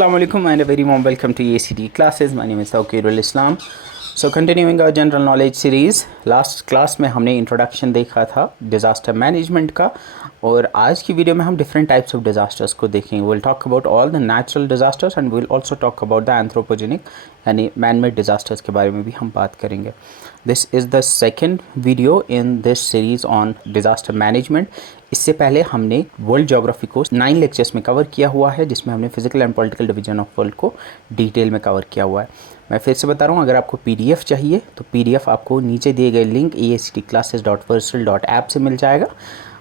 Assalamu alaikum and a very warm welcome to ACD classes. My name is Tawqirul Islam. So continuing our general knowledge series, last class में हमने introduction देखा था disaster management का, और आज की video में हम डिफरेंट टाइप्स ऑफ डिज़ास्टर्स को देखेंगे. Will talk about all the natural disasters and will also talk about the anthropogenic यानी मैन मेड डिज़ास्टर्स के बारे में भी हम बात करेंगे. This is the second video in this series on disaster management. इससे पहले हमने वर्ल्ड ज्योग्राफी को 9 लेक्चर्स में कवर किया हुआ है, जिसमें हमने physical and political division of world को डिटेल में कवर किया हुआ है. मैं फिर से बता रहा हूँ, अगर आपको पीडीएफ चाहिए तो पीडीएफ आपको नीचे दिए गए लिंक acdclasses.versal.app से मिल जाएगा,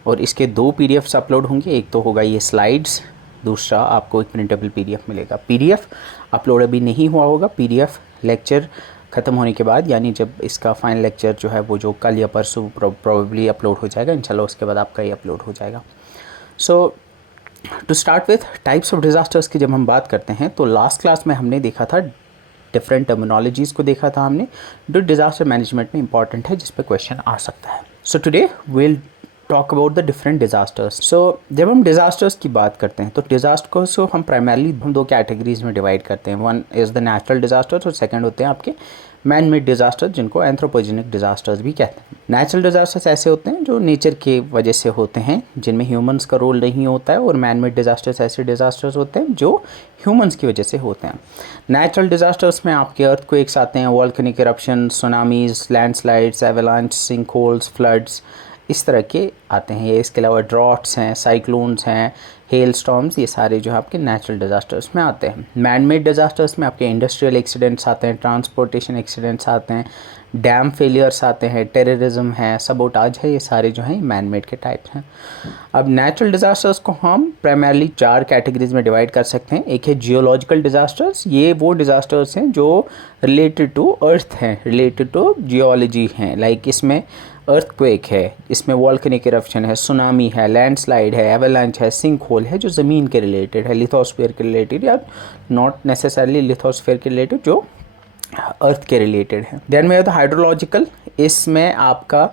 और इसके 2 पीडीएफ्स अपलोड होंगे. एक तो होगा ये स्लाइड्स, दूसरा आपको एक प्रिंटेबल पीडीएफ मिलेगा. पीडीएफ अपलोड अभी नहीं हुआ होगा. पीडीएफ लेक्चर ख़त्म होने के बाद, यानी जब इसका फाइनल लेक्चर जो है वो जो कल या परसों प्रोबेबली अपलोड हो जाएगा इंशाल्लाह, उसके बाद आपका ये अपलोड हो जाएगा. So to start with types of disasters की जब हम बात करते हैं तो लास्ट क्लास में हमने देखा था, डिफरेंट टर्मिनोलॉजीज़ को देखा था हमने, जो डिज़ास्टर मैनेजमेंट में इंपॉर्टेंट है, जिस पे क्वेश्चन आ सकता है. So today will talk about the different disasters. So जब हम डिज़ास्टर्स की बात करते हैं तो डिज़ास्टर्स को हम प्राइमरली 2 कैटेगरीज में डिवाइड करते हैं. One is the natural disasters और सेकंड होते हैं आपके मैन मेड डिज़ास्टर्स, जिनको एंथ्रोपोजेनिक डिज़ास्टर्स भी कहते हैं. नेचुरल डिज़ास्टर्स ऐसे होते हैं जो नेचर के वजह से होते हैं, जिनमें ह्यूमंस का रोल नहीं होता है, और मैन मेड डिज़ास्टर्स ऐसे डिज़ास्टर्स होते हैं जो ह्यूमंस की वजह से होते हैं. नेचुरल डिज़ास्टर्स में आपके अर्थक्वेक्स आते हैं, volcanic eruption, tsunamis, landslides, avalanche, sinkholes, floods, इस तरह के आते हैं. ये इसके अलावा ड्रॉट्स हैं, साइक्लोन्स हैं, हेल स्टॉर्म्स, ये सारे जो है आपके नेचुरल डिज़ास्टर्स में आते हैं. मैन मेड डिज़ास्टर्स में आपके इंडस्ट्रियल एक्सीडेंट्स आते हैं, ट्रांसपोर्टेशन एक्सीडेंट्स आते हैं, डैम फेलियर्स आते हैं, टेररिज्म है, सबोटाज है, ये सारे जो हैं मैन मेड के टाइप्स हैं. अब नेचुरल डिज़ास्टर्स को हम प्राइमरली 4 कैटेगरीज में डिवाइड कर सकते हैं. एक है जियोलॉजिकल डिज़ास्टर्स. ये वो डिज़ास्टर्स हैं जो रिलेटेड टू अर्थ हैं, रिलेटेड टू जियोलॉजी हैं. लाइक इसमें अर्थक्वेक है, इसमें वोल्केनिक इरप्शन है, सुनामी है, लैंडस्लाइड है, एवलांच है, सिंक होल है, जो ज़मीन के रिलेटेड है, लिथोस्फीयर के रिलेटेड, या नॉट नेसेसरली लिथोस्फीयर के रिलेटेड, जो अर्थ के रिलेटेड है. देन में तो हाइड्रोलॉजिकल, इसमें आपका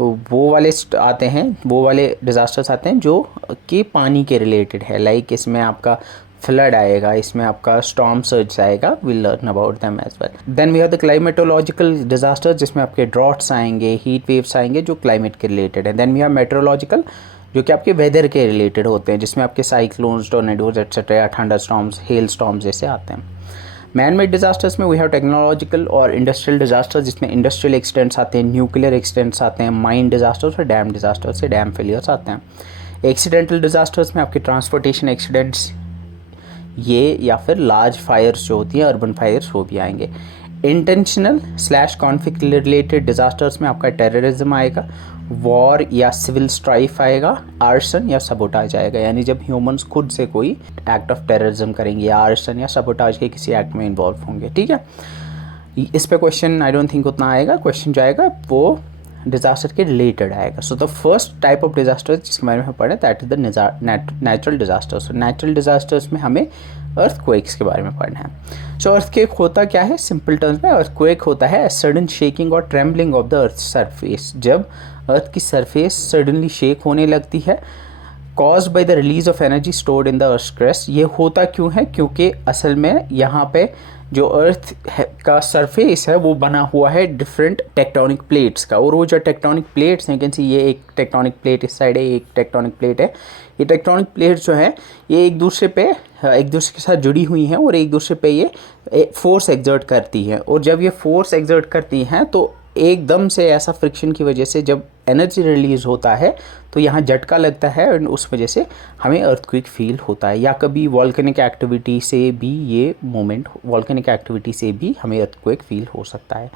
वो वाले आते हैं, वो वाले डिज़ास्टर्स आते हैं जो कि पानी के रिलेटेड है. लाइक इसमें आपका फ्लड आएगा, इसमें आपका स्टॉर्म सर्ज आएगा. Will learn about them as well. Then we have the climatological disaster, जिसमें आपके ड्रॉट्स आएंगे, हीट वेव्स आएंगे, जो क्लाइमेट के रिलेटेड है. देन वी हैव मेट्रोलॉजिकल, जो कि आपके वेदर के रिलेटेड होते हैं, जिसमें आपके cyclones, tornadoes etcetera, thunder storms, hello storms जैसे आते हैं. मैन मेड डिज़ास्टर्स में वी हैव टेक्नोलॉजिकल और इंडस्ट्रियल डिज़ास्टर्स, जिसमें इंडस्ट्रियल एक्सीडेंट्स आते हैं, न्यूक्लियर एक्सीडेंट्स आते हैं, माइन डिज़ास्टर्स और डैम डिज़ास्टर्स से डैम फेलियर्स आते हैं. एक्सीडेंटल डिज़ास्टर्स में आपके ट्रांसपोर्टेशन एक्सीडेंट्स, ये या फिर लार्ज फायर्स जो होती हैं, अर्बन फायर्स, वो भी आएंगे. इंटेंशनल / कॉन्फ्लिक्ट रिलेटेड डिज़ास्टर्स में आपका टेररिज्म आएगा, वॉर या सिविल स्ट्राइफ आएगा, आर्सन या सबोटाज आएगा, यानी जब ह्यूमंस खुद से कोई एक्ट ऑफ टेररिज्म करेंगे या आर्सन या सबोटाज के किसी एक्ट में इन्वॉल्व होंगे. ठीक है, इस पे क्वेश्चन आई डोंट थिंक उतना आएगा. क्वेश्चन जो आएगा वो डिज़ास्टर के रिलेटेड आएगा. So the first type of disasters जिसके बारे में हम पढ़ें, that is the natural disasters. Natural disasters में हमें अर्थक्वेक्स के बारे में पढ़ना है. सो अर्थक्वेक होता क्या है? सिंपल टर्म्स में अर्थक्वेक होता है सडन शेकिंग और trembling of the earth surface. जब अर्थ की सरफेस सडनली शेक होने लगती है, caused by the release of energy stored in the earth crust. ये होता क्यों है? क्योंकि असल में यहाँ पे जो अर्थ का सरफेस है वो बना हुआ है डिफरेंट टेक्टोनिक प्लेट्स का, और वो जो टेक्टोनिक प्लेट्स हैं, कैन सी, ये एक टेक्टोनिक प्लेट इस साइड है, एक टेक्टोनिक प्लेट है. ये टेक्टोनिक प्लेट्स जो है ये एक दूसरे के साथ जुड़ी हुई हैं, और एक दूसरे पे ये फोर्स एक्सर्ट करती हैं. और जब ये फोर्स एक्सर्ट करती हैं तो एकदम से ऐसा फ्रिक्शन की वजह से जब एनर्जी रिलीज़ होता है तो यहाँ झटका लगता है, और उस वजह से हमें अर्थक्वेक फील होता है. या कभी वॉल्केनिक एक्टिविटी से भी ये मोमेंट, वॉल्केनिक एक्टिविटी से भी हमें अर्थक्वेक फील हो सकता है.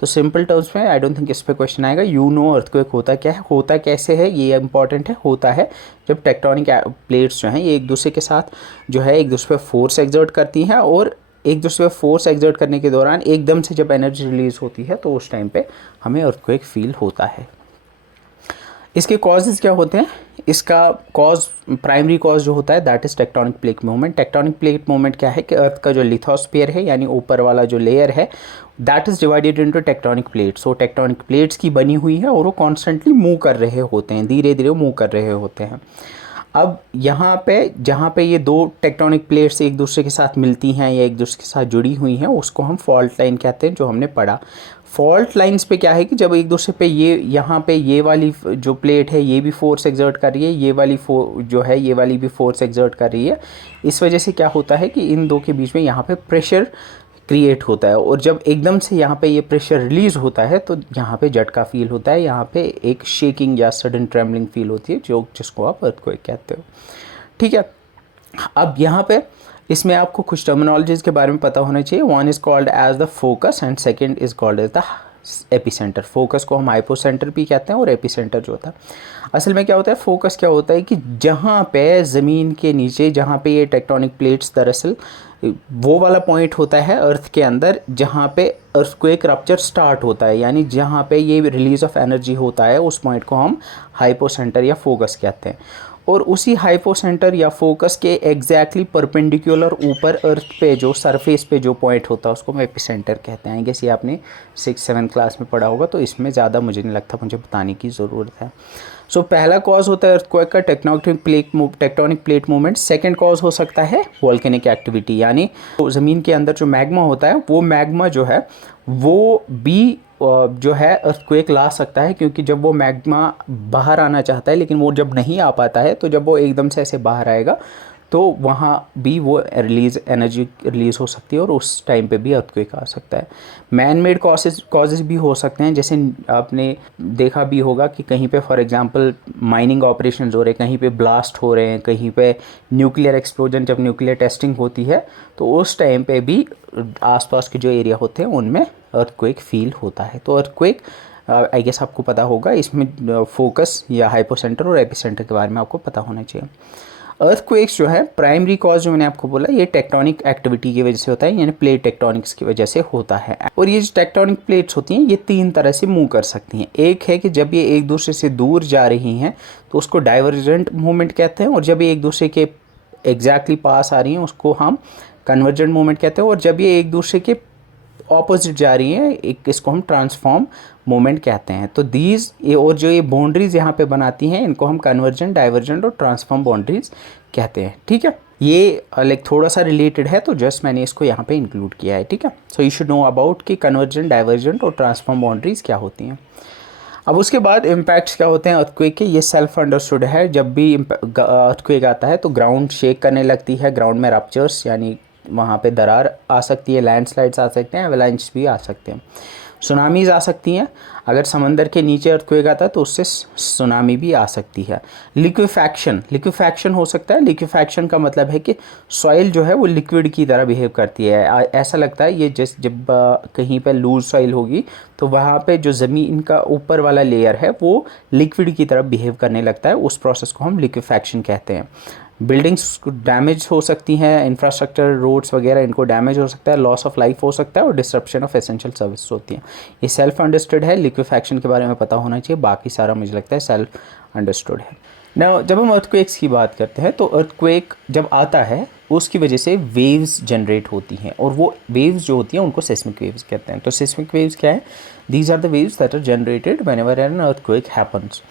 तो सिंपल टर्म्स में आई डोंट थिंक इस पर क्वेश्चन आएगा. यू नो अर्थक्वेक होता क्या है, होता कैसे है, ये इंपॉर्टेंट है. होता है जब टेक्टोनिक प्लेट्स जो हैं ये एक दूसरे के साथ जो है एक दूसरे पर फोर्स एक्सर्ट करती हैं, और एक दूसरे पर फोर्स एक्सर्ट करने के दौरान एकदम से जब एनर्जी रिलीज़ होती है तो उस टाइम पे हमें अर्थक्वेक फील होता है. इसके कॉजेज़ क्या होते हैं? इसका प्राइमरी कॉज जो होता है that is tectonic plate movement. Tectonic plate movement क्या है कि अर्थ का जो लिथोस्फीयर है, यानी ऊपर वाला जो लेयर है, that is divided into tectonic plates. वो टेक्टोनिक प्लेट्स की बनी हुई है और वो कॉन्स्टेंटली मूव कर रहे होते हैं, धीरे धीरे मूव कर रहे होते हैं. अब यहाँ पे जहाँ पे ये दो टेक्टोनिक प्लेट्स एक दूसरे के साथ मिलती हैं या एक दूसरे के साथ जुड़ी हुई हैं, उसको हम फॉल्ट लाइन कहते हैं, जो हमने पढ़ा। फॉल्ट लाइंस पे क्या है कि जब एक दूसरे पे ये यहाँ पे ये वाली जो प्लेट है ये भी फोर्स एक्सर्ट कर रही है, ये वाली जो है ये वाली भी फोर्स एक्सर्ट कर रही है, इस वजह से क्या होता है कि इन दो के बीच में यहाँ पे प्रेशर क्रिएट होता है। और जब एकदम से यहाँ पे ये प्रेशर रिलीज़ होता है तो यहाँ पे झटका फील होता है, यहाँ पे एक शेकिंग या सडन ट्रेमलिंग फील होती है, जिसको आप अर्थक्वेक कहते हो। ठीक है, अब यहाँ पे इसमें आपको कुछ टर्मिनोलॉजीज़ के बारे में पता होना चाहिए। One is called as the focus and second is called as the epicentre. Focus को हम हाइपोसेंटर भी कहते हैं और एपिसेंटर जो होता है, असल में क्या होता है, फोकस क्या होता है कि जहाँ पे ज़मीन के नीचे जहाँ पे ये टेक्टोनिक प्लेट्स, दरअसल वो वाला पॉइंट होता है अर्थ के अंदर जहाँ पे अर्थक्वेक रप्चर स्टार्ट होता है, यानी जहाँ पे ये रिलीज़ ऑफ एनर्जी होता है, उस पॉइंट को हम हाइपोसेंटर या फोकस कहते हैं। और उसी हाइपोसेंटर या फोकस के एग्जैक्टली परपेंडिकुलर ऊपर अर्थ पे जो सरफेस पे जो पॉइंट होता है उसको हम एपिसेंटर कहते हैं। जैसे आपने 6-7 क्लास में पढ़ा होगा, तो इसमें ज़्यादा मुझे नहीं लगता मुझे बताने की ज़रूरत है। सो पहला कॉज होता है अर्थक्वेक का tectonic plate movement. Second cause हो सकता है वोल्केनिक एक्टिविटी, यानी ज़मीन के अंदर जो मैग्मा होता है वो मैग्मा जो है वो भी जो है अर्थक्वेक ला सकता है, क्योंकि जब वो मैग्मा बाहर आना चाहता है लेकिन वो जब नहीं आ पाता है, तो जब वो एकदम से ऐसे बाहर आएगा तो वहाँ भी वो एनर्जी रिलीज़ हो सकती है और उस टाइम पे भी अर्थक्वेक आ सकता है। मैन मेड कॉजेज़ भी हो सकते हैं, जैसे आपने देखा भी होगा कि कहीं पे फॉर एग्जांपल माइनिंग ऑपरेशंस हो रहे हैं, कहीं पे ब्लास्ट हो रहे हैं, कहीं पे न्यूक्लियर एक्सप्लोजन, जब न्यूक्लियर टेस्टिंग होती है तो उस टाइम पे भी आसपास के जो एरिया होते हैं उनमें अर्थक्वेक फील होता है। तो अर्थक्वेक आई गेस आपको पता होगा, इसमें फोकस या हाइपोसेंटर और एपिसेंटर के बारे में आपको पता होना चाहिए। अर्थक्वेक्स जो है प्राइमरी कॉज जो मैंने आपको बोला ये टेक्टोनिक एक्टिविटी की वजह से होता है, यानी प्लेट टेक्टोनिक्स की वजह से होता है। और ये जो टेक्टोनिक प्लेट्स होती हैं ये 3 तरह से मूव कर सकती हैं। एक है कि जब ये एक दूसरे से दूर जा रही हैं तो उसको डाइवर्जेंट मूवमेंट कहते हैं, और जब ये एक दूसरे के एग्जैक्टली पास आ रही हैं उसको हम कन्वर्जेंट मूवमेंट कहते हैं, और जब ये एक दूसरे के ऑपोजिट जा रही है इसको हम ट्रांसफॉर्म मूवमेंट कहते हैं। तो और जो ये बाउंड्रीज यहाँ पे बनाती हैं इनको हम कन्वर्जेंट, डाइवर्जेंट और ट्रांसफॉर्म बाउंड्रीज कहते हैं। ठीक है, ये लाइक थोड़ा सा रिलेटेड है तो जस्ट मैंने इसको यहाँ पे इंक्लूड किया है। ठीक है, so you should know about कि कन्वर्जेंट, डाइवर्जेंट और ट्रांसफॉर्म बाउंड्रीज क्या होती हैं। अब उसके बाद इम्पैक्ट्स क्या होते हैं अर्थक्वेक के, ये सेल्फ अंडरस्टूड है। जब भी अर्थक्वेक आता है तो ग्राउंड शेक करने लगती है, ग्राउंड में रप्चर्स यानी वहाँ पे दरार आ सकती है, लैंडस्लाइड्स आ सकते हैं, एवलांच भी आ सकते हैं, सुनामीज़ आ सकती हैं। अगर समंदर के नीचे अर्थक्वेक आता है तो उससे सुनामी भी आ सकती है। लिक्विफैक्शन हो सकता है। लिक्विफैक्शन का मतलब है कि सॉइल जो है वो लिक्विड की तरह बिहेव करती है। ऐसा लगता है ये जब कहीं पे लूज सॉइल होगी तो वहाँ पे जो ज़मीन का ऊपर वाला लेयर है वो लिक्विड की तरह बिहेव करने लगता है, उस प्रोसेस को हम लिक्विफैक्शन कहते हैं। बिल्डिंग्स डैमेज हो सकती हैं, इंफ्रास्ट्रक्चर, रोड्स वगैरह इनको डैमेज हो सकता है, लॉस ऑफ लाइफ हो सकता है और डिस्ट्रप्शन ऑफ एसेंशियल सर्विस होती हैं। ये सेल्फ अंडरस्टूड है। लिक्विफैक्शन के बारे में पता होना चाहिए, बाकी सारा मुझे लगता है सेल्फ अंडरस्टूड है ना। जब हम अर्थक्वेक्स की बात करते हैं तो अर्थक्वेक जब आता है उसकी वजह से वेव्स जनरेट होती हैं, और वो वेव्स जो होती हैं उनको सेस्मिक वेव्स कहते हैं। तो सेस्मिक वेव्स क्या है? These are the waves that are generated whenever an earthquake happens.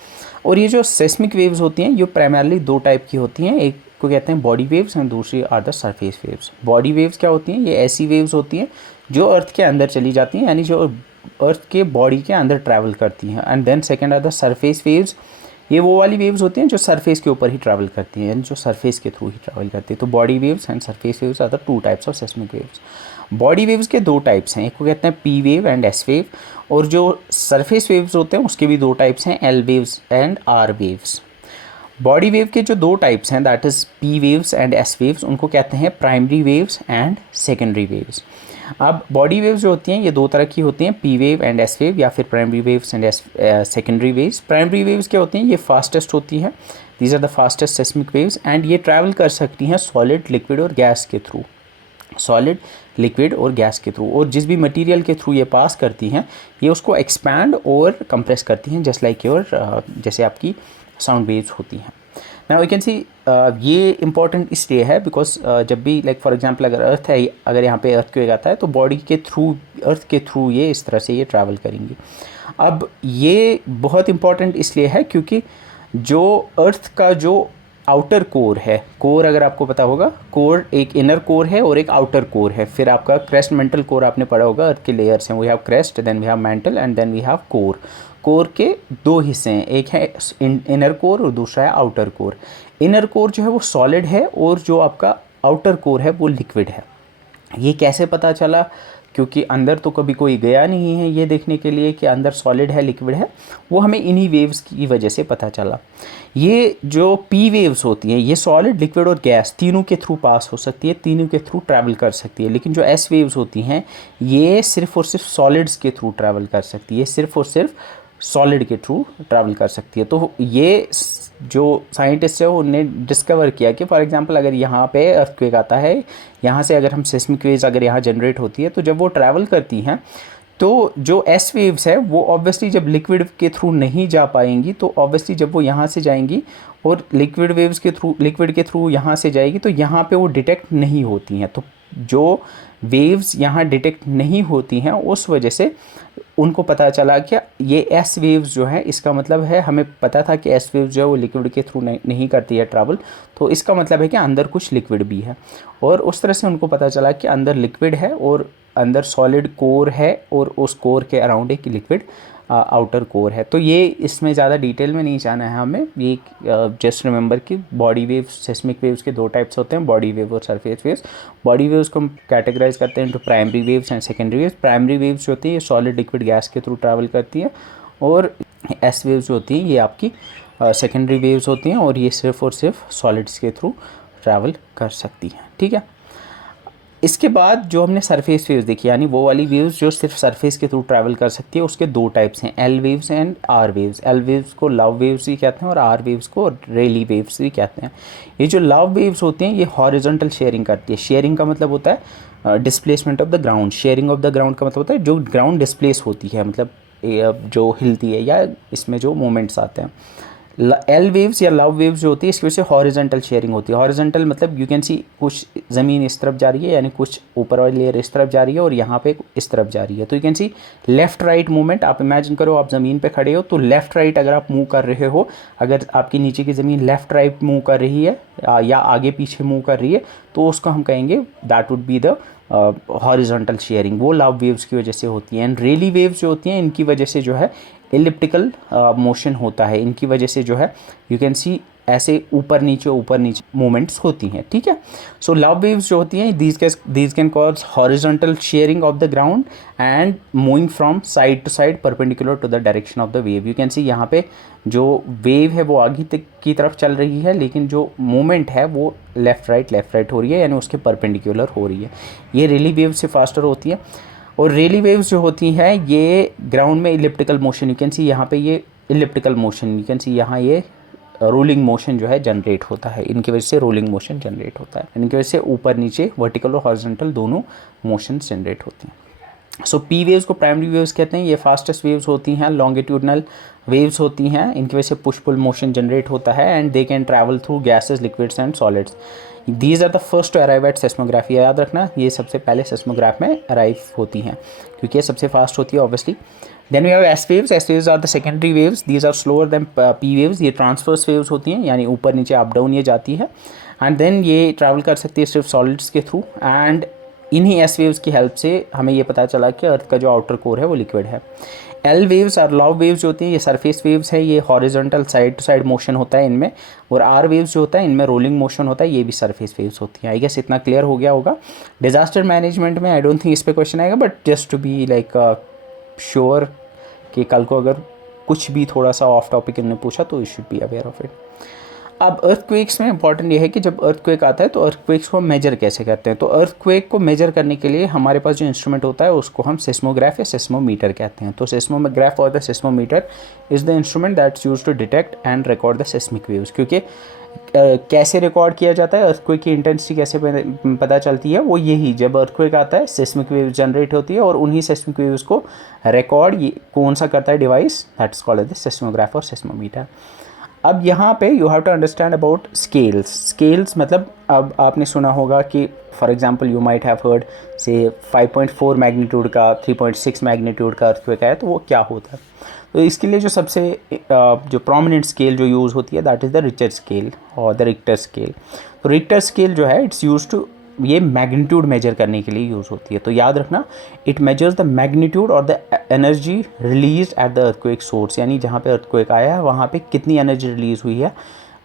और ये जो सेस्मिक वेव्स होती हैं ये प्राइमरली 2 टाइप की होती हैं, एक को कहते हैं बॉडी वेव्स एंड दूसरी are the surface waves. Body waves क्या होती हैं? ये ऐसी वेव्स होती हैं जो अर्थ के अंदर चली जाती हैं, यानी जो अर्थ के बॉडी के अंदर ट्रैवल करती हैं। And then second are the surface waves. ये वो वाली वेव्स होती हैं जो सरफेस के ऊपर ही ट्रैवल करती हैं, यानी जो सरफेस के थ्रू ही ट्रैवल करती है। तो body waves and surface waves are the 2 types of seismic waves. Body waves के 2 टाइप्स हैं, एक को कहते हैं P wave and S wave, और जो सरफेस वेव्स होते हैं उसके भी 2 टाइप्स हैं, L waves and R waves. Body wave के जो 2 टाइप्स हैं that is P waves and S waves, उनको कहते हैं primary waves and secondary waves. अब बॉडी वेव्स जो होती हैं ये 2 तरह की होती हैं, P wave and S wave, या फिर primary waves and secondary waves. Primary waves क्या होती हैं? ये फास्टेस्ट होती हैं, these are the fastest seismic waves, and ये ट्रैवल कर सकती हैं सॉलिड, लिक्विड और गैस के थ्रू, सॉलिड, लिक्विड और गैस के थ्रू। और जिस भी मटेरियल के थ्रू ये पास करती हैं ये उसको एक्सपैंड और कंप्रेस करती हैं, जस्ट लाइक योर जैसे आपकी साउंड वेव्स होती हैं। नाउ यू कैन सी ये इंपॉर्टेंट इसलिए है बिकॉज जब भी लाइक फॉर एग्जांपल अगर अर्थ है, अगर यहाँ पे अर्थक्वेक आता है तो बॉडी के थ्रू, अर्थ के थ्रू ये इस तरह से ये ट्रैवल करेंगी। अब ये बहुत इंपॉर्टेंट इसलिए है क्योंकि जो अर्थ का जो आउटर कोर है। कोर अगर आपको पता होगा, कोर एक इनर कोर है और एक आउटर कोर है। फिर आपका क्रेस्ट मेंटल कोर आपने पढ़ा होगा, अर्थ के लेयर्स हैं, we have crust, then we have mantle and then we have core. Core के दो हिस्से हैं, एक है इनर कोर और दूसरा है आउटर कोर। इनर कोर जो है वो सॉलिड है और जो आपका आउटर कोर है वो लिक्विड है। ये कैसे पता चला? क्योंकि अंदर तो कभी कोई गया नहीं है ये देखने के लिए कि अंदर सॉलिड है लिक्विड है, वो हमें इन्हीं वेव्स की वजह से पता चला। ये जो पी वेव्स होती हैं ये सॉलिड, लिक्विड और गैस तीनों के थ्रू पास हो सकती है, तीनों के थ्रू ट्रैवल कर सकती है। लेकिन जो एस वेव्स होती हैं ये सिर्फ और सिर्फ सॉलिड्स के थ्रू ट्रैवल कर सकती है, सिर्फ और सिर्फ सॉलिड के थ्रू ट्रैवल कर सकती है। तो ये जो साइंटिस्ट है उन्होंने डिस्कवर किया कि फॉर एग्जांपल अगर यहाँ पे अर्थक्वेक आता है, यहाँ से अगर हम सिस्मिक वेव्स अगर यहाँ जनरेट होती है, तो जब वो ट्रैवल करती हैं तो जो एस वेव्स है वो ऑब्वियसली जब लिक्विड के थ्रू नहीं जा पाएंगी, तो ऑब्वियसली जब वो यहाँ से जाएंगी और लिक्विड वेव्स के थ्रू, लिक्विड के थ्रू यहाँ से जाएगी, तो यहाँ पे वो डिटेक्ट नहीं होती हैं। तो जो वेव्स यहाँ डिटेक्ट नहीं होती हैं उस वजह से उनको पता चला कि ये एस वेव्स जो है, इसका मतलब है हमें पता था कि एस वेव्स जो है वो लिक्विड के थ्रू नहीं करती है ट्रैवल, तो इसका मतलब है कि अंदर कुछ लिक्विड भी है। और उस तरह से उनको पता चला कि अंदर लिक्विड है और अंदर सॉलिड कोर है और उस कोर के अराउंड एक लिक्विड आउटर कोर है। तो ये इसमें ज़्यादा डिटेल में नहीं जाना है हमें, ये जस्ट रिमेंबर कि बॉडी वेव्स, सिस्मिक वेव्स के दो टाइप्स होते हैं, बॉडी वेव और सरफेस वेव्स। बॉडी वेव्स को हम कैटेगराइज करते हैं into primary waves and secondary waves. Primary waves जो होती है ये सॉलिड, लिक्विड, गैस के थ्रू ट्रैवल करती है, और एस वेव्स जो होती हैं ये आपकी सेकेंडरी वेव्स होती हैं और ये सिर्फ और सिर्फ सॉलिड्स के थ्रू ट्रैवल कर सकती हैं। ठीक है, इसके बाद जो हमने सरफेस वेव्स देखी, यानी वो वाली वेव्स जो सिर्फ सरफेस के थ्रू ट्रैवल कर सकती है, उसके दो टाइप्स हैं, L waves and R waves. L waves को लव वेव्स भी कहते हैं और आर वेव्स को रेली वेव्स भी कहते हैं। ये जो लव वेव्स होती हैं ये हॉरिजॉन्टल शेयरिंग करती है। शेयरिंग का मतलब होता है displacement of the ground. Sharing of the ground का मतलब होता है जो ग्राउंड डिस्प्लेस होती है, मतलब जो हिलती है या इसमें जो मूवमेंट्स आते हैं। एल वेव्स या लव वेव्स जो होती है इसकी वजह से हॉरिजॉन्टल शेयरिंग होती है। हॉरिजॉन्टल मतलब यू कैन सी कुछ ज़मीन इस तरफ जा रही है, यानी कुछ ऊपर वाली लेयर इस तरफ जा रही है और यहाँ पे इस तरफ जा रही है, तो you can C left right movement. आप इमेजिन करो आप ज़मीन पे खड़े हो तो लेफ़्ट राइट अगर आप मूव कर रहे हो, अगर आपकी नीचे की ज़मीन लेफ़्ट राइट मूव कर रही है या आगे पीछे मूव कर रही है, तो उसको हम कहेंगे that would be the horizontal sharing. वो लव वेव्स की वजह से होती हैं। एंड रेली वेव्स जो होती हैं इनकी वजह से जो है एलिप्टिकल मोशन होता है, इनकी वजह से जो है यू कैन सी ऐसे ऊपर नीचे मूवमेंट्स होती हैं। ठीक है, सो लव वेव्स जो होती हैं these can cause horizontal shearing of the ground and moving from side to side perpendicular to the direction of the wave. You can see यहाँ पे जो वेव है वो आगे तक की तरफ चल रही है, लेकिन जो मूवमेंट है वो लेफ़्ट राइट हो रही है, यानी उसके परपेंडिकुलर हो रही है। ये रेली वेव से फास्टर होती है। और रेली वेव्स जो होती हैं ये ग्राउंड में elliptical motion, you can see यहाँ पे ये elliptical motion, you can see यहाँ ये रोलिंग मोशन जो है जनरेट होता है, इनकी वजह से रोलिंग मोशन जनरेट होता है, इनकी वजह से ऊपर नीचे वर्टिकल और हॉरिजॉन्टल दोनों मोशन जनरेट होते हैं। सो पी वेव्स को प्राइमरी वेव्स कहते हैं। ये फास्टेस्ट वेव्स होती हैं, लॉन्गिट्यूडनल वेव्स होती हैं, इनकी वजह से पुश पुल मोशन जनरेट होता है and they can travel through gases, liquids and solids. These are the first to arrive at seismography. याद रखना ये सबसे पहले सेस्मोग्राफ में अराइव होती हैं क्योंकि ये सबसे फास्ट होती है obviously. Then we have S waves. S waves are the secondary waves, these are slower than P waves. ये ट्रांसवर्स वेव्स होती हैं, यानी ऊपर नीचे अप डाउन ये जाती है एंड देन ये ट्रैवल कर सकती है सिर्फ सॉलिड्स के थ्रू। एंड इन्हीं एस वेव्स की हेल्प से हमें ये पता चला कि अर्थ का जो आउटर कोर है वो लिक्विड है। एल वेव्स और लव वेव्स जो होती हैं ये सरफेस वेव्स है, ये horizontal side to side motion होता है इनमें। और आर वेव्स जो होता है इनमें रोलिंग मोशन होता है, ये भी सरफेस वेव्स होती हैं। आई गेस इतना क्लियर हो गया होगा। डिजास्टर मैनेजमेंट में आई डोंट थिंक इस पे क्वेश्चन आएगा, but just to be like sure कि कल को अगर कुछ भी थोड़ा सा ऑफ टॉपिक इन्होंने पूछा तो you should be aware of it. अब अर्थक्वेक्स में इंपॉर्टेंट ये है कि जब अर्थक्वेक आता है तो अर्थक्वेक्स को मेजर कैसे करते हैं। तो अर्थक्वेक को मेजर करने के लिए हमारे पास जो इंस्ट्रूमेंट होता है उसको हम सेस्मोग्राफ या सेस्मोमीटर कहते हैं। तो सेस्मोग्राफ और the seismometer is the instrument that's used to detect and record the seismic waves. क्योंकि कैसे रिकॉर्ड किया जाता है, अर्थक्वेक की इंटेंसिटी कैसे पता चलती है, वो यही जब अर्थक्वेक आता है सेस्मिक वेव जनरेट होती है और उन्हीं सेस्मिक वेव्स को रिकॉर्ड कौन सा करता है device, that's called the seismograph और सेस्मोमीटर। अब यहाँ पे you have to understand about scales मतलब अब आपने सुना होगा कि for example you might have heard say 5.4 magnitude का 3.6 मैग्नीट्यूड का अर्थक्वेक है, तो वो क्या होता है। तो इसके लिए जो सबसे जो प्रोमिनेंट स्केल जो यूज़ होती है that is the Richter scale और द रिक्टर स्केल। तो रिक्टर स्केल जो है इट्स यूज टू, ये मैग्नीट्यूड मेजर करने के लिए यूज़ होती है। तो याद रखना, इट मेजर्स द मैग्नीट्यूड और the energy release at the earthquake source, यानी जहाँ पे अर्थक्वेक आया है वहाँ पे कितनी एनर्जी रिलीज़ हुई है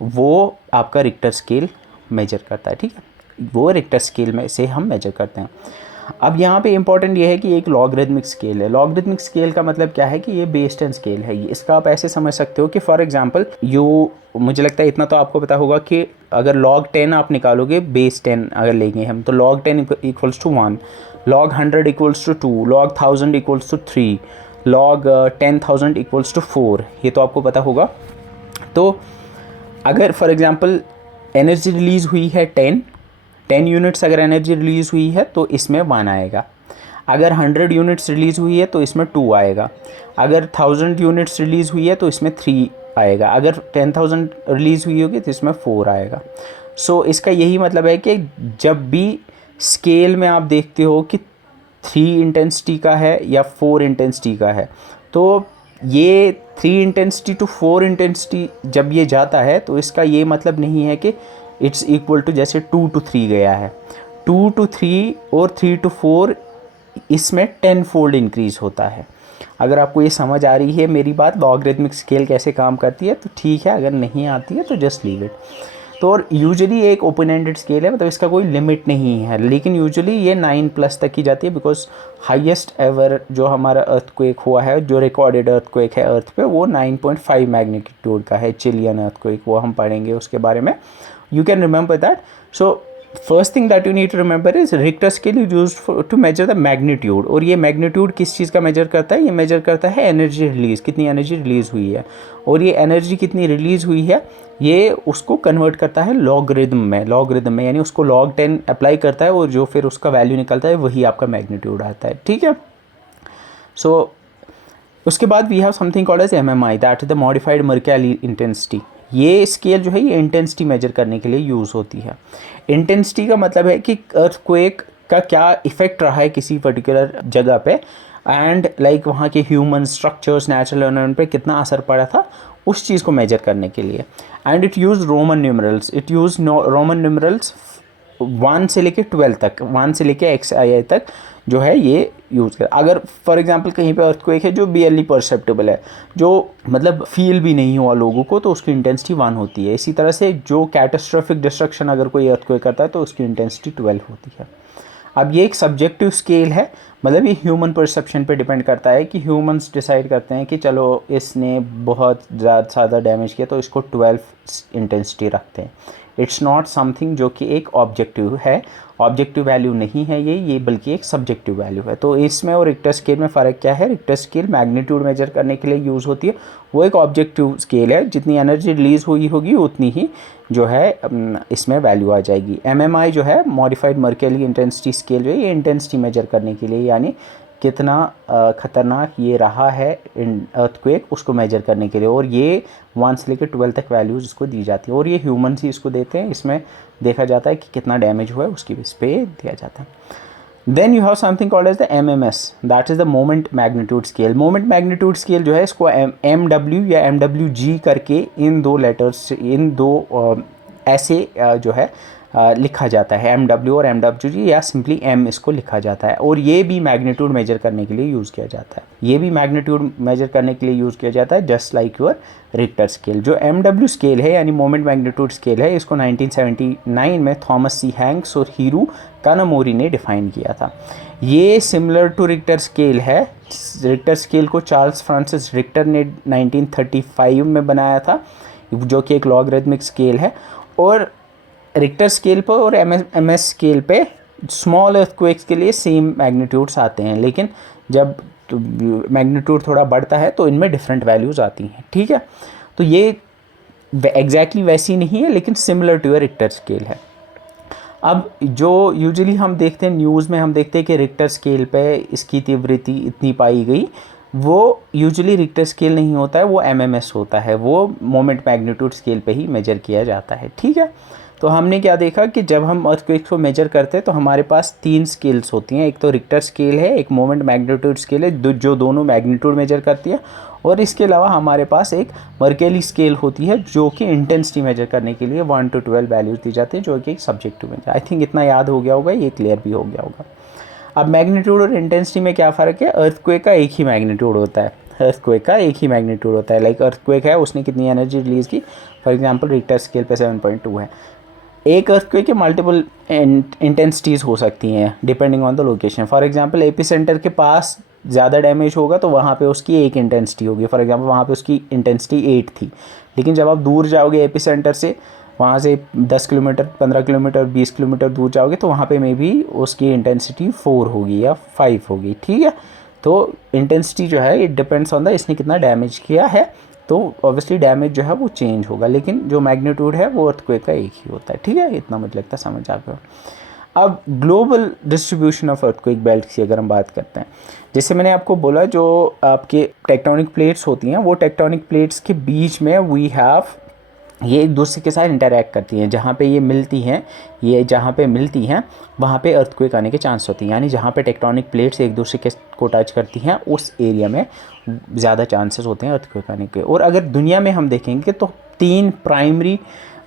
वो आपका रिक्टर स्केल मेजर करता है। ठीक है, वो रिक्टर स्केल में से हम मेजर करते हैं। अब यहाँ पे इंपॉर्टेंट ये है कि एक लॉगरिथमिक स्केल है। लॉगरिथमिक स्केल का मतलब क्या है कि ये बेस 10 स्केल है। इसका आप ऐसे समझ सकते हो कि फॉर एग्जांपल मुझे लगता है इतना तो आपको पता होगा कि अगर log 10 आप निकालोगे, बेस 10 अगर लेंगे हम, तो log 10 equals to 1, log 100 equals to 2, log 1000 equals to 3, log 10,000 equals to 4। ये तो आपको पता होगा। तो अगर फॉर एग्जांपल एनर्जी रिलीज़ हुई है 10 यूनिट्स अगर एनर्जी रिलीज़ हुई है तो इसमें 1 आएगा। अगर 100 यूनिट्स रिलीज़ हुई है तो इसमें 2 आएगा। अगर 1000 यूनिट्स रिलीज़ हुई है तो इसमें 3 आएगा। अगर 10,000 रिलीज़ हुई होगी तो इसमें 4 आएगा। सो इसका यही मतलब है कि जब भी स्केल में आप देखते हो कि 3 इंटेंसिटी का है या 4 इंटेंसिटी का है, तो ये 3 इंटेंसिटी टू 4 इंटेंसिटी जब ये जाता है तो इसका ये मतलब नहीं है कि इट्स इक्वल टू जैसे 2 to 3 गया है। 2 to 3 और 3 to 4 इसमें 10 फोल्ड इंक्रीज़ होता है। अगर आपको ये समझ आ रही है मेरी बात, लॉगरिथमिक स्केल कैसे काम करती है, तो ठीक है, अगर नहीं आती है तो जस्ट लीव इट। तो और यूजुअली एक ओपन एंडेड स्केल है, मतलब इसका कोई लिमिट नहीं है, लेकिन यूजुअली ये 9+ तक की जाती है, बिकॉज हाईएस्ट एवर जो हमारा अर्थक्वेक हुआ है, जो रिकॉर्डेड अर्थक्वेक है अर्थ पे, वो 9.5 मैग्नीट्यूड का है, चिलियन अर्थक्वेक। वो हम पढ़ेंगे उसके बारे में, you can remember that. So first thing that you need to remember is Richter scale is used to measure the magnitude। और ये मैग्नीट्यूड किस चीज़ का मेजर करता है? ये मेजर करता है एनर्जी रिलीज़, कितनी एनर्जी रिलीज़ हुई है। और ये एनर्जी कितनी रिलीज़ हुई है ये उसको कन्वर्ट करता है लॉगरिदम में, यानी उसको log 10 अप्लाई करता है और जो फिर उसका वैल्यू निकलता है वही आपका मैग्नीट्यूड आता है। ठीक है, सो उसके बाद we have something called as MMI, that is the modified Mercalli intensity. ये स्केल जो है ये इंटेंसिटी मेजर करने के लिए यूज़ होती है। इंटेंसिटी का मतलब है कि अर्थक्वेक का क्या इफ़ेक्ट रहा है किसी पर्टिकुलर जगह पे, एंड लाइक वहाँ के ह्यूमन स्ट्रक्चर्स, नेचुरल एनवायरनमेंट पे कितना असर पड़ा था, उस चीज़ को मेजर करने के लिए। And it use Roman numerals 1 से लेके 12 तक, 1 से लेके XII तक जो है ये यूज़ कर। अगर फॉर एग्जांपल कहीं पे अर्थक्वेक है जो barely परसेप्टेबल है, जो मतलब फील भी नहीं हुआ लोगों को, तो उसकी इंटेंसिटी 1 होती है। इसी तरह से जो कैटास्ट्रोफिक डिस्ट्रक्शन अगर कोई अर्थक्वेक करता है तो उसकी इंटेंसिटी 12 होती है। अब ये एक सब्जेक्टिव स्केल है, मतलब ये ह्यूमन परसेप्शन पे डिपेंड करता है कि ह्यूमंस डिसाइड करते हैं कि चलो इसने बहुत ज़्यादा डैमेज किया तो इसको 12 इंटेंसिटी रखते हैं। इट्स नॉट समथिंग जो कि एक ऑब्जेक्टिव है, ऑब्जेक्टिव वैल्यू नहीं है ये बल्कि एक सब्जेक्टिव वैल्यू है। तो इसमें और रिक्टर स्केल में फ़र्क क्या है? रिक्टर स्केल मैग्नीट्यूड मेजर करने के लिए यूज़ होती है, वो एक ऑब्जेक्टिव स्केल है, जितनी एनर्जी रिलीज़ हुई होगी उतनी ही जो है इसमें वैल्यू आ जाएगी। MMI जो है मॉडिफाइड मर्कैली इंटेंसिटी स्केल जो है ये इंटेंसिटी मेजर करने के लिए, यानी कितना ख़तरनाक ये रहा है अर्थक्वेक उसको मेजर करने के लिए, और ये 1 से लेकर 12 तक वैल्यूज़ इसको दी जाती है, और ये ह्यूमन्स ही इसको देते हैं। इसमें देखा जाता है कि कितना डैमेज हुआ है उसकी बेस पे दिया जाता है। Then you have something called as the MMS, that is the moment magnitude scale. Moment magnitude scale जो है इसको MW या MWG करके इन दो लेटर्स, इन दो ऐसे जो है लिखा जाता है, MW और MWG, या सिंपली M इसको लिखा जाता है। और ये भी मैग्नीट्यूड मेजर करने के लिए यूज़ किया जाता है, ये भी मैग्नीट्यूड मेजर करने के लिए यूज़ किया जाता है, just like your Richter scale. जो MW स्केल है यानी मोमेंट मैग्नीट्यूड स्केल है, इसको 1979 में थॉमस सी हैंक्स और हीरू कानामोरी ने डिफ़ाइन किया था। ये सिमिलर टू रिक्टर स्केल है। रिक्टर स्केल को चार्ल्स फ्रांसिस रिक्टर ने 1935 में बनाया था, जो कि एक लॉगरिथमिक स्केल है। और रिक्टर स्केल पर और MS स्केल पे स्मॉल अर्थक्वेक्स के लिए सेम मैग्नीट्यूड्स आते हैं, लेकिन जब मैग्नीट्यूड थोड़ा बढ़ता है तो इनमें डिफरेंट वैल्यूज़ आती हैं। ठीक है, तो ये एग्जैक्टली वैसी नहीं है, लेकिन सिमिलर टू रिक्टर स्केल है। अब जो यूजुअली हम देखते हैं न्यूज़ में, हम देखते हैं कि रिक्टर स्केल पे इसकी तीव्रता इतनी पाई गई, वो यूजुअली रिक्टर स्केल नहीं होता है, वो एमएमएस होता है, वो मोमेंट मैग्नीट्यूड स्केल पे ही मेजर किया जाता है। ठीक है, तो हमने क्या देखा कि जब हम अर्थक्वेक को मेजर करते हैं तो हमारे पास 3 स्केल्स होती हैं, एक तो रिक्टर स्केल है, एक मोमेंट मैग्नीट्यूड स्केल है जो दोनों मैग्नीट्यूड मेजर करती है, और इसके अलावा हमारे पास एक मर्केली स्केल होती है जो कि इंटेंसिटी मेजर करने के लिए 1 to 12 वैल्यूज दी जाती है, जो कि सब्जेक्टिव मेजर। आई थिंक इतना याद हो गया होगा, ये क्लियर भी हो गया होगा। अब मैग्नीट्यूड और इंटेंसिटी में क्या फ़र्क है? अर्थक्वेक का एक ही मैग्नीट्यूड होता है, अर्थक्वेक का एक ही मैग्नीट्यूड होता है। लाइक अर्थक्वेक है, उसने कितनी एनर्जी रिलीज़ की, फॉर एग्जांपल रिक्टर स्केल पे 7.2 है। एक अर्थक्वेक के मल्टीपल इंटेंसिटीज़ हो सकती हैं depending on the location. For example epicentre के पास ज़्यादा डैमेज होगा तो वहाँ पे उसकी एक इंटेंसिटी होगी, फॉर एग्जांपल वहाँ पे उसकी इंटेंसिटी 8 थी, लेकिन जब आप दूर जाओगे एपिसेंटर से, वहाँ से 10 किलोमीटर, 15 किलोमीटर, 20 किलोमीटर दूर जाओगे तो वहाँ पे मे बी उसकी इंटेंसिटी 4 होगी या 5 होगी। ठीक है, तो इंटेंसिटी जो है इट डिपेंड्स ऑन द इसने कितना डैमेज किया है, तो ऑब्वियसली डैमेज जो है वो चेंज होगा, लेकिन जो मैग्नीट्यूड है वो अर्थक्वेक का एक ही होता है। ठीक है, इतना मुझे लगता है समझ आ गया। अब global distribution of earthquake belt की अगर हम बात करते हैं, जैसे मैंने आपको बोला जो आपके टेक्टोनिक प्लेट्स होती हैं, वो टेक्टोनिक प्लेट्स के बीच में वी हैव, ये एक दूसरे के साथ इंटरैक्ट करती हैं, जहाँ पे ये मिलती हैं, ये जहाँ पे मिलती हैं वहाँ पे अर्थक्वेक आने के चांस होती हैं। यानी जहाँ पे टेक्टोनिक प्लेट्स एक दूसरे के को टच करती हैं उस एरिया में ज़्यादा चांसेस होते हैं अर्थक्वेक आने के। और अगर दुनिया में हम देखेंगे तो 3 प्राइमरी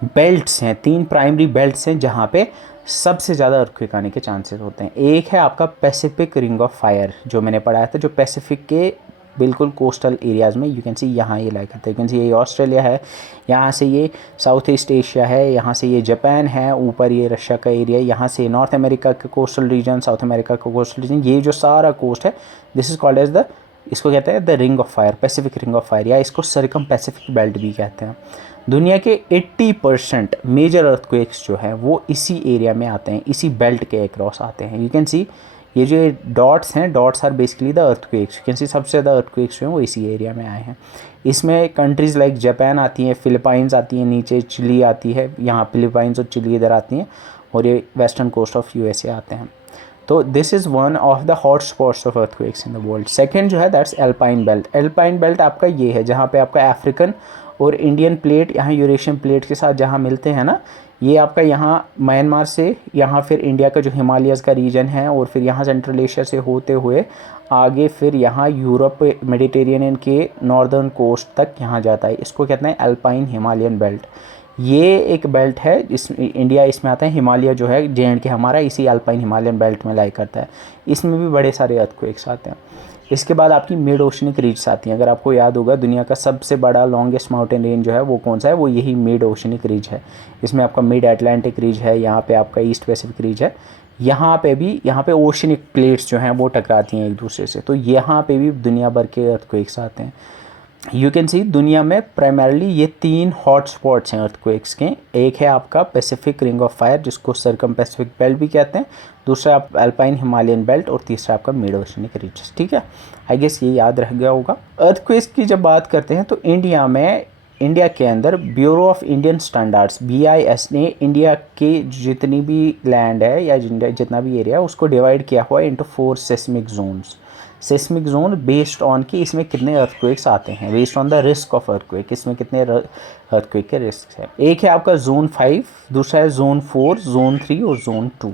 बेल्ट्स हैं जहाँ पे सबसे ज़्यादा अर्थक्वेक आने के चांसेस होते हैं। एक है आपका पैसिफिक रिंग ऑफ फायर, जो मैंने पढ़ाया था, जो पैसिफिक के बिल्कुल कोस्टल एरियाज़ में, यू कैन सी यहाँ ये लाइक करते हैं, यू कैन सी ये ऑस्ट्रेलिया है, यहाँ से ये साउथ ईस्ट एशिया है, यहाँ से ये जापान है, ऊपर ये रशिया का एरिया है, यहाँ से नॉर्थ अमेरिका का कोस्टल रीजन, साउथ अमेरिका का कोस्टल रीजन, ये जो सारा कोस्ट है this is called as the, इसको कहते हैं the ring of fire, Pacific ring of fire, या इसको सर्कम पैसिफिक बेल्ट भी कहते हैं। दुनिया के 80% मेजर अर्थक्वेक्स जो हैं वो इसी एरिया में आते हैं, इसी बेल्ट के अक्रॉस आते हैं। यू कैन सी ये जो डॉट्स हैं, dots are basically the earthquakes. You can see सबसे ज़्यादा अर्थक्वेक्स जो हैं वो इसी एरिया में आए हैं। इसमें कंट्रीज़ लाइक जापान आती हैं, फिलीपाइंस आती हैं, नीचे चिली आती है, यहाँ फिलीपाइंस और चिली इधर आती हैं, और ये वेस्टर्न कोस्ट ऑफ यूएसए आते हैं। तो this is one of the hot spots of earthquakes in the world. Second जो है that's alpine belt. Alpine belt आपका ये है जहाँ पे आपका अफ्रीकन और इंडियन प्लेट यहाँ यूरेशियन प्लेट के साथ जहाँ मिलते हैं ना, ये आपका यहाँ म्यांमार से, यहाँ फिर इंडिया का जो हिमालयस का रीजन है, और फिर यहाँ सेंट्रल एशिया से होते हुए आगे फिर यहाँ यूरोप मेडिटेरेनियन के नॉर्दर्न कोस्ट तक यहाँ जाता है। इसको कहते हैं अल्पाइन हिमालयन बेल्ट। ये एक बेल्ट है, इस इंडिया इसमें आता है, हिमालय जो है जे.एंड.के हमारा इसी अल्पाइन हिमालयन बेल्ट में लाई करता है। इसमें भी बड़े सारे अर्थक्वेक्स आते हैं। इसके बाद आपकी मिड ओशनिक रीज आती हैं। अगर आपको याद होगा दुनिया का सबसे बड़ा लॉन्गेस्ट माउंटेन रेंज जो है वो कौन सा है, वो यही मिड ओशनिक रीज है। इसमें आपका मिड अटलांटिक रीज है, यहाँ पे आपका ईस्ट पैसिफिक रीज है, यहाँ पे ओशनिक प्लेट्स जो हैं वो टकराती हैं एक दूसरे से, तो यहाँ पे भी दुनिया भर के अर्थक्वेक्स आते हैं। यू कैन सी दुनिया में प्राइमरली ये 3 हॉट स्पॉट्स हैं अर्थक्वेक्स के। एक है आपका पैसिफिक रिंग ऑफ फायर जिसको सर्कम पैसिफिक बेल्ट भी कहते हैं, दूसरा आप अल्पाइन हिमालयन बेल्ट, और तीसरा आपका मिड ओशनिक रीजेस। ठीक है, आई गेस ये याद रह गया होगा। अर्थक्वेक्स की जब बात करते हैं तो इंडिया के अंदर bureau of Indian standards BIS ने इंडिया के जितनी भी लैंड है या जितना भी एरिया है उसको डिवाइड किया हुआ है into 4 seismic zones. Seismic zone based on कि इसमें कितने अर्थक्वेक्स आते हैं, based on the risk of earthquake, इसमें कितने अर्थक्वेक के रिस्क है। एक है आपका जोन 5, दूसरा है जोन 4, जोन 3 और जोन 2।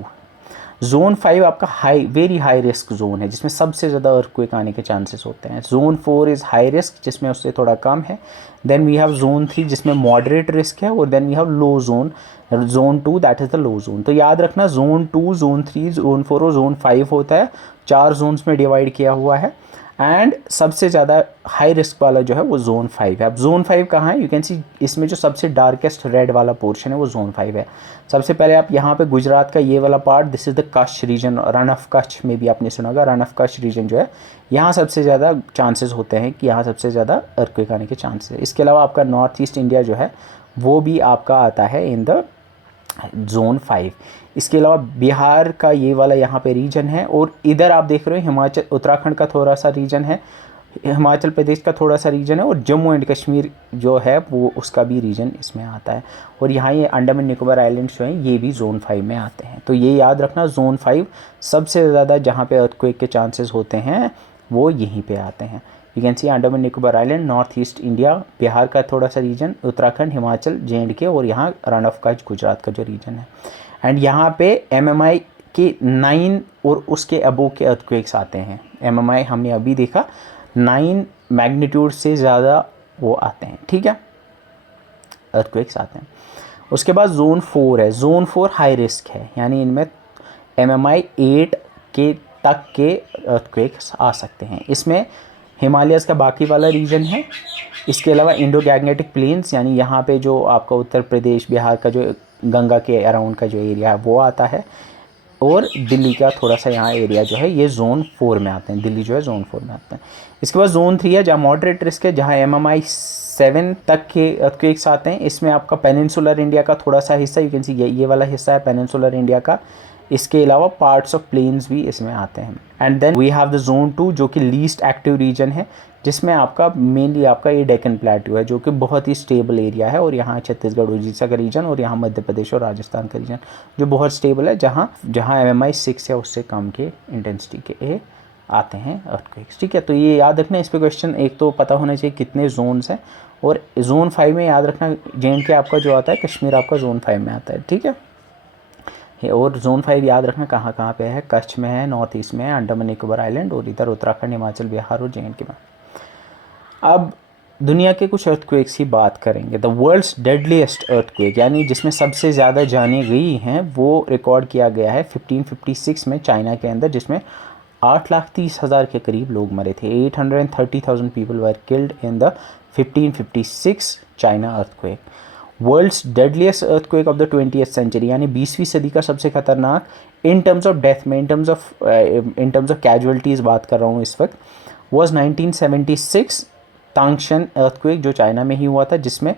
जोन 5 आपका वेरी हाई रिस्क जोन है जिसमें सबसे ज़्यादा अर्थक्वेक आने के चांसेस होते हैं। जोन 4 इज़ हाई रिस्क जिसमें उससे थोड़ा कम है। देन वी हैव जोन 3 जिसमें मॉडरेट रिस्क है, और then we have low zone, zone 2 that is the low zone. तो याद रखना जोन 2, जोन 3, जोन 4 और जोन 5 होता है, 4 जोन्स में डिवाइड किया हुआ है। एंड सबसे ज़्यादा हाई रिस्क वाला जो है वो जोन 5 है। अब जोन 5 कहाँ है, यू कैन सी इसमें जो सबसे डार्केस्ट रेड वाला पोर्शन है वो जोन 5 है। सबसे पहले आप यहाँ पे गुजरात का ये वाला part, this is the Kutch region, Rann of Kutch में भी आपने सुना होगा, रन ऑफ कच्छ रीजन जो है यहाँ सबसे ज़्यादा चांसेस होते हैं कि यहाँ सबसे ज़्यादा अर्थक्वेक आने के चांसेस है। इसके अलावा आपका नॉर्थ ईस्ट इंडिया जो है वो भी आपका आता है इन द जोन 5। इसके अलावा बिहार का ये वाला यहाँ पे रीजन है, और इधर आप देख रहे हो हिमाचल उत्तराखंड का थोड़ा सा रीजन है, हिमाचल प्रदेश का थोड़ा सा रीजन है, और जम्मू एंड कश्मीर जो है वो उसका भी रीजन इसमें आता है। और यहाँ ये अंडमान निकोबार आइलैंड्स जो हैं ये भी जोन 5 में आते हैं। तो ये याद रखना जोन 5 सबसे ज़्यादा जहाँ पे अर्थक्वेक के चांसेस होते हैं वो यहीं पे आते हैं। You can C Andaman Nicobar island, north east India, Bihar का थोड़ा सा रीजन, उत्तराखंड, हिमाचल, JNK और यहाँ रन ऑफ कच्छ गुजरात का जो रीजन है। एंड यहाँ पे MMI के 9 और उसके अबो के अर्थक्वेक्स आते हैं। MMI हमने अभी देखा 9 मैग्नीट्यूड से ज़्यादा वो आते हैं, ठीक है, अर्थक्वेक्स आते हैं। उसके बाद जोन 4 है। जोन 4 हाई रिस्क है, यानी इनमें MMI 8 के तक के अर्थक्वेक्स आ सकते हैं। इसमें हिमालयस का बाकी वाला रीजन है, इसके अलावा इंडो गैंगेटिक प्लेन्स, यानी यहाँ पे जो आपका उत्तर प्रदेश बिहार का जो गंगा के अराउंड का जो एरिया है वो आता है, और दिल्ली का थोड़ा सा यहाँ एरिया जो है ये जोन 4 में आते हैं, दिल्ली जो है जोन 4 में आते हैं। इसके बाद जोन 3 है जहाँ मॉडरेट रिस्क है, जहाँ MMI 7 तक के अर्थक्वेक्स आते हैं। इसमें आपका पेनिनसुलर इंडिया का थोड़ा सा हिस्सा, यू कैन सी ये वाला हिस्सा है पेनिनसुलर इंडिया का, इसके अलावा पार्ट्स ऑफ प्लेन्स भी इसमें आते हैं। And then we have the zone 2 जो कि लीस्ट एक्टिव रीजन है, जिसमें आपका मेनली आपका ये डेक्कन प्लेट्यू है जो कि बहुत ही स्टेबल एरिया है, और यहाँ छत्तीसगढ़ उड़ीसा का रीजन और यहाँ मध्य प्रदेश और राजस्थान का रीजन जो बहुत स्टेबल है, जहाँ MMI 6 या उससे कम के इंटेंसिटी के आते हैं अर्थक्वेक्स, ठीक है। तो ये याद रखना, इस पे क्वेश्चन एक तो पता होना चाहिए कितने जोन्स हैं, और जोन 5 में याद रखना JNK आपका जो आता है, कश्मीर आपका जोन 5 में आता है, ठीक है। और जोन 5 याद रखना कहाँ कहाँ पे है, कच्छ में है, नॉर्थ ईस्ट में है, अंडमान निकोबार आइलैंड, और इधर उत्तराखंड, हिमाचल, बिहार और JNK में। अब दुनिया के कुछ अर्थक्वेक्स की बात करेंगे। द वर्ल्ड्स डेडलीस्ट अर्थक्वेक, यानी जिसमें सबसे ज़्यादा जाने गई हैं, वो रिकॉर्ड किया गया है 1556 में चाइना के अंदर, जिसमें 8,30,000 के करीब लोग मरे थे। 830,000 people were killed in the 1556 China earthquake. World's deadliest earthquake of the 20th century, यानी 20वीं सदी का सबसे खतरनाक इन टर्म्स ऑफ डेथ में, इन टर्म्स ऑफ कैजुअलिटीज़ बात कर रहा हूँ इस वक्त, वॉज 1976 तांगशन अर्थक्वेक जो चाइना में ही हुआ था, जिसमें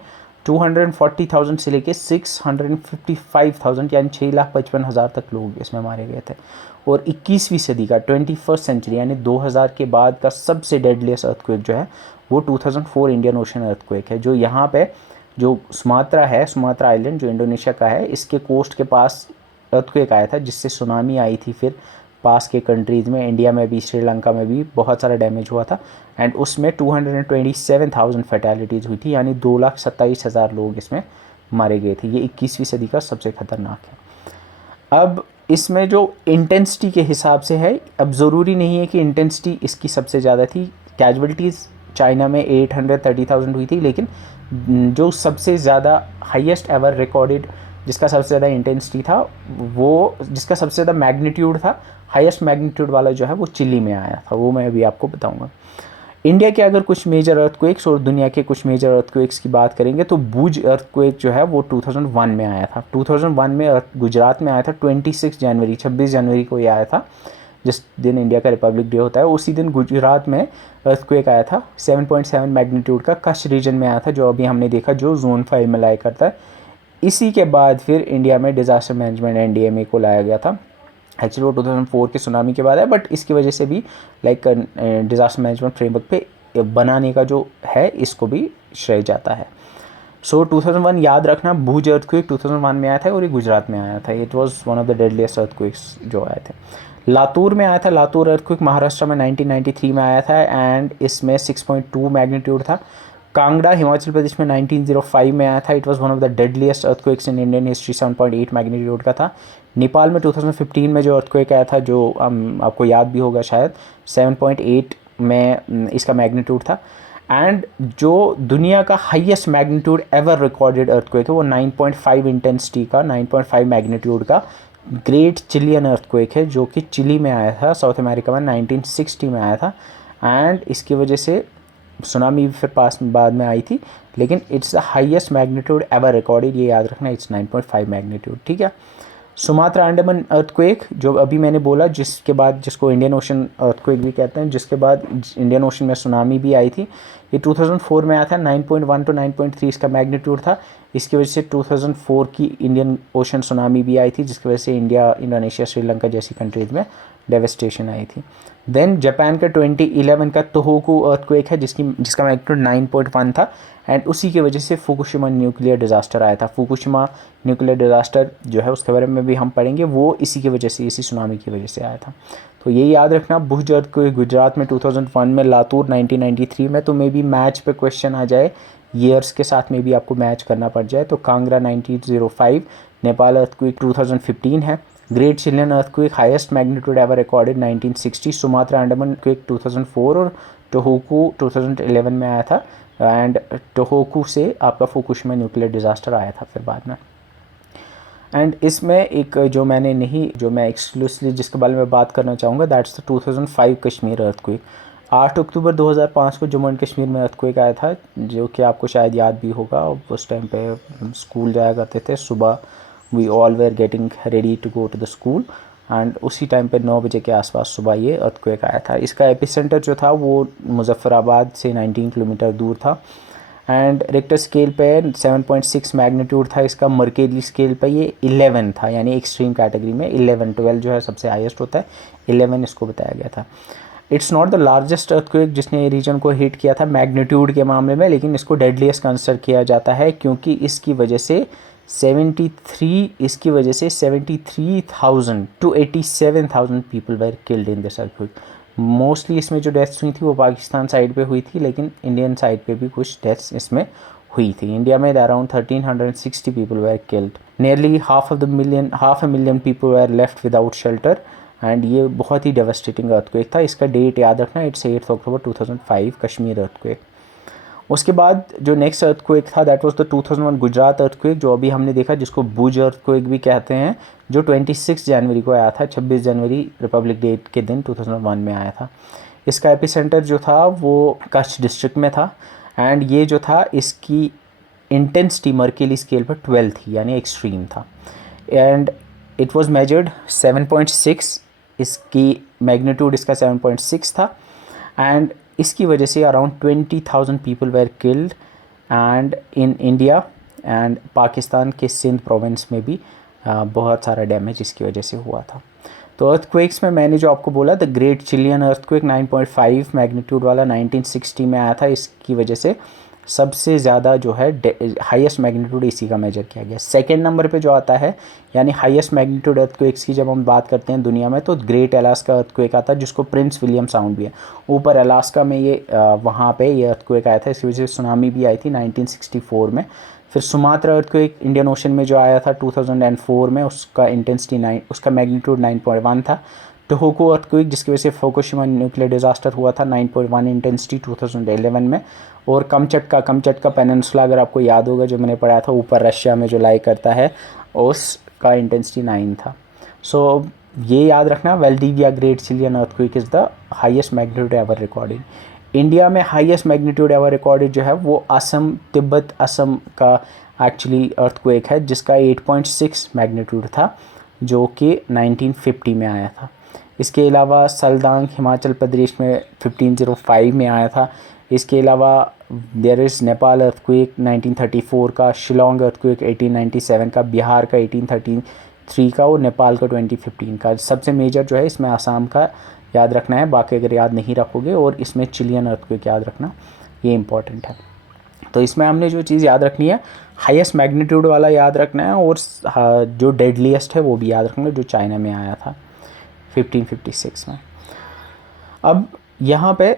240,000 से लेके 655,000 यानी 6,55,000 तक लोग इसमें मारे गए थे। और 21वीं सदी का 21st सेंचुरी यानी 2000 के बाद का सबसे डेडलीस्ट अर्थक्वेक जो है वो 2004 इंडियन ओशन अर्थक्वेक है, जो यहाँ पे जो सुमात्रा है, सुमात्रा आइलैंड जो इंडोनेशिया का है, इसके कोस्ट के पास अर्थक्वेक आया था, जिससे सुनामी आई थी। फिर पास के कंट्रीज़ में, इंडिया में भी, श्रीलंका में भी बहुत सारा डैमेज हुआ था, एंड उसमें 227,000 फैटेलिटीज़ हुई थी, यानी 2,27,000 लोग इसमें मारे गए थे। ये 21वीं सदी का सबसे खतरनाक है। अब इसमें जो इंटेंसिटी के हिसाब से है, अब ज़रूरी नहीं है कि इंटेंसिटी इसकी सबसे ज़्यादा थी। कैजुअलिटीज़ चाइना में 830,000 हुई थी, लेकिन जो सबसे ज़्यादा हाईएस्ट एवर रिकॉर्डेड, जिसका सबसे ज़्यादा इंटेंसिटी था, वो जिसका सबसे ज़्यादा मैग्नीट्यूड था, हाईएस्ट मैग्नीट्यूड वाला जो है वो चिली में आया था, वो मैं अभी आपको बताऊंगा। इंडिया के अगर कुछ मेजर अर्थक्वेक्स और दुनिया के कुछ मेजर अर्थक्वेक्स की बात करेंगे तो भुज अर्थक्वेक जो है वो 2001 में आया था। 2001 में गुजरात में आया था, 26 जनवरी को ये आया था, जिस दिन इंडिया का रिपब्लिक डे होता है, उसी दिन गुजरात में अर्थक्वेक आया था। 7.7 मैग्नीट्यूड का कच्छ रीजन में आया था, जो अभी हमने देखा जो जोन 5 में लाया करता है। इसी के बाद फिर इंडिया में डिज़ास्टर मैनेजमेंट NDMA को लाया गया था। एक्चुअली वो 2004 के सुनामी के बाद है, बट इसकी वजह से भी लाइक डिज़ास्टर मैनेजमेंट फ्रेमवर्क पे बनाने का जो है इसको भी श्रेय जाता है। सो 2001 याद रखना, भुज अर्थक्वेक 2001 में आया था और ये गुजरात में आया था। It was one of the deadliest earthquakes जो आए थे। लातूर में आया था, लातूर अर्थक्वेक महाराष्ट्र में 1993 में आया था, एंड इसमें 6.2 मैग्नीट्यूड था। कांगड़ा हिमाचल प्रदेश में 1905 में आया था। It was one of the deadliest earthquakes in Indian history, 7.8 magnitude का था। नेपाल में 2015 में जो अर्थक्वेक आया था, जो आपको याद भी होगा शायद, 7.8 में इसका मैग्नीट्यूड था। एंड जो दुनिया का highest magnitude ever recorded earthquake है वो 9.5 इंटेंसिटी का, 9.5 मैग्नीट्यूड का ग्रेट चिलियन अर्थक्वेक है, जो कि चिली में आया था, साउथ अमेरिका में 1960 में आया था। एंड इसकी वजह से सुनामी भी फिर बाद में आई थी, लेकिन it's the highest magnitude ever recorded, ये याद रखना, इट्स 9.5 मैग्नीट्यूड, ठीक है। सुमात्रा अंडमान अर्थक्वेक जो अभी मैंने बोला, जिसके बाद जिसको इंडियन ओशन अर्थक्वेक भी कहते हैं, जिसके बाद इंडियन ओशन में सुनामी भी आई थी, ये 2004 में आया था। 9.1 to 9.3 इसका मैग्नीट्यूड था। इसकी वजह से 2004 की इंडियन ओशन सुनामी भी आई थी, जिसकी वजह से इंडिया, इंडोनेशिया, श्रीलंका जैसी कंट्रीज़ में डेवेस्टेशन आई थी। देन जापान का 2011 का तोहोकू अर्थक्वेक है, जिसका मैग्नीट्यूड 9.1 था, एंड उसी की वजह से फुकुशिमा न्यूक्लियर डिज़ास्टर आया था। फुकुशिमा न्यूक्लियर डिज़ास्टर जो है उसके बारे में भी हम पढ़ेंगे, वो इसी की वजह से, इसी सुनामी की वजह से आया था। तो ये याद रखना। भुज अर्थक्वेक गुजरात में 2001 में, लातूर 1993 में। तो मे बी मैच पे क्वेश्चन आ जाए, ईयर्स के साथ में भी आपको मैच करना पड़ जाए। तो कांगड़ा 1905, नेपाल अर्थक्वेक 2015 है। Great Chilean earthquake highest magnitude ever recorded 1960, Sumatra Andaman quake 2004 और टोहोकू 2011 में आया था। एंड टोहोकू से आपका फुकुशिमा न्यूक्लियर डिज़ास्टर आया था फिर बाद में। एंड इसमें एक जो मैं एक्सक्लूसिवली जिसके बारे में बात करना चाहूँगा, दैट्स द 2005 कश्मीर अर्थक्वेक। 8 अक्टूबर 2005 को जम्मू एंड कश्मीर में अर्थक्वेक आया था, जो कि आपको शायद याद भी होगा। उस टाइम पे हम स्कूल जाया करते थे सुबह, we all were getting ready to go to the school, and उसी टाइम पे 9 बजे के आसपास सुबह ये अर्थक्वेक आया था। इसका एपिसेंटर जो था वो मुजफ्फराबाद से 19 किलोमीटर दूर था, एंड रिक्टर स्केल पे 7.6 मैग्नीट्यूड था इसका। मर्केली स्केल पे ये 11 था, यानी एक्सट्रीम कैटेगरी में 11, 12 जो है सबसे हाईएस्ट होता है, 11 इसको बताया गया था। It's not the largest earthquake जिसने रीजन को हिट किया था मैग्नीट्यूड के मामले में, लेकिन इसको डेडलीस्ट कंसिडर किया जाता है, क्योंकि इसकी वजह से 73,000 to 87,000 people were killed in this earthquake. Mostly इसमें जो डेथ्स हुई थी वो पाकिस्तान साइड पे हुई थी, लेकिन इंडियन साइड पे भी कुछ डेथ्स इसमें हुई थी। इंडिया में around 1360 people were killed. Nearly half a million people were left without shelter, and ये बहुत ही डेवास्टेटिंग अर्थक्वेक था। इसका डेट याद रखना, इट्स 8 अक्टूबर 2005 कश्मीर अर्थक्वेक। उसके बाद जो नेक्स्ट अर्थक्वेक था that was the 2001 Gujarat earthquake, जो अभी हमने देखा, जिसको भुज अर्थक्वेक भी कहते हैं, जो 26 जनवरी को आया था। 26 जनवरी रिपब्लिक डे के दिन 2001 में आया था। इसका एपिसेंटर जो था वो कच्छ डिस्ट्रिक्ट में था, एंड ये जो था इसकी इंटेंसिटी मर्केली स्केल पर 12 थी, यानी एक्सट्रीम था, एंड इट वाज मेजर्ड 7.6। इसकी मैग्नीट्यूड इसका 7.6 था, एंड इसकी वजह से around 20,000 people were killed, and in India and Pakistan के सिंध प्रोविंस में भी बहुत सारा डैमेज इसकी वजह से हुआ था। तो अर्थक्वेक्स में मैंने जो आपको बोला, the great Chilean earthquake 9.5 magnitude वाला 1960 में आया था। इसकी वजह से सबसे ज़्यादा जो है हाईएस्ट मैग्नीट्यूड इसी का मेजर किया गया। सेकेंड नंबर पे जो आता है, यानी हाईएस्ट मैग्नीट्यूड अर्थक्वेक्स की जब हम बात करते हैं दुनिया में, तो ग्रेट अलास्का अर्थक्वेक आता है, जिसको प्रिंस विलियम साउंड भी है। ऊपर अलास्का में ये वहाँ पे ये अर्थक्वेक आया था, इसकी वजह से सुनामी भी आई थी 1964 में। फिर सुमात्रा अर्थक्वेक इंडियन ओशन में जो आया था 2004 में, उसका उसका मैग्नीट्यूड 9.1 था। टोहोकू अर्थक्वेक जिसकी वजह से फुकुशिमा न्यूक्लियर डिज़ास्टर हुआ था 9.1 इंटेंसिटी 2011 में। और कमचटका पेनिनसुला, अगर आपको याद होगा, जो मैंने पढ़ा था ऊपर रशिया में जो लाई करता है, उसका इंटेंसिटी 9 था। सो ये याद रखना, Valdivia great Chilean earthquake is the highest magnitude ever recorded. India में हाईएस्ट मैग्नीट्यूड एवर रिकॉर्डेड जो है वो तिब्बत असम का एक्चुअली अर्थक्वेक है, जिसका 8.6 मैग्नीट्यूड था, जो कि 1950 में आया था। इसके अलावा सलदांग हिमाचल प्रदेश में 1505 में आया था। इसके अलावा देयर इज़ नेपाल अर्थक्वेक 1934 का, शिलोंग अर्थक्वेक 1897 का, बिहार का 1833 का, और नेपाल का 2015 का। सबसे मेजर जो है इसमें आसाम का याद रखना है, बाकी अगर याद नहीं रखोगे, और इसमें चिलियन अर्थक्वेक याद रखना, ये इंपॉर्टेंट है। तो इसमें हमने जो चीज़ याद रखनी है, हाईएस्ट मैग्नीट्यूड वाला याद रखना है, और जो डेडलीस्ट है वो भी याद रखना, जो चाइना में आया था 1556 में। अब यहाँ पे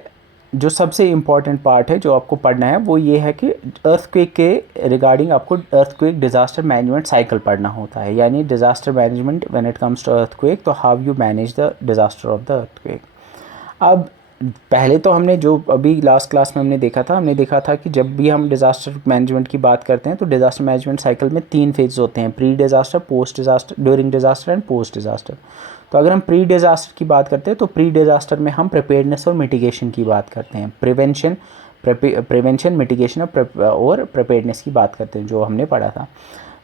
जो सबसे इम्पॉर्टेंट पार्ट है जो आपको पढ़ना है वो ये है कि अर्थक्वेक के रिगार्डिंग आपको अर्थक्वेक डिज़ास्टर मैनेजमेंट साइकिल पढ़ना होता है, यानी disaster management when it comes to earthquake, तो how you manage the disaster of the earthquake. अब पहले तो हमने जो अभी लास्ट क्लास में हमने देखा था कि जब भी हम डिज़ास्टर मैनेजमेंट की बात करते हैं तो डिज़ास्टर मैनेजमेंट साइकिल में 3 फेज होते हैं, pre disaster, post disaster, during disaster and post disaster. तो अगर हम प्री डिज़ास्टर की बात करते हैं तो प्री डिज़ास्टर में हम प्रिपेयर्डनेस और मिटिगेशन की बात करते हैं, प्रिवेंशन मिटिगेशन और प्रिपेयर्डनेस की बात करते हैं, जो हमने पढ़ा था।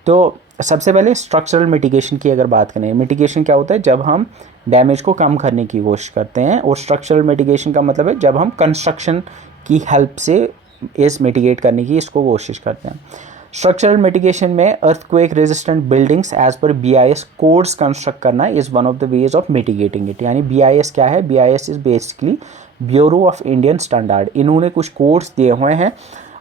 तो सबसे पहले स्ट्रक्चरल मिटिगेशन की अगर बात करें, मिटिगेशन क्या होता है, जब हम डैमेज को कम करने की कोशिश करते हैं, और स्ट्रक्चरल मिटिगेशन का मतलब है जब हम कंस्ट्रक्शन की हेल्प से इस मिटिगेट करने की इसको कोशिश करते हैं। स्ट्रक्चरल मिटिगेशन में earthquake resistant buildings as per BIS codes construct करना is one of the ways of mitigating it. यानी BIS क्या है? BIS is basically Bureau of Indian Standard. इन्होंने कुछ कोड्स दिए हुए हैं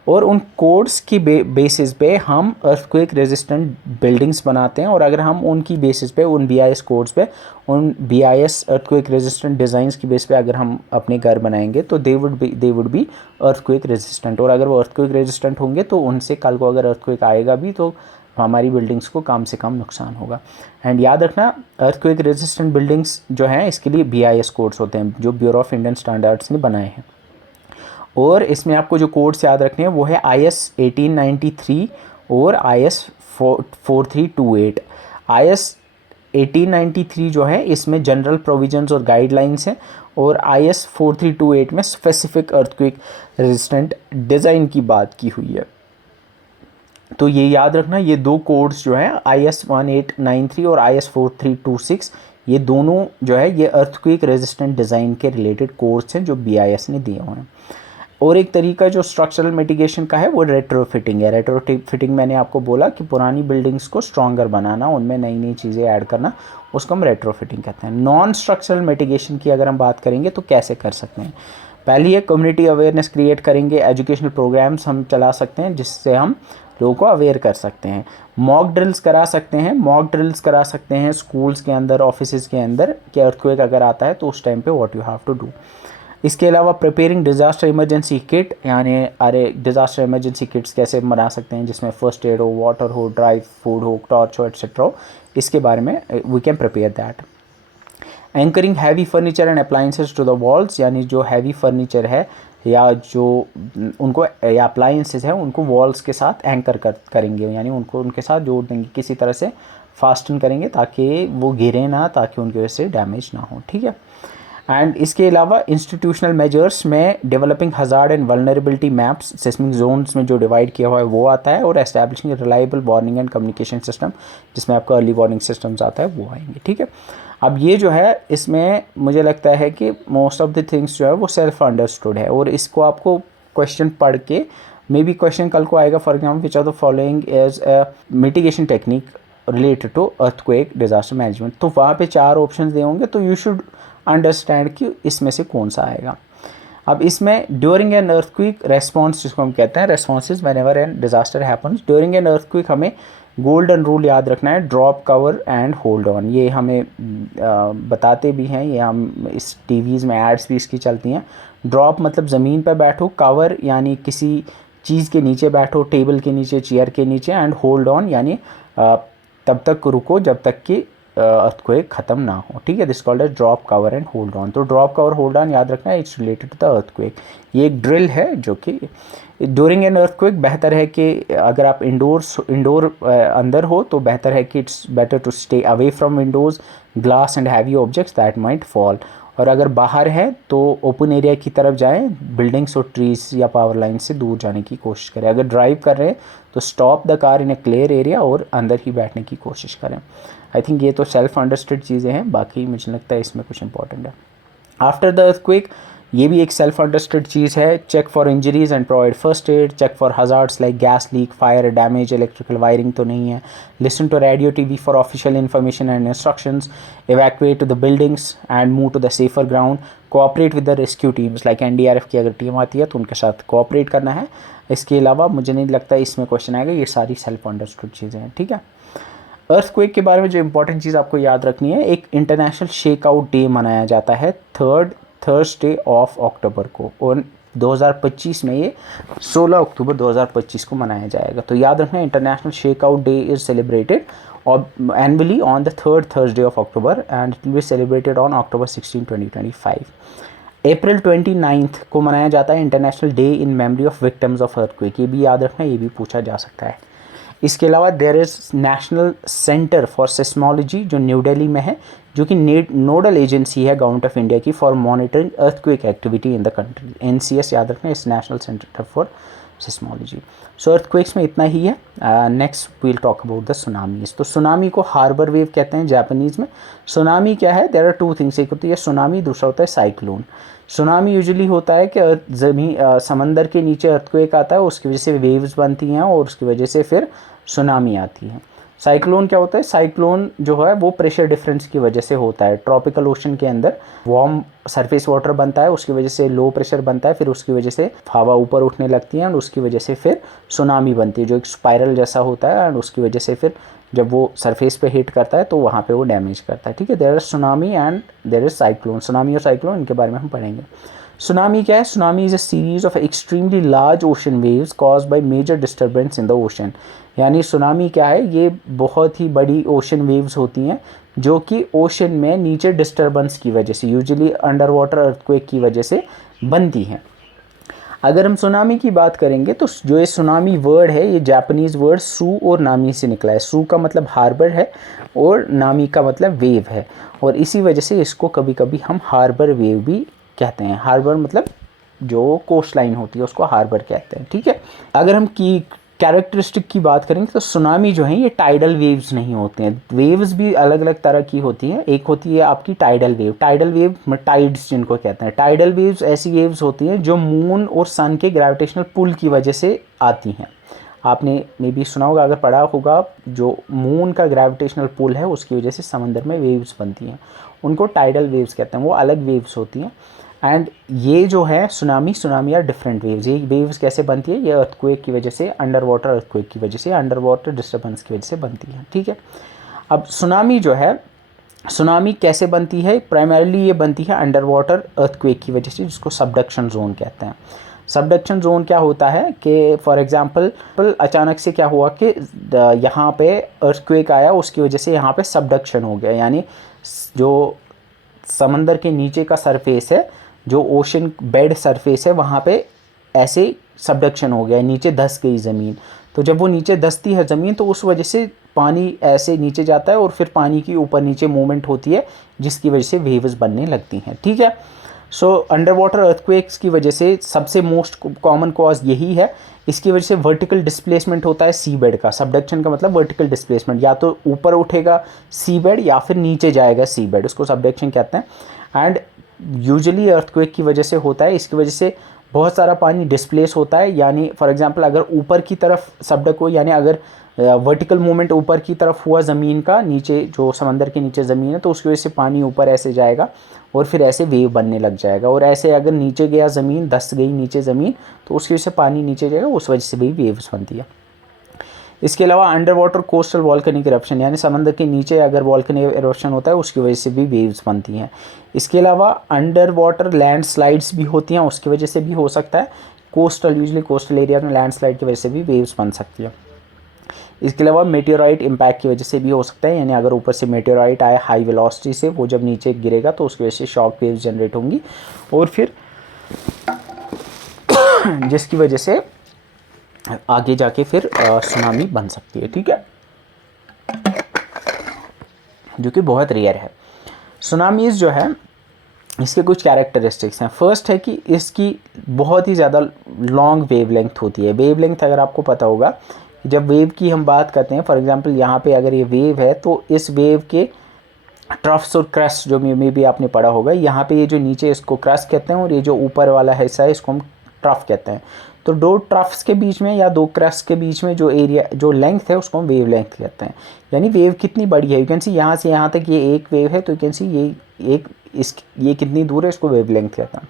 और उन कोड्स की बेसिस पे हम अर्थक्वेक रेजिस्टेंट बिल्डिंग्स बनाते हैं, और अगर हम उनकी बेसिस पे उन BIS कोड्स पे, उन BIS अर्थक्वेक रेजिस्टेंट डिज़ाइंस की बेस पे अगर हम अपने घर बनाएंगे तो they would be earthquake resistant. और अगर वो अर्थक्वेक रेजिस्टेंट होंगे तो उनसे कल को अगर अर्थक्वेक आएगा भी तो हमारी बिल्डिंग्स को कम से कम नुकसान होगा। एंड याद रखना, अर्थक्वेक रेजिस्टेंट बिल्डिंग्स जो हैं इसके लिए BIS कोड्स होते हैं जो ब्यूरो ऑफ इंडियन स्टैंडर्ड्स ने बनाए हैं। और इसमें आपको जो कोड्स याद रखने हैं वो है IS 1893 और IS 4328। IS 1893 जो है इसमें जनरल प्रोविजंस और गाइडलाइंस हैं, और IS 4328 में स्पेसिफिक अर्थक्वेक रेजिस्टेंट डिज़ाइन की बात की हुई है। तो ये याद रखना, ये दो कोड्स जो हैं IS 1893 और IS 4326, ये दोनों जो है ये अर्थक्वेक रेजिस्टेंट डिज़ाइन के रिलेटेड कोड्स हैं जो BIS ने दिए हुए हैं। और एक तरीका जो स्ट्रक्चरल मिटिगेशन का है वो रेट्रोफिटिंग है। रेट्रोफिटिंग मैंने आपको बोला कि पुरानी बिल्डिंग्स को स्ट्रॉन्गर बनाना, उनमें नई नई चीज़ें ऐड करना, उसको हम रेट्रोफिटिंग कहते हैं। नॉन स्ट्रक्चरल मिटिगेशन की अगर हम बात करेंगे तो कैसे कर सकते हैं? पहली है कम्युनिटी अवेयरनेस क्रिएट करेंगे, एजुकेशनल प्रोग्राम्स हम चला सकते हैं जिससे हम लोगों को अवेयर कर सकते हैं। मॉक ड्रिल्स करा सकते हैं स्कूल्स के अंदर, ऑफिसेज़ के अंदर, कि अर्थक्वेक अगर आता है तो उस टाइम पे what you have to do. इसके अलावा प्रिपेयरिंग डिज़ास्टर इमरजेंसी किट, यानी डिज़ास्टर इमरजेंसी किट्स कैसे बना सकते हैं जिसमें फर्स्ट एड हो, वाटर हो, ड्राई फूड हो, टॉर्च हो, एट्सेट्रा हो, इसके बारे में we can prepare that. Anchoring heavy furniture and appliances to the walls, यानी जो हैवी फर्नीचर है या जो उनको या अप्लाइंसेस हैं उनको वॉल्स के साथ एंकर करेंगे, यानी उनको उनके साथ जोड़ देंगे, किसी तरह से फास्टन करेंगे ताकि वो गिरे ना, ताकि उनकी वजह से डैमेज ना हो। ठीक है। एंड इसके अलावा इंस्टीट्यूशनल मेजर्स में developing hazard and vulnerability maps, seismic zones में जो डिवाइड किया हुआ है वो आता है, और establishing reliable warning and communication system जिसमें आपका अर्ली वार्निंग सिस्टम्स आता है वो आएंगे। ठीक है। अब ये जो है इसमें मुझे लगता है कि मोस्ट ऑफ द थिंग्स जो है वो सेल्फ अंडरस्टूड है, और इसको आपको क्वेश्चन पढ़ के मे बी क्वेश्चन कल को आएगा, for example which are the following as a mitigation technique related to earthquake disaster management, तो वहाँ पे 4 ऑप्शन दे होंगे, तो यू शुड अंडरस्टैंड कि इसमें से कौन सा आएगा। अब इसमें ड्यूरिंग एन अर्थक्वेक रेस्पॉन्स, जिसको हम कहते हैं responses whenever an disaster happens during an earthquake, हमें गोल्डन रूल याद रखना है, drop, cover and hold on. ये हमें बताते भी हैं, ये हम इस टीवीज़ में एड्स भी इसकी चलती हैं। ड्रॉप मतलब ज़मीन पर बैठो, कवर यानी किसी चीज़ के नीचे बैठो, टेबल के नीचे, चेयर के नीचे, एंड होल्ड ऑन यानी तब तक रुको जब तक कि अर्थक्वेक ख़त्म ना हो। ठीक है। This called as drop, cover and hold on. तो ड्रॉप, कवर, होल्ड ऑन याद रखना है, it's related to the earthquake. ये एक ड्रिल है जो कि ड्यूरिंग एन अर्थक्वेक बेहतर है कि अगर आप इंडोर अंदर हो तो बेहतर है कि it's better to stay away from windows, glass and heavy objects that might fall. और अगर बाहर है तो ओपन एरिया की तरफ जाएं, बिल्डिंग्स और ट्रीज या पावर लाइन से दूर जाने की कोशिश करें। अगर ड्राइव कर रहे हैं तो stop the car in A clear area और अंदर ही बैठने की कोशिश करें। आई थिंक ये तो सेल्फ अंडरस्टूड चीज़ें हैं, बाकी मुझे लगता है इसमें कुछ इंपॉर्टेंट है। आफ्टर द अर्थक्वेक, ये भी एक सेल्फ अंडरस्टूड चीज़ है, check for injuries and provide first aid, check for hazards like gas leak, fire, damage, electrical wiring तो नहीं है, listen to radio TV for official information and instructions, evacuate to the buildings and move to the safer ground, cooperate with the rescue teams like NDRF की अगर team आती है तो उनके साथ कोऑपरेट करना है। इसके अलावा मुझे नहीं लगता इसमें क्वेश्चन आएगा, ये सारी सेल्फ अंडरस्टूड चीज़ें हैं। ठीक है। अर्थक्वेक के बारे में जो इंपॉर्टेंट चीज़ आपको याद रखनी है, एक इंटरनेशनल शेकआउट डे मनाया जाता है 3rd थर्सडे ऑफ अक्टूबर को, और 2025 में ये 16 अक्टूबर 2025 को मनाया जाएगा। तो याद रखना, international shakeout day is celebrated annually on the 3rd Thursday of October and it will be celebrated on October 16, 2025. अप्रैल 29 को मनाया जाता है international day in memory of victims of earthquake. ये भी याद रखना, ये भी पूछा जा सकता है। इसके अलावा there is National Centre for Seismology जो न्यू दिल्ली में है, जो कि नोडल एजेंसी है गवर्नमेंट ऑफ इंडिया की for monitoring earthquake activity in the country. NCS याद रखना, इस National Centre for Seismology. So earthquakes में इतना ही है। Next we'll talk about the tsunamis. तो सुनामी को हार्बर वेव कहते हैं जापानीज़ में। सुनामी क्या है? देयर आर टू थिंग्स, एक होती है सुनामी, दूसरा होता है साइक्लोन। सुनामी यूजुअली होता है कि समंदर के नीचे अर्थक्वेक आता है, उसकी वजह से वेव्स बनती हैं और उसकी वजह से फिर सुनामी आती है। साइक्लोन क्या होता है? साइक्लोन जो है वो प्रेशर डिफरेंस की वजह से होता है। ट्रॉपिकल ओशन के अंदर वार्म सरफेस वाटर बनता है, उसकी वजह से लो प्रेशर बनता है, फिर उसकी वजह से हवा ऊपर उठने लगती है और उसकी वजह से फिर सुनामी बनती है, जो एक स्पाइरल जैसा होता है। और उसकी वजह से फिर जब वो सरफेस पे हिट करता है तो वहाँ पे वो डैमेज करता है। ठीक है, there is tsunami and there is cyclone. Tsunami और साइक्लोन, इनके बारे में हम पढ़ेंगे। सुनामी क्या है? Tsunami is a series of extremely large ocean waves caused by major disturbance in the ocean. यानी सुनामी क्या है? ये बहुत ही बड़ी ओशन वेव्स होती हैं जो कि ओशन में नीचे डिस्टर्बेंस की वजह से, यूजुअली अंडर वाटर अर्थक्वेक की वजह से बनती हैं। अगर हम सुनामी की बात करेंगे तो जो ये सुनामी वर्ड है, ये जापानीज़ वर्ड सू और नामी से निकला है। सू का मतलब हार्बर है और नामी का मतलब वेव है, और इसी वजह से इसको कभी कभी हम हार्बर वेव भी कहते हैं। हार्बर मतलब जो कोस्ट लाइन होती है उसको हार्बर कहते हैं। ठीक है, अगर हम की कैरेक्टरिस्टिक की बात करेंगे तो सुनामी जो है ये टाइडल वेव्स नहीं होते हैं। वेव्स भी अलग अलग तरह की होती हैं। एक होती है आपकी tidal wave. Tidal wave tides जिनको कहते हैं। टाइडल वेव्स ऐसी वेव्स होती हैं जो मून और सन के ग्रेविटेशनल पुल की वजह से आती हैं। आपने मे बी सुना होगा, अगर पढ़ा होगा, जो मून का ग्रेविटेशनल पुल है उसकी वजह से समंदर में वेव्स बनती हैं, उनको टाइडल वेव्स कहते हैं। वो अलग वेव्स होती हैं। एंड ये जो है सुनामी आर डिफरेंट वेव्स। ये वेव्स कैसे बनती है? ये अर्थक्वेक की वजह से, अंडर वाटर अर्थक्वेक की वजह से, अंडर वाटर डिस्टर्बेंस की वजह से बनती है। ठीक है, अब सुनामी जो है, सुनामी कैसे बनती है? प्राइमरीली ये बनती है अंडर वाटर अर्थक्वेक की वजह से, जिसको सबडक्शन जोन कहते हैं। सबडक्शन जोन क्या होता है कि फॉर एग्जांपल अचानक से क्या हुआ कि यहाँ पे अर्थक्वेक आया, उसकी वजह से यहाँ पे सबडक्शन हो गया। यानी जो समंदर के नीचे का सरफेस है, जो ओशन बेड सरफेस है, वहाँ पे ऐसे सबडक्शन हो गया, नीचे धंस गई ज़मीन। तो जब वो नीचे धंसती है ज़मीन तो उस वजह से पानी ऐसे नीचे जाता है और फिर पानी की ऊपर नीचे मूवमेंट होती है, जिसकी वजह से वेव्स बनने लगती हैं। ठीक है, सो अंडर वाटर अर्थक्वेक्स की वजह से सबसे मोस्ट कॉमन कॉज यही है। इसकी वजह से वर्टिकल डिस्प्लेसमेंट होता है सी बेड का। सबडक्शन का मतलब वर्टिकल डिस्प्लेसमेंट, या तो ऊपर उठेगा सी बेड या फिर नीचे जाएगा सी बेड, उसको सबडक्शन कहते हैं। एंड यूजुअली अर्थक्वेक की वजह से होता है। इसकी वजह से बहुत सारा पानी डिस्प्लेस होता है। यानी फॉर एग्जांपल अगर ऊपर की तरफ सबडक हो, यानी अगर वर्टिकल मूवमेंट ऊपर की तरफ हुआ ज़मीन का, नीचे जो समंदर के नीचे ज़मीन है, तो उसकी वजह से पानी ऊपर ऐसे जाएगा और फिर ऐसे वेव बनने लग जाएगा। और ऐसे अगर नीचे गया ज़मीन, धंस गई नीचे ज़मीन, तो उसकी वजह से पानी नीचे जाएगा, उस वजह से भी वेव्स बनती है। इसके अलावा under water coastal volcanic eruption, यानी समंदर के नीचे अगर वॉल्केनिक इरप्शन होता है उसकी वजह से भी वेव्स बनती हैं। इसके अलावा अंडर वाटर लैंड स्लाइड्स भी होती हैं, उसकी वजह से भी हो सकता है। यूजुअली कोस्टल एरिया में लैंड स्लाइड की वजह से भी वेव्स बन सकती है। इसके अलावा मेटेओराइट इम्पैक्ट की वजह से भी हो सकता है। यानी अगर ऊपर से मेटेओराइट आए हाई वेलोसिटी से, वो जब नीचे गिरेगा तो उसकी वजह से शॉक वेव्स जनरेट होंगी और फिर जिसकी वजह से आगे जाके फिर सुनामी बन सकती है। ठीक है, जो कि बहुत रेयर है। सुनामीज़ जो है इसके कुछ कैरेक्टरिस्टिक्स हैं। फर्स्ट है कि इसकी बहुत ही ज़्यादा लॉन्ग वेवलेंथ होती है। वेवलेंथ अगर आपको पता होगा, जब वेव की हम बात करते हैं, फॉर एग्जांपल यहाँ पे अगर ये वेव है तो इस वेव के ट्रफ्स और क्रस्ट जो में भी आपने पढ़ा होगा, यहाँ पे ये जो नीचे इसको क्रस्ट कहते हैं और ये जो ऊपर वाला हिस्सा है इसको हम ट्रफ कहते हैं। तो दो ट्रफ्स के बीच में या दो क्रस्ट के बीच में जो एरिया, जो लेंथ है, उसको हम वेव लेंथ कहते हैं। यानी वेव कितनी बड़ी है, यू कैन सी यहाँ से यहाँ तक ये एक वेव है, तो यू कैन सी ये कितनी दूर है, इसको वेव लेंथ कहते हैं।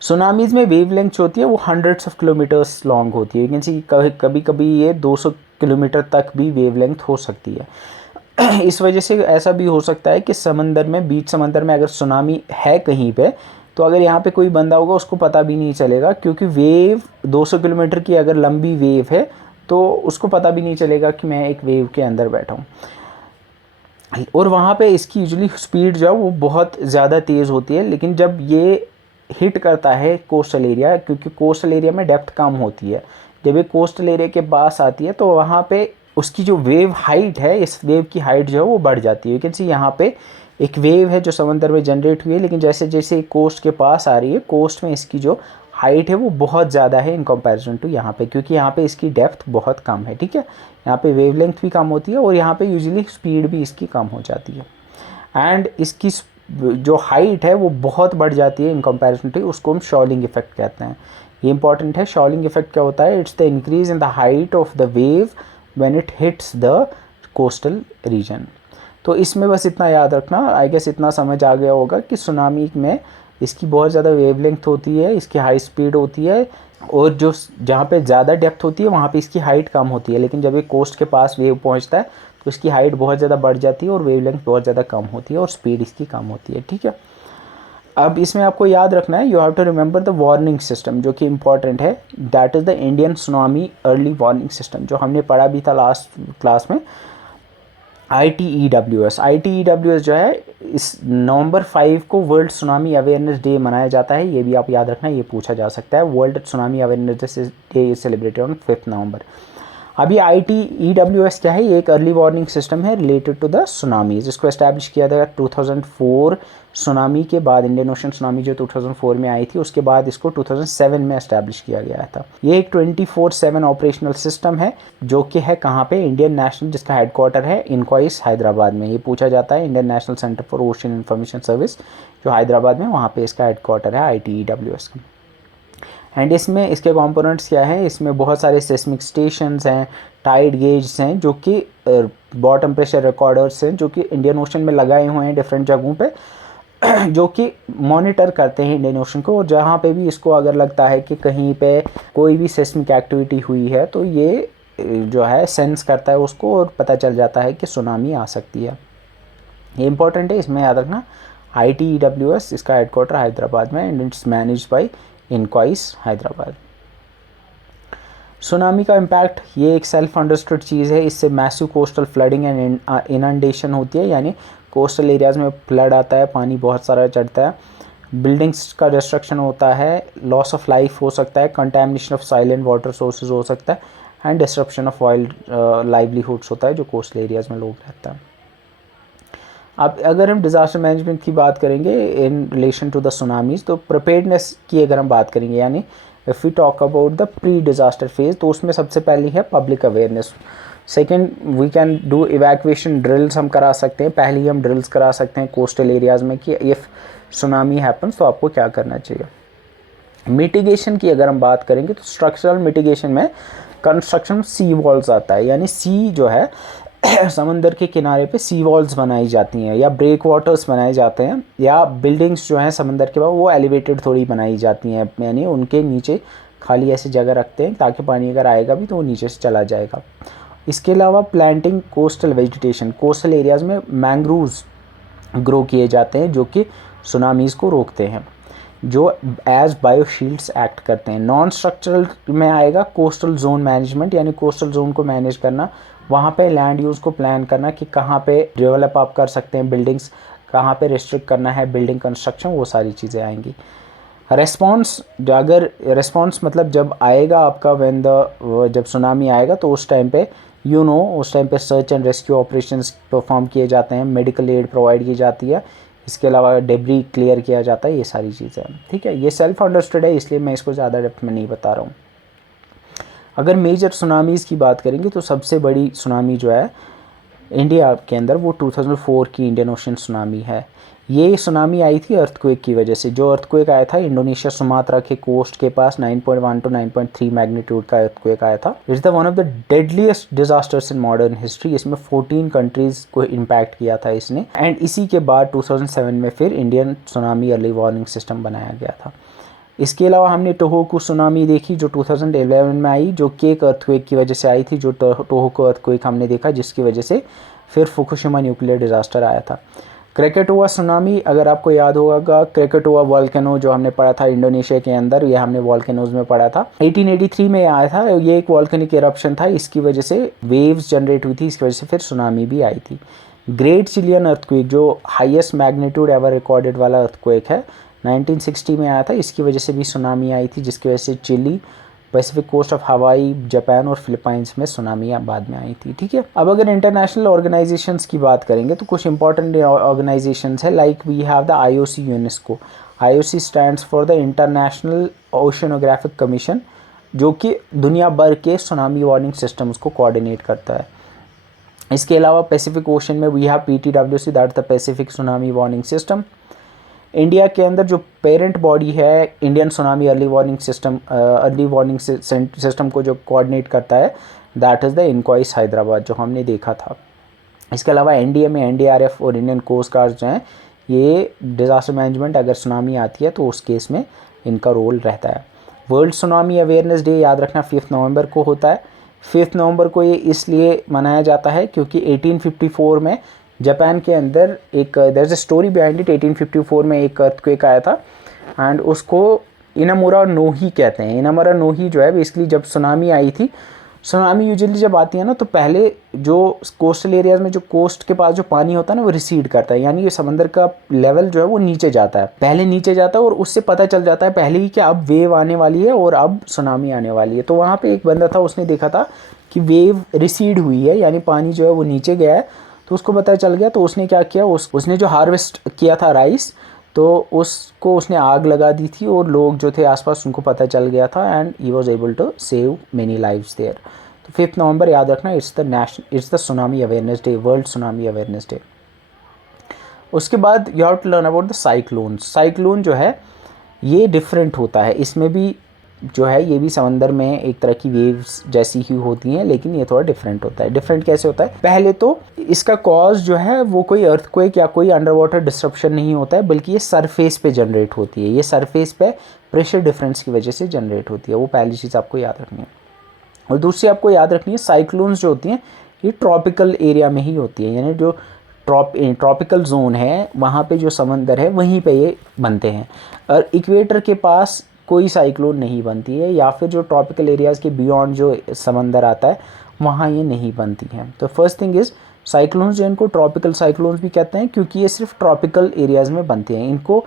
सुनामीज़ में वेव लेंथ होती है वो हंड्रेड्स ऑफ किलोमीटर्स लॉन्ग होती है। यू कैन सी कभी कभी ये 200 किलोमीटर तक भी वेव लेंथ हो सकती है। इस वजह से ऐसा भी हो सकता है कि समंदर में, बीच समंदर में अगर सुनामी है कहीं पे, तो अगर यहाँ पे कोई बंदा होगा उसको पता भी नहीं चलेगा, क्योंकि वेव 200 किलोमीटर की अगर लंबी वेव है तो उसको पता भी नहीं चलेगा कि मैं एक वेव के अंदर बैठा हूँ। और वहाँ पे इसकी यूजुअली स्पीड जो है वो बहुत ज़्यादा तेज़ होती है। लेकिन जब ये हिट करता है कोस्टल एरिया, क्योंकि कोस्टल एरिया में डेप्थ कम होती है, जब ये कोस्टल एरिया के पास आती है तो वहाँ पे उसकी जो वेव हाइट है, इस वेव की हाइट जो है वो बढ़ जाती है। यू कैन सी यहाँ पे एक वेव है जो समंदर में जनरेट हुई है, लेकिन जैसे जैसे कोस्ट के पास आ रही है, कोस्ट में इसकी जो हाइट है वो बहुत ज़्यादा है इन कंपैरिजन टू यहाँ पे, क्योंकि यहाँ पे इसकी डेप्थ बहुत कम है, ठीक है। यहाँ पे वेवलेंथ भी कम होती है और यहाँ पे यूजुअली स्पीड भी इसकी कम हो जाती है। एंड इसकी जो हाइट है वो बहुत बढ़ जाती है इन कंपैरिजन टू, उसको हम शॉलिंग इफेक्ट कहते हैं। ये इंपॉर्टेंट है। शॉलिंग इफेक्ट क्या होता है? It's the increase in the height of the wave when it hits the coastal region. तो इसमें बस इतना याद रखना, आई गेस इतना समझ आ गया होगा कि सुनामी में इसकी बहुत ज़्यादा वेवलेंथ होती है, इसकी हाई स्पीड होती है, और जो जहाँ पे ज़्यादा डेप्थ होती है वहाँ पे इसकी हाइट कम होती है, लेकिन जब ये कोस्ट के पास वेव पहुँचता है तो इसकी हाइट बहुत ज़्यादा बढ़ जाती है और वेवलेंथ बहुत ज़्यादा कम होती है और स्पीड इसकी कम होती है, ठीक है। अब इसमें आपको याद रखना है, you have to remember the warning system, जो कि इंपॉर्टेंट है। That is the Indian tsunami early warning system, जो हमने पढ़ा भी था लास्ट क्लास में। ITEWS जो है, इस नवंबर 5 को वर्ल्ड सुनामी अवेयरनेस डे मनाया जाता है। ये भी आप याद रखना, ये पूछा जा सकता है। World tsunami awareness day is celebrated on 5 नवंबर। अभी ITEWS क्या है? ये एक अर्ली वार्निंग सिस्टम है रिलेटेड टू द सुनामीज। इसको एस्टैब्लिश किया गया 2004 सुनामी के बाद। इंडियन ओशन सुनामी जो 2004 में आई थी, उसके बाद इसको 2007 में एस्टैब्लिश किया गया था। ये एक 24/7 ऑपरेशनल सिस्टम है, जो कि है कहाँ पे? इंडियन नेशनल, जिसका हेडक्वार्टर है इनक्वाइस हैदराबाद में। ये पूछा जाता है, Indian national Centre for ocean information service जो हैदराबाद में, वहाँ पे इसका हेडक्वार्टर है ITEWS का। एंड इसमें इसके कंपोनेंट्स क्या हैं? इसमें बहुत सारे सेस्मिक स्टेशंस हैं, टाइड गेज हैं, जो कि बॉटम प्रेशर रिकॉर्डर्स हैं, जो कि इंडियन ओशन में लगाए हुए हैं डिफरेंट जगहों पे, जो कि मॉनिटर करते हैं इंडियन ओशन को। और जहाँ पे भी इसको अगर लगता है कि कहीं पे कोई भी सेस्मिक एक्टिविटी हुई है, तो ये जो है सेंस करता है उसको और पता चल जाता है कि सुनामी आ सकती है। ये इंपॉर्टेंट है, इसमें याद रखना। ITEWS, इसका हेडक्वार्टर हैदराबाद में, and it's managed by INCOIS Hyderabad. Tsunami का इम्पैक्ट, ये एक सेल्फ अंडरस्टूड चीज़ है। इससे massive coastal flooding and inundation होती है, यानी कोस्टल एरियाज़ में फ्लड आता है, पानी बहुत सारा चढ़ता है, बिल्डिंग्स का डिस्ट्रक्शन होता है, लॉस ऑफ लाइफ हो सकता है, contamination of silent water sources हो सकता है, and disruption of wild livelihoods होता है जो कोस्टल एरियाज़ में लोग रहता है। अब अगर हम डिज़ास्टर मैनेजमेंट की बात करेंगे in relation to the tsunamis, तो प्रिपेयर्डनेस की अगर हम बात करेंगे, यानी if we talk about the pre disaster phase, तो उसमें सबसे पहली है public awareness. Second, we can do evacuation drills, हम करा सकते हैं। पहले हम ड्रिल्स करा सकते हैं कोस्टल एरियाज़ में कि इफ़ सुनामी हैपन्स तो आपको क्या करना चाहिए। मिटिगेशन की अगर हम बात करेंगे, तो स्ट्रक्चरल मिटिगेशन में कंस्ट्रक्शन सी वॉल्स आता है, यानी सी जो है समंदर के किनारे पे सी वॉल्स बनाई जाती हैं, या ब्रेक वाटर्स बनाए जाते हैं, या बिल्डिंग्स जो हैं समंदर के बाद वो एलिवेटेड थोड़ी बनाई जाती हैं, यानी उनके नीचे खाली ऐसी जगह रखते हैं ताकि पानी अगर आएगा भी तो वो नीचे से चला जाएगा। इसके अलावा planting coastal vegetation, coastal areas में मैंग्रोव्स ग्रो किए जाते हैं जो कि सुनामीज़ को रोकते हैं, जो एज बायोशील्ड्स एक्ट करते हैं। नॉन स्ट्रक्चरल में आएगा कोस्टल जोन मैनेजमेंट, यानी कोस्टल जोन को मैनेज करना, वहाँ पे लैंड यूज़ को प्लान करना कि कहाँ पे डेवलप आप कर सकते हैं बिल्डिंग्स, कहाँ पे रिस्ट्रिक्ट करना है बिल्डिंग कंस्ट्रक्शन, वो सारी चीज़ें आएंगी। रेस्पॉन्स, अगर रेस्पॉन्स मतलब जब आएगा आपका जब सुनामी आएगा तो उस टाइम पे उस टाइम पे search and rescue operations perform किए जाते हैं, मेडिकल एड प्रोवाइड की जाती है, इसके अलावा डेब्री क्लियर किया जाता है, ये सारी चीज़ें, ठीक है। ये सेल्फ अंडरस्टूड है, इसलिए मैं इसको ज़्यादा डेप्थ में नहीं बता रहा हूँ। अगर मेजर सुनामीज़ की बात करेंगे, तो सबसे बड़ी सुनामी जो है इंडिया के अंदर वो 2004 की इंडियन ओशन सुनामी है। ये सुनामी आई थी अर्थक्वेक की वजह से। जो अर्थक्वेक आया था इंडोनेशिया सुमात्रा के कोस्ट के पास, 9.1 to 9.3 मैग्नीट्यूड का अर्थक्वेक आया था। It's the one of the deadliest disasters in modern history. इसमें 14 कंट्रीज़ को इम्पैक्ट किया था इसने, एंड इसी के बाद 2007 में फिर Indian tsunami early warning system बनाया गया था। इसके अलावा हमने टोहोकू सुनामी देखी जो 2011 में आई, जो कि एक अर्थक्वेक की वजह से आई थी, जो टोहोकू अर्थक्वेक हमने देखा, जिसकी वजह से फिर फुकुशिमा न्यूक्लियर डिजास्टर आया था। क्रेकेटोवा सुनामी, अगर आपको याद होगा, क्रेकेटोवा वॉल्केनो जो हमने पढ़ा था इंडोनेशिया के अंदर, ये हमने वॉल्केनोज में पढ़ा था, 1883 में आया था। ये एक वॉल्केनिक इरप्शन था, इसकी वजह से वेव्स जनरेट हुई थी, इसकी वजह से फिर सुनामी भी आई थी। ग्रेट चिलियन अर्थक्वेक जो हाईएस्ट मैग्नीट्यूड एवर रिकॉर्डेड वाला अर्थक्वेक है, 1960 में आया था, इसकी वजह से भी सुनामी आई थी, जिसकी वजह से Chile Pacific coast of Hawaii, Japan और फिलीपाइंस में सुनामी बाद में आई थी। ठीक है, अब अगर इंटरनेशनल ऑर्गेनाइजेशंस की बात करेंगे तो कुछ इंपॉर्टेंट ऑर्गेनाइजेशंस है, like we have the IOC UNESCO. IOC stands for the International Oceanographic Commission, जो कि दुनिया भर के सुनामी वार्निंग सिस्टम्स को कोऑर्डिनेट करता है। इसके अलावा पैसिफिक ओशन में we have PTWC, that the Pacific tsunami warning system. India के अंदर जो पेरेंट बॉडी है Indian tsunami early warning system को जो कोऑर्डिनेट करता है, that is the INCOIS Hyderabad, जो हमने देखा था। इसके अलावा एनडीए में एनडीआरएफ और इंडियन कोस्ट गार्ड जो हैं, ये डिज़ास्टर मैनेजमेंट अगर सुनामी आती है तो उस केस में इनका रोल रहता है। वर्ल्ड सुनामी अवेयरनेस डे याद रखना 5 नवंबर को होता है। 5 नवंबर को ये इसलिए मनाया जाता है क्योंकि 1854 में जापान के अंदर एक there is a story behind it. 1854 में एक अर्थक्वेक आया था एंड उसको इनामुरा नोही कहते हैं। इनामुरा नोही जो है बेसिकली जब सुनामी आई थी, सुनामी यूजुअली जब आती है ना तो पहले जो कोस्टल एरियाज़ में जो कोस्ट के पास जो पानी होता है ना वो रिसीड करता है, यानी ये समंदर का लेवल जो है वो नीचे जाता है, पहले नीचे जाता है और उससे पता चल जाता है पहले ही कि अब वेव आने वाली है और अब सुनामी आने वाली है। तो वहाँ पे एक बंदा था, उसने देखा था कि वेव रिसीड हुई है, यानी पानी जो है वो नीचे गया है, तो उसको पता चल गया। तो उसने क्या किया, उसने जो हार्वेस्ट किया था राइस, तो उसको उसने आग लगा दी थी और लोग जो थे आसपास उनको पता चल गया था and he was able to save many lives there. तो 5 नवंबर याद रखना, it's the tsunami awareness day, world tsunami awareness day. उसके बाद you have to learn about the cyclone. Cyclone जो है ये डिफरेंट होता है, इसमें भी जो है ये भी समंदर में एक तरह की वेव्स जैसी ही होती हैं, लेकिन ये थोड़ा डिफरेंट होता है। डिफरेंट कैसे होता है, पहले तो इसका कॉज जो है वो कोई अर्थक्वेक या कोई अंडर वाटर डिस्ट्रप्शन नहीं होता है, बल्कि ये सरफेस पे जनरेट होती है। ये सरफेस पे प्रेशर डिफरेंस की वजह से जनरेट होती है, वो पहली चीज़ आपको याद रखनी है। और दूसरी आपको याद रखनी है, साइक्लोन्स जो होती हैं ये ट्रॉपिकल एरिया में ही होती है, यानी जो ट्रॉपिकल जोन है वहाँ पे जो समंदर है वहीं पे ये बनते हैं। और इक्वेटर के पास कोई साइक्लोन नहीं बनती है, या फिर जो ट्रॉपिकल एरियाज़ के बियॉन्ड जो समंदर आता है वहाँ ये नहीं बनती हैं। तो फर्स्ट थिंग इज़ साइक्लोन्स, जो इनको ट्रॉपिकल साइक्लोन्स भी कहते हैं क्योंकि ये सिर्फ ट्रॉपिकल एरियाज़ में बनते हैं। इनको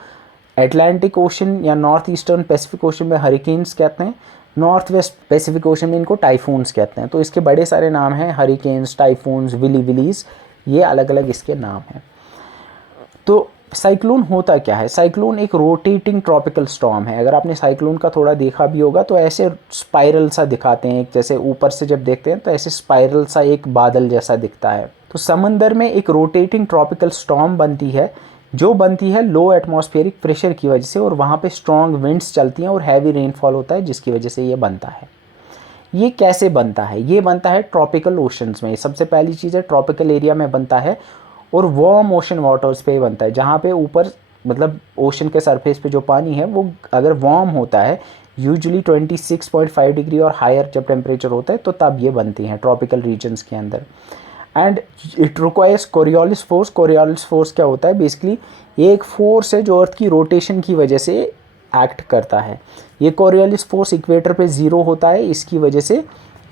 एटलांटिक ओशन या नॉर्थ ईस्टर्न पैसिफिक ओशन में हरिकेन्स कहते हैं, नॉर्थ वेस्ट पैसिफिक ओशन में इनको टाइफून्स कहते हैं। तो इसके बड़े सारे नाम हैं, हरिकेन्स, टाइफून्स, विलीज, ये अलग अलग इसके नाम हैं। तो साइक्लोन होता क्या है, साइक्लोन एक रोटेटिंग ट्रॉपिकल स्टॉर्म है। अगर आपने साइक्लोन का थोड़ा देखा भी होगा तो ऐसे स्पाइरल सा दिखाते हैं, जैसे ऊपर से जब देखते हैं तो ऐसे स्पाइरल सा एक बादल जैसा दिखता है। तो समंदर में एक रोटेटिंग ट्रॉपिकल स्टॉर्म बनती है, जो बनती है लो एटमॉस्फेरिक प्रेशर की वजह से, और वहाँ पे स्ट्रॉन्ग विंड्स चलती हैं और हैवी रेनफॉल होता है, जिसकी वजह से ये बनता है। ये कैसे बनता है, ये बनता है ट्रॉपिकल ओशंस में। सबसे पहली चीज़ है ट्रॉपिकल एरिया में बनता है और वार्म ओशन वाटर्स पे बनता है, जहाँ पे ऊपर मतलब ओशन के सरफेस पे जो पानी है वो अगर वार्म होता है, यूजुअली 26.5 डिग्री और हायर जब टेम्परेचर होता है, तो तब ये बनती हैं ट्रॉपिकल रीजन्स के अंदर। And it requires Coriolis force. Coriolis force क्या होता है, बेसिकली ये एक फोर्स है जो अर्थ की रोटेशन की वजह से एक्ट करता है। ये कोरियोलिस फोर्स इक्वेटर पे 0 होता है, इसकी वजह से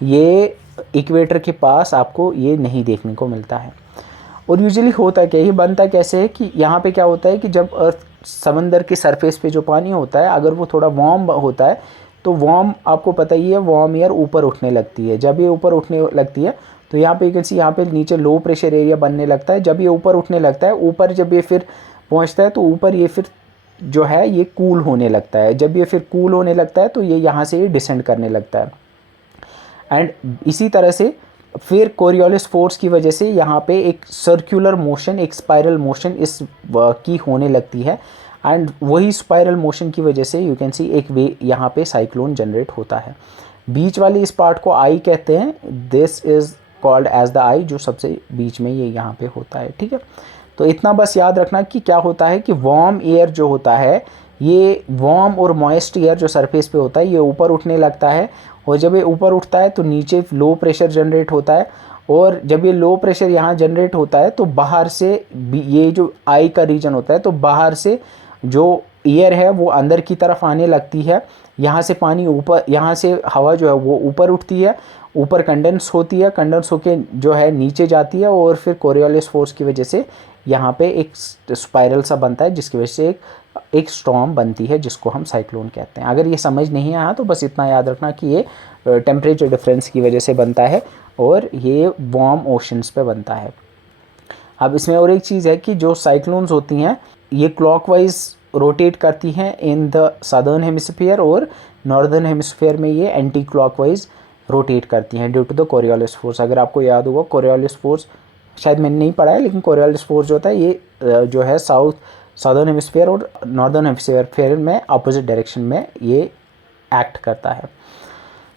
ये इक्वेटर के पास आपको ये नहीं देखने को मिलता है। और यूजुअली होता क्या, ये बनता कैसे है कि यहाँ पे क्या होता है कि जब अर्थ समंदर के सरफेस पे जो पानी होता है अगर वो थोड़ा वार्म होता है, तो वार्म आपको पता ही है, वार्म एयर ऊपर उठने लगती है। जब ये ऊपर उठने लगती है तो यहाँ पे यू कैन सी, यहाँ पे नीचे लो प्रेशर एरिया बनने लगता है। जब ये ऊपर उठने लगता है, ऊपर जब ये फिर पहुँचता है तो ऊपर ये फिर जो है ये कूल होने लगता है। जब ये फिर कूल होने लगता है तो ये यहाँ से ये डिसेंड करने लगता है। एंड इसी तरह से फिर कोरियोलिस फोर्स की वजह से यहाँ पे एक सर्कुलर मोशन, एक स्पाइरल मोशन इस की होने लगती है। एंड वही स्पाइरल मोशन की वजह से यू कैन सी एक वे यहाँ पे साइक्लोन जनरेट होता है। बीच वाले इस पार्ट को आई कहते हैं, this is called as the eye, जो सबसे बीच में ये यहाँ पे होता है। ठीक है, तो इतना बस याद रखना कि क्या होता है कि वार्म एयर जो होता है, ये वार्म और मॉइस्ट एयर जो सरफेस पे होता है ये ऊपर उठने लगता है, और जब ये ऊपर उठता है तो नीचे लो प्रेशर जनरेट होता है, और जब ये लो प्रेशर यहाँ जनरेट होता है तो बाहर से ये जो आई का रीजन होता है, तो बाहर से जो एयर है वो अंदर की तरफ आने लगती है। यहाँ से पानी ऊपर, यहाँ से हवा जो है वो ऊपर उठती है, ऊपर कंडेंस होती है, कंडेंस होके जो है नीचे जाती है, और फिर कोरियोलिस फोर्स की वजह से यहाँ पे एक स्पाइरल सा बनता है, जिसकी वजह से एक एक स्टॉर्म बनती है जिसको हम साइक्लोन कहते हैं। अगर ये समझ नहीं आया तो बस इतना याद रखना कि ये टेम्परेचर डिफरेंस की वजह से बनता है और ये वार्म ओशंस पे बनता है। अब इसमें और एक चीज़ है कि जो साइक्लोन्स होती हैं ये क्लॉकवाइज रोटेट करती हैं इन द सदर्न हेमिस्फीयर, और नॉर्दर्न हेमिस्फीयर में ये एंटी क्लॉकवाइज रोटेट करती हैं due to the Coriolis force. अगर आपको याद होगा कोरियोलिस फोर्स, शायद मैंने नहीं पढ़ा है, लेकिन कोरियोलिस फोर्स जो होता है ये जो है सदर्न हेमिस्फीयर और नॉर्दर्न हेमिस्फीयर में अपोजिट डायरेक्शन में ये एक्ट करता है।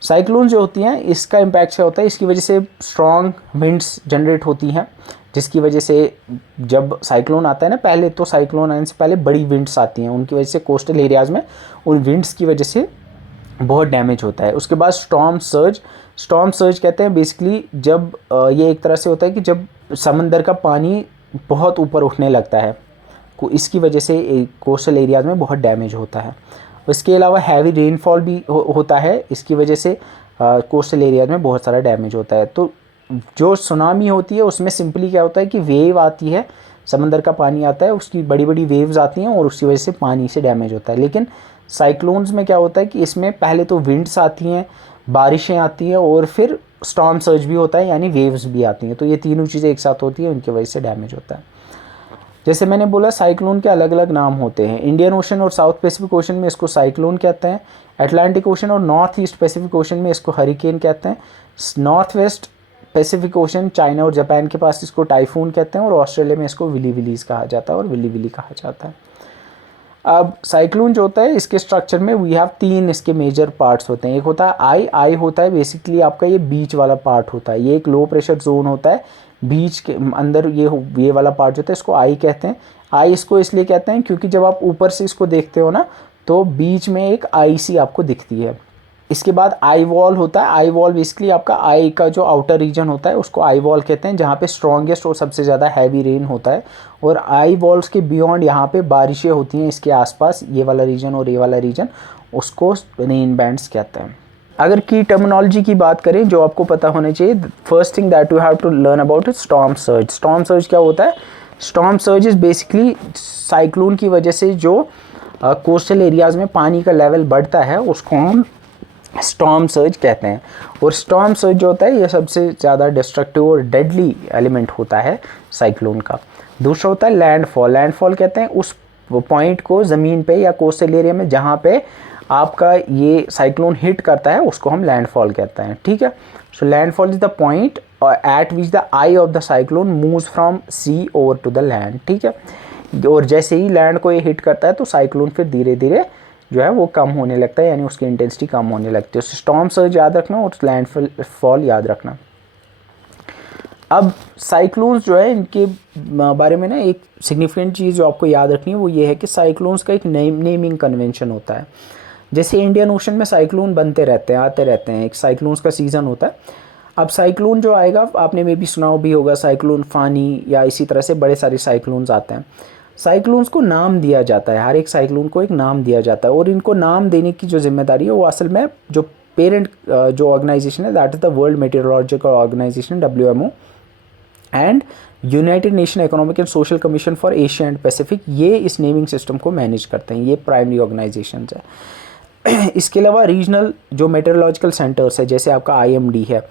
साइक्लोन जो होती हैं इसका इम्पैक्ट क्या होता है, इसकी वजह से स्ट्रॉन्ग विंड्स जनरेट होती हैं, जिसकी वजह से जब साइक्लोन आता है ना, पहले तो साइक्लोन आने से पहले बड़ी विंड्स आती हैं, उनकी वजह से कोस्टल एरियाज़ में उन विंड्स की वजह से बहुत डैमेज होता है। उसके बाद स्टॉर्म सर्ज कहते हैं बेसिकली जब ये एक तरह से होता है कि जब समंदर का पानी बहुत ऊपर उठने लगता है, इसकी वजह से कोस्टल एरियाज़ में बहुत डैमेज होता है। इसके अलावा हैवी रेनफॉल भी होता है, इसकी वजह से कोस्टल एरियाज़ में बहुत सारा डैमेज होता है। तो जो सुनामी होती है उसमें सिंपली क्या होता है कि वेव आती है, समंदर का पानी आता है, उसकी बड़ी बड़ी वेव्स आती हैं और उसकी वजह से पानी से डैमेज होता है। लेकिन साइक्लोन्स में क्या होता है कि इसमें पहले तो विंड्स आती हैं, बारिशें आती हैं और फिर स्टॉर्म सर्ज भी होता है, यानी वेव्स भी आती हैं। तो ये तीनों चीज़ें एक साथ होती हैं, उनकी वजह से डैमेज होता है। जैसे मैंने बोला साइक्लोन के अलग अलग नाम होते हैं। इंडियन ओशन और साउथ पैसिफिक ओशन में इसको साइक्लोन कहते हैं। अटलांटिक ओशन और नॉर्थ ईस्ट पैसिफिक ओशन में इसको हरिकेन कहते हैं। North west Pacific ocean, China और जापान के पास इसको टाइफून कहते हैं, और ऑस्ट्रेलिया में इसको विली विलीज कहा जाता है और विली विली कहा जाता है। अब साइक्लोन जो होता है इसके स्ट्रक्चर में वी हैव 3 इसके मेजर पार्ट्स होते हैं। एक होता है आई होता है बेसिकली आपका ये बीच वाला पार्ट होता है, ये एक लो प्रेशर जोन होता है, बीच के अंदर ये वाला पार्ट जो होता है इसको आई कहते हैं। आई इसको इसलिए कहते हैं क्योंकि जब आप ऊपर से इसको देखते हो ना तो बीच में एक आई सी आपको दिखती है। इसके बाद आई वॉल होता है। आई वॉल बेसिकली आपका आई का जो आउटर रीजन होता है उसको आई वॉल कहते हैं, जहाँ पे स्ट्रॉन्गेस्ट और सबसे ज़्यादा हैवी रेन होता है, और आई वॉल्स के बियॉन्ड यहाँ पे बारिशें होती हैं इसके आसपास, ये वाला रीजन और ये वाला रीजन, उसको रेन बैंड्स कहते हैं। अगर की टर्मिनोलॉजी की बात करें जो आपको पता होना चाहिए, first thing that you have to learn about is storm surge. Storm surge क्या होता है? Storm surge is basically cyclone की वजह से जो कोस्टल एरियाज़ में पानी का लेवल बढ़ता है उसको हम स्टॉर्म सर्ज कहते हैं। और स्टॉर्म सर्ज जो होता है ये सबसे ज़्यादा डिस्ट्रक्टिव और डेडली एलिमेंट होता है साइक्लोन का। दूसरा होता है लैंडफॉल। लैंडफॉल कहते हैं उस पॉइंट को ज़मीन पे या कोस्टल एरिया में जहाँ पे आपका ये साइक्लोन हिट करता है उसको हम लैंडफॉल कहते हैं, ठीक है। So landfall is the point at which the eye of the cyclone moves from sea over to the land, ठीक है। और जैसे ही लैंड को ये हिट करता है तो साइक्लोन फिर धीरे धीरे जो है वो कम होने लगता है, यानी उसकी इंटेंसिटी कम होने लगती है। स्टॉर्म सर्ज याद रखना और लैंडफॉल याद रखना। अब साइक्लोन्स जो है इनके बारे में ना एक सिग्निफिकेंट चीज़ जो आपको याद रखनी है वो ये है कि साइक्लोन्स का एक नेमिंग कन्वेंशन होता है। जैसे इंडियन ओशन में साइक्लोन बनते रहते हैं, आते रहते हैं, एक साइक्लोन्स का सीज़न होता है। अब साइक्लोन जो आएगा आपने मे भी सुना भी होगा, साइक्लोन फानी या इसी तरह से बड़े सारे साइक्लोन्स आते हैं। साइक्लोन्स को नाम दिया जाता है, हर एक साइक्लोन को एक नाम दिया जाता है, और इनको नाम देने की जो जिम्मेदारी है वो असल में जो पेरेंट जो ऑर्गेनाइजेशन है that is the World Meteorological Organisation WMO and United Nation Economic and Social Commission for Asia and Pacific, ये इस नेमिंग सिस्टम को मैनेज करते हैं, ये प्राइमरी ऑर्गेनाइजेशन है। इसके अलावा रीजनल जो मेटीरियोलॉजिकल सेंटर्स है जैसे आपका IMD है,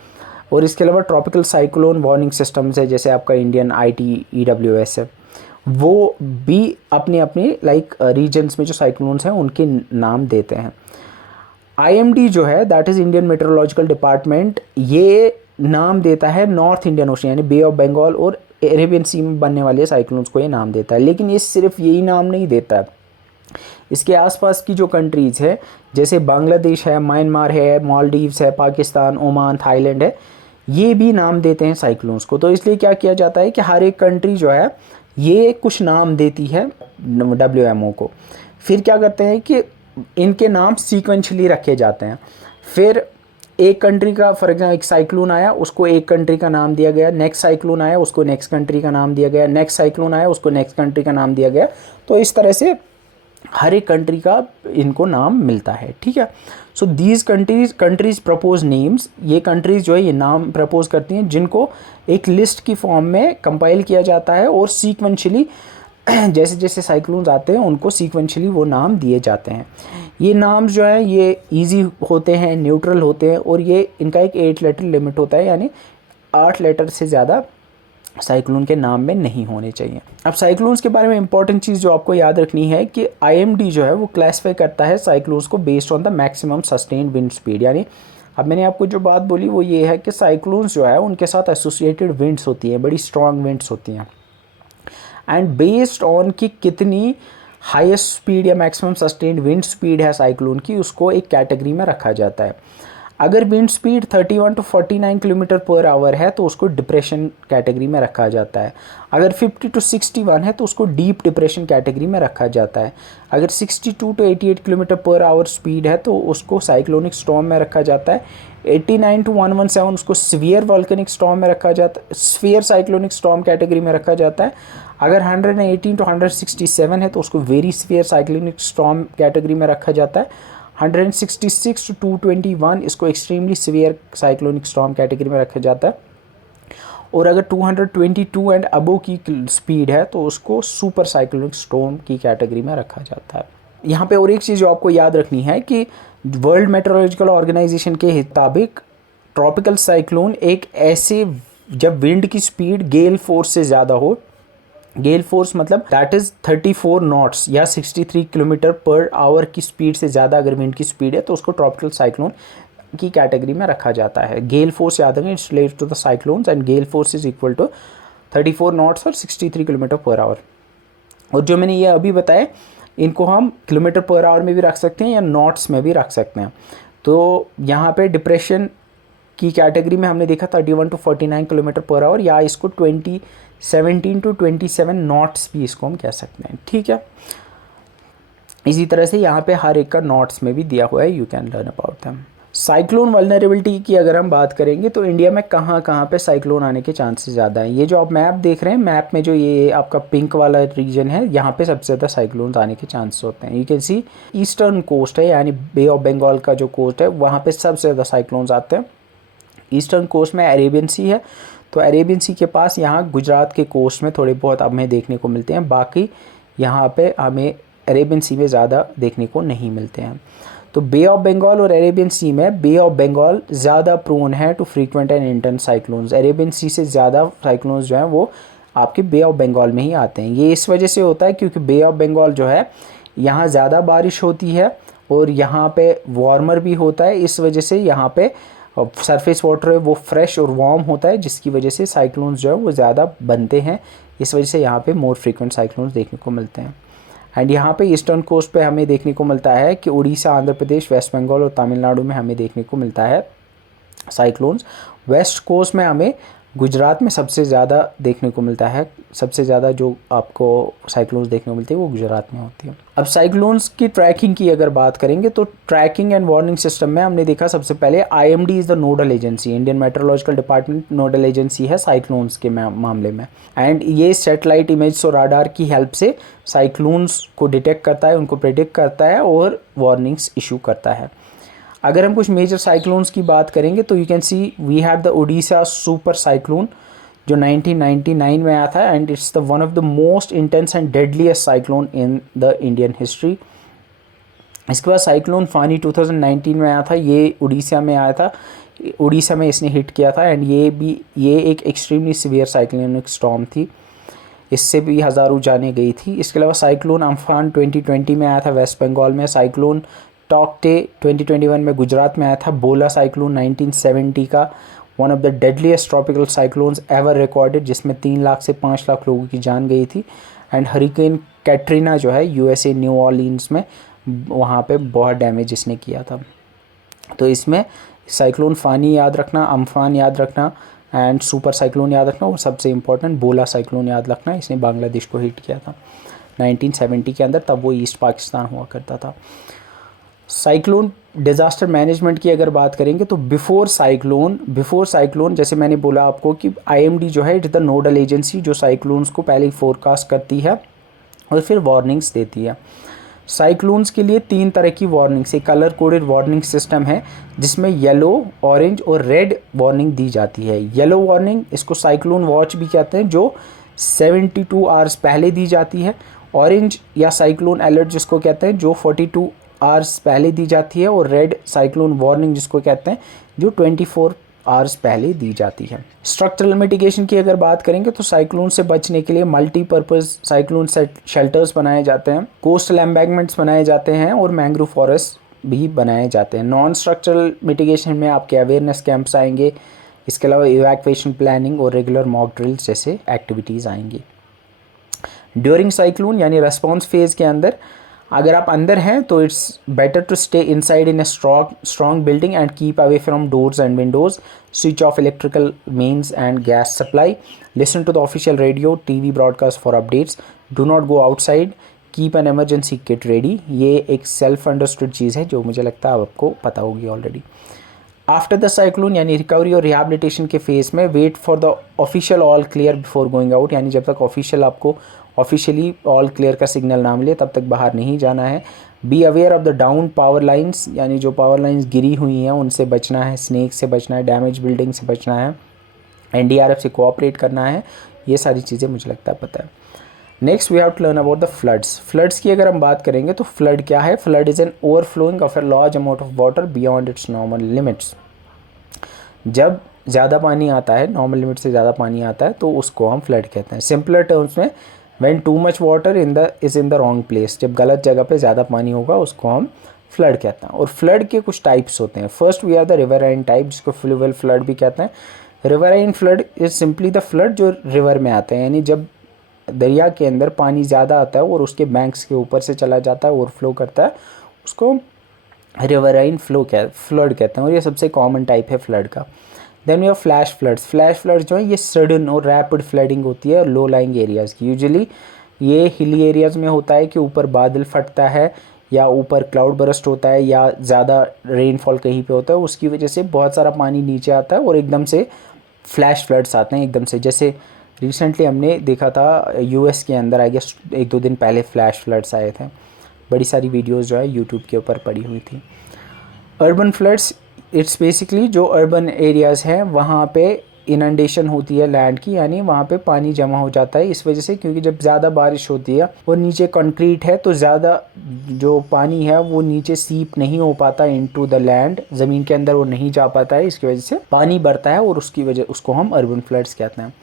और इसके अलावा ट्रॉपिकल साइक्लोन वार्निंग सिस्टम्स है जैसे आपका इंडियन ITEWS है, वो भी अपने अपने रीजन्स में जो साइक्लोन्स हैं उनके नाम देते हैं। IMD जो है that is Indian meteorological department, ये नाम देता है नॉर्थ इंडियन ओशन यानी बे ऑफ बंगाल और अरेबियन सी में बनने वाले साइक्लोन्स को ये नाम देता है। लेकिन ये सिर्फ यही नाम नहीं देता है, इसके आसपास की जो कंट्रीज़ है जैसे बांग्लादेश है, म्यांमार है, मालदीव्स है, पाकिस्तान, ओमान, थाईलैंड है, ये भी नाम देते हैं साइक्लोन्स को। तो इसलिए क्या किया जाता है कि हर एक कंट्री जो है ये कुछ नाम देती है WMO को। फिर क्या करते हैं कि इनके नाम सीक्वेंशली रखे जाते हैं। फिर एक कंट्री का फॉर एग्जाम्पल एक साइक्लोन आया उसको एक कंट्री का नाम दिया गया, नेक्स्ट साइक्लोन आया उसको नेक्स्ट कंट्री का नाम दिया गया, नेक्स्ट साइक्लोन आया उसको नेक्स्ट कंट्री का नाम दिया गया। तो इस तरह से हर एक कंट्री का इनको नाम मिलता है, ठीक है। So these countries propose names, ये कंट्रीज़ जो है ये नाम प्रपोज करती हैं जिनको एक लिस्ट की फॉर्म में कंपाइल किया जाता है और सीक्वेंशली जैसे जैसे साइक्लोन्स आते हैं उनको सीक्वेंशली वो नाम दिए जाते हैं। ये नाम जो है ये इजी होते हैं, न्यूट्रल होते हैं, और ये इनका एक 8 लेटर लिमिट होता है, यानी 8 लेटर से ज़्यादा साइक्लोन के नाम में नहीं होने चाहिए। अब साइक्लोन्स के बारे में इंपॉर्टेंट चीज़ जो आपको याद रखनी है कि IMD जो है वो क्लासीफाई करता है साइक्लोन्स को based on the maximum sustained wind speed. यानी अब मैंने आपको जो बात बोली वो ये है कि साइक्लोन्स जो है उनके साथ एसोसिएटेड विंड्स होती हैं, बड़ी स्ट्रॉन्ग विंड्स होती हैं, एंड बेस्ड ऑन कि कितनी हाईएस्ट स्पीड या मैक्सिमम सस्टेन्ड विंड स्पीड है साइक्लोन की, उसको एक कैटेगरी में रखा जाता है। अगर wind speed 31 to 49 kilometre per hour है तो उसको डिप्रेशन कैटेगरी में रखा जाता है। अगर 50 to 61 है तो उसको डीप डिप्रेशन कैटेगरी में रखा जाता है। अगर 62 to 88 kilometre per hour speed है तो उसको साइक्लोनिक स्टॉर्म में रखा जाता है। 89 to 117 उसको स्फीयर वॉल्केनिक स्टॉर्म में रखा जाता है, स्फीयर साइक्लोनिक स्टॉर्म कैटेगरी में रखा जाता है। अगर 118 to 167 है तो उसको very sphere cyclonic storm category में रखा जाता है। 166 to 221 इसको extremely severe cyclonic storm category में रखा जाता है। और अगर 222 एंड अबो की स्पीड है तो उसको सुपर साइक्लोनिक स्टॉर्म की कैटेगरी में रखा जाता है। यहाँ पे और एक चीज़ जो आपको याद रखनी है कि वर्ल्ड मेट्रोलॉजिकल ऑर्गेनाइजेशन के मुताबिक ट्रॉपिकल साइक्लोन एक ऐसे, जब विंड की स्पीड गेल फोर्स से ज़्यादा हो, गेल फोर्स मतलब दैट इज़ 34 नॉट्स या 63 किलोमीटर पर आवर की स्पीड से ज़्यादा अगर विंड की स्पीड है तो उसको ट्रॉपिकल साइक्लोन की कैटेगरी में रखा जाता है। गेल फोर्स याद रखें, it's related to the cyclones, and gale force is equal to 34 knots और 63 किलोमीटर पर आवर। और जो मैंने ये अभी बताया इनको हम किलोमीटर पर आवर में भी रख सकते हैं या नॉट्स में भी रख सकते हैं। तो यहाँ पे डिप्रेशन की कैटेगरी में हमने देखा 31 to 49 किलोमीटर पर आवर, या इसको 17 to 27 नॉट्स भी इसको हम कह सकते हैं। ठीक है, इसी तरह से यहाँ पे हर एक का नॉट्स में भी दिया हुआ है, you can learn about them. Cyclone vulnerability की अगर हम बात करेंगे तो इंडिया में कहाँ कहाँ पे साइक्लोन आने के चांसेस ज़्यादा हैं। ये जो आप मैप देख रहे हैं, मैप में जो ये आपका पिंक वाला रीजन है, यहाँ पे सबसे ज़्यादा साइक्लोन्स आने के चांसेस होते हैं। You can see eastern coast है, यानी बे ऑफ बंगाल का जो कोस्ट है वहाँ पे सबसे ज़्यादा साइक्लोन्स आते हैं। ईस्टर्न कोस्ट में अरेबियन सी है, तो अरेबियन सी के पास यहाँ गुजरात के कोस्ट में थोड़े बहुत हमें देखने को मिलते हैं, बाकी यहाँ पे हमें अरेबियन सी में ज़्यादा देखने को नहीं मिलते हैं। तो बे ऑफ बंगाल और अरेबियन सी में बे ऑफ बंगाल ज़्यादा प्रोन है to frequent and intense cyclones. Arabian Sea से ज़्यादा साइक्लोन्स जो हैं वो आपके बे ऑफ बंगाल में ही आते हैं। ये इस वजह से होता है क्योंकि बे ऑफ बंगाल जो है यहाँ ज़्यादा बारिश होती है और यहाँ पे वार्मर भी होता है, इस वजह से यहाँ पे सरफेस वाटर है वो फ्रेश और वार्म होता है, जिसकी वजह से साइक्लोन्स जो है वो ज़्यादा बनते हैं। इस वजह से यहाँ पे मोर फ्रीक्वेंट साइक्लोन्स देखने को मिलते हैं। एंड यहाँ पे ईस्टर्न कोस्ट पे हमें देखने को मिलता है कि उड़ीसा, आंध्र प्रदेश, वेस्ट बंगाल और तमिलनाडु में हमें देखने को मिलता है साइक्लोन्स। वेस्ट कोस्ट में हमें गुजरात में सबसे ज़्यादा देखने को मिलता है, सबसे ज़्यादा जो आपको साइक्लोन्स देखने को मिलती है वो गुजरात में होती है। अब साइक्लोन्स की ट्रैकिंग की अगर बात करेंगे तो ट्रैकिंग एंड वार्निंग सिस्टम में हमने देखा सबसे पहले IMD is the nodal agency, Indian meteorological department nodal agency है साइक्लोन्स के मामले में। एंड ये सैटेलाइट इमेज और राडार की हेल्प से साइक्लोन्स को डिटेक्ट करता है, उनको प्रेडिक्ट करता है और वार्निंग्स इशू करता है। अगर हम कुछ मेजर साइक्लोन्स की बात करेंगे तो you can see we had the Odisha super cyclone जो 1999 में आया था, and it's the one of the most intense and deadliest cyclone in the Indian history. इसके बाद साइक्लोन फानी 2019 में आया था, ये उड़ीसा में आया था, उड़ीसा में इसने हिट किया था, एंड ये एक एक्सट्रीमली सीवियर साइक्लोनिक स्टॉर्म थी, इससे भी हज़ारों जानें गई थी। इसके अलावा साइक्लोन अम्फान 2020 में आया था वेस्ट बंगाल में, साइक्लोन टॉकटे 2021 में गुजरात में आया था, बोला साइक्लोन 1970 का one of the deadliest tropical cyclones ever recorded, जिसमें 3 लाख से 5 लाख लोगों की जान गई थी। एंड हरिकेन कैटरीना जो है USA न्यू ऑर्लिन्स में, वहाँ पे बहुत डैमेज इसने किया था। तो इसमें साइक्लोन फानी याद रखना, अम्फान याद रखना, एंड सुपर साइक्लोन याद रखना, और सबसे इम्पोर्टेंट बोला साइक्लोन याद रखना। इसने बांग्लादेश को हिट किया था 1970 के अंदर, तब वो ईस्ट पाकिस्तान हुआ करता था। साइक्लोन डिज़ास्टर मैनेजमेंट की अगर बात करेंगे तो बिफोर साइक्लोन जैसे मैंने बोला आपको कि IMD जो है it is the nodal agency जो साइक्लोन्स को पहले ही फोरकास्ट करती है और फिर वार्निंग्स देती है। साइक्लोन्स के लिए 3 तरह की वार्निंग्स, एक कलर कोडेड वार्निंग सिस्टम है जिसमें येलो, ऑरेंज और रेड वार्निंग दी जाती है। येलो वार्निंग इसको साइक्लोन वॉच भी कहते हैं, जो 72 आवर्स पहले दी जाती है। ऑरेंज या साइक्लोन अलर्ट जिसको कहते हैं जो 42 आवर्स पहले दी जाती है, और रेड साइक्लोन वार्निंग जिसको कहते हैं जो 24 आवर्स पहले दी जाती है। स्ट्रक्चरल मिटिगेशन की अगर बात करेंगे तो साइक्लोन से बचने के लिए मल्टीपर्पज़ साइक्लोन शेल्टर्स बनाए जाते हैं, कोस्टल एम्बैंकमेंट्स बनाए जाते हैं और मैंग्रोव फॉरेस्ट भी बनाए जाते हैं। नॉन स्ट्रक्चरल मिटिगेशन में आपके अवेयरनेस कैंप्स आएंगे, इसके अलावा इवैक्यूएशन प्लानिंग और रेगुलर मॉक ड्रिल्स जैसे एक्टिविटीज़ आएंगी। ड्यूरिंग साइक्लोन यानी रेस्पॉन्स फेज़ के अंदर अगर आप अंदर हैं तो it's better to stay inside in a strong building and keep away from doors and windows, switch off electrical means and gas supply, listen to the official radio, TV broadcast for updates, do not go outside, keep an emergency kit ready। ये एक self understood चीज़ है जो मुझे लगता है आपको पता होगी ऑलरेडी। आफ्टर द साइक्लोन यानी रिकवरी और रिहैबिलिटेशन के फेज़ में wait for the official all clear before going out, यानी जब तक ऑफिशियली ऑल क्लियर का सिग्नल ना मिले तब तक बाहर नहीं जाना है। Be aware of the down power lines, यानी जो पावर लाइंस गिरी हुई हैं उनसे बचना है, स्नेक से बचना है, डैमेज बिल्डिंग से बचना है, एनडीआरएफ से कोऑपरेट करना है। ये सारी चीज़ें मुझे लगता है पता है। Next we have to learn about the floods. Floods की अगर हम बात करेंगे तो फ्लड क्या है? Flood is an overflowing of a large amount of water beyond its normal limits. जब ज़्यादा पानी आता है, नॉर्मल लिमिट से ज़्यादा पानी आता है तो उसको हम फ्लड कहते हैं। सिंपलर टर्म्स में when too much water is in the wrong place, जब गलत जगह पे ज़्यादा पानी होगा उसको हम फ्लड कहते हैं। और फ्लड के कुछ टाइप्स होते हैं। First we are the riverine type जिसको फ्लूवियल फ्लड भी कहते हैं। Riverine flood is simply the flood जो रिवर में आते हैं, यानी जब दरिया के अंदर पानी ज़्यादा आता है और उसके बैंक्स के ऊपर से चला जाता है, ओवरफ्लो करता है, उसको रिवराइन फ्लड कहते हैं और ये सबसे कॉमन टाइप है फ्लड का। Then we have flash floods. Flash floods जो है ये सडन और रैपिड फ्लडिंग होती है लो लाइंग एरियाज़ की। यूजुअली ये हिली एरियाज़ में होता है कि ऊपर बादल फटता है या ऊपर क्लाउड बरस्ट होता है या ज़्यादा रेनफॉल कहीं पे होता है, उसकी वजह से बहुत सारा पानी नीचे आता है और एकदम से फ्लैश फ्लड्स आते हैं एकदम से। जैसे रिसेंटली हमने देखा था यूएस के अंदर, आई गेस 1-2 दिन पहले फ्लैश फ्लड्स आए थे। बड़ी सारी वीडियोस जो है यूट्यूब के ऊपर पड़ी हुई थी। अर्बन फ्लड्स इट्स बेसिकली जो अर्बन एरियाज़ हैं वहाँ पे इनंडेशन होती है लैंड की, यानी वहाँ पे पानी जमा हो जाता है इस वजह से, क्योंकि जब ज़्यादा बारिश होती है और नीचे कंक्रीट है तो ज़्यादा जो पानी है वो नीचे सीप नहीं हो पाता इनटू द लैंड, ज़मीन के अंदर वो नहीं जा पाता है, इसकी वजह से पानी बढ़ता है और उसकी वजह उसको हम अर्बन फ्लड्स कहते हैं।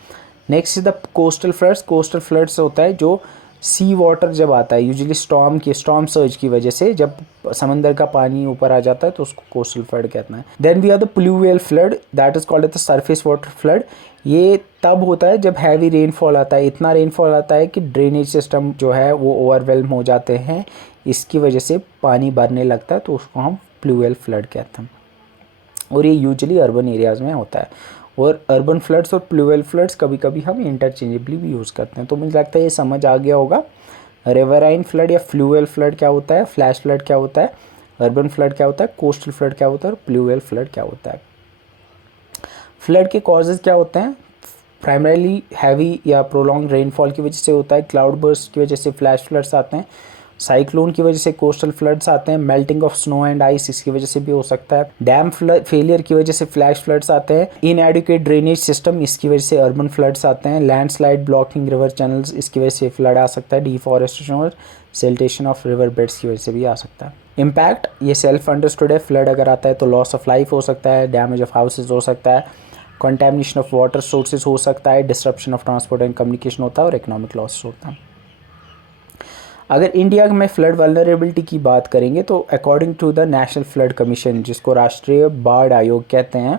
Next is the coastal floods. Coastal floods होता है जो सी वाटर जब आता है, यूजुअली स्टॉर्म सर्ज की वजह से जब समंदर का पानी ऊपर आ जाता है तो उसको कोस्टल फ्लड कहते हैं। Then we are the pluvial flood, that is called the surface water flood. ये तब होता है जब हैवी रेनफॉल आता है, इतना रेनफॉल आता है कि ड्रेनेज सिस्टम जो है वो ओवरवेल्म हो जाते हैं, इसकी वजह से पानी भरने लगता है तो उसको हम प्लूवियल फ्लड कहते हैं और ये यूजुअली अर्बन एरियाज़ में होता है। और अर्बन फ्लड्स और प्लूवियल फ्लड्स कभी कभी हम इंटरचेंजेबली भी यूज़ करते हैं। तो मुझे लगता है ये समझ आ गया होगा रिवराइन फ्लड या फ्लूवियल फ्लड क्या होता है, फ्लैश फ्लड क्या होता है, अर्बन फ्लड क्या होता है, कोस्टल फ्लड क्या होता है और प्लूवियल फ्लड क्या होता है। फ्लड के कॉजेज़ क्या होते हैं? प्राइमरीली हैवी या प्रोलॉन्ग रेनफॉल की वजह से होता है, क्लाउड बर्स्ट की वजह से फ्लैश फ्लड्स आते हैं, साइक्लोन की वजह से कोस्टल फ्लड्स आते हैं, melting of snow and ice इसकी वजह से भी हो सकता है, डैम फेलियर की वजह से फ्लैश फ्लड्स आते हैं, इनएडिक्वेट ड्रेनेज सिस्टम इसकी वजह से अर्बन फ्लड्स आते हैं, लैंडस्लाइड ब्लॉकिंग रिवर चैनल्स इसकी वजह से फ्लड आ सकता है, डिफॉरेस्टेशन और सिल्टेशन ऑफ रिवर बेड्स की वजह से भी आ सकता है। इम्पैक्ट ये सेल्फ अंडरस्टूड है। फ्लड अगर आता है तो लॉस ऑफ लाइफ हो सकता है, डैमेज ऑफ हाउसेज हो सकता है, कंटेमिनेशन ऑफ वाटर सोर्सेज हो सकता है, disruption of transport and communication होता है और इकोनॉमिक लॉस होता है। अगर इंडिया में फ्लड वल्नरेबिलिटी की बात करेंगे तो according to the national flood commission जिसको राष्ट्रीय बाढ़ आयोग कहते हैं,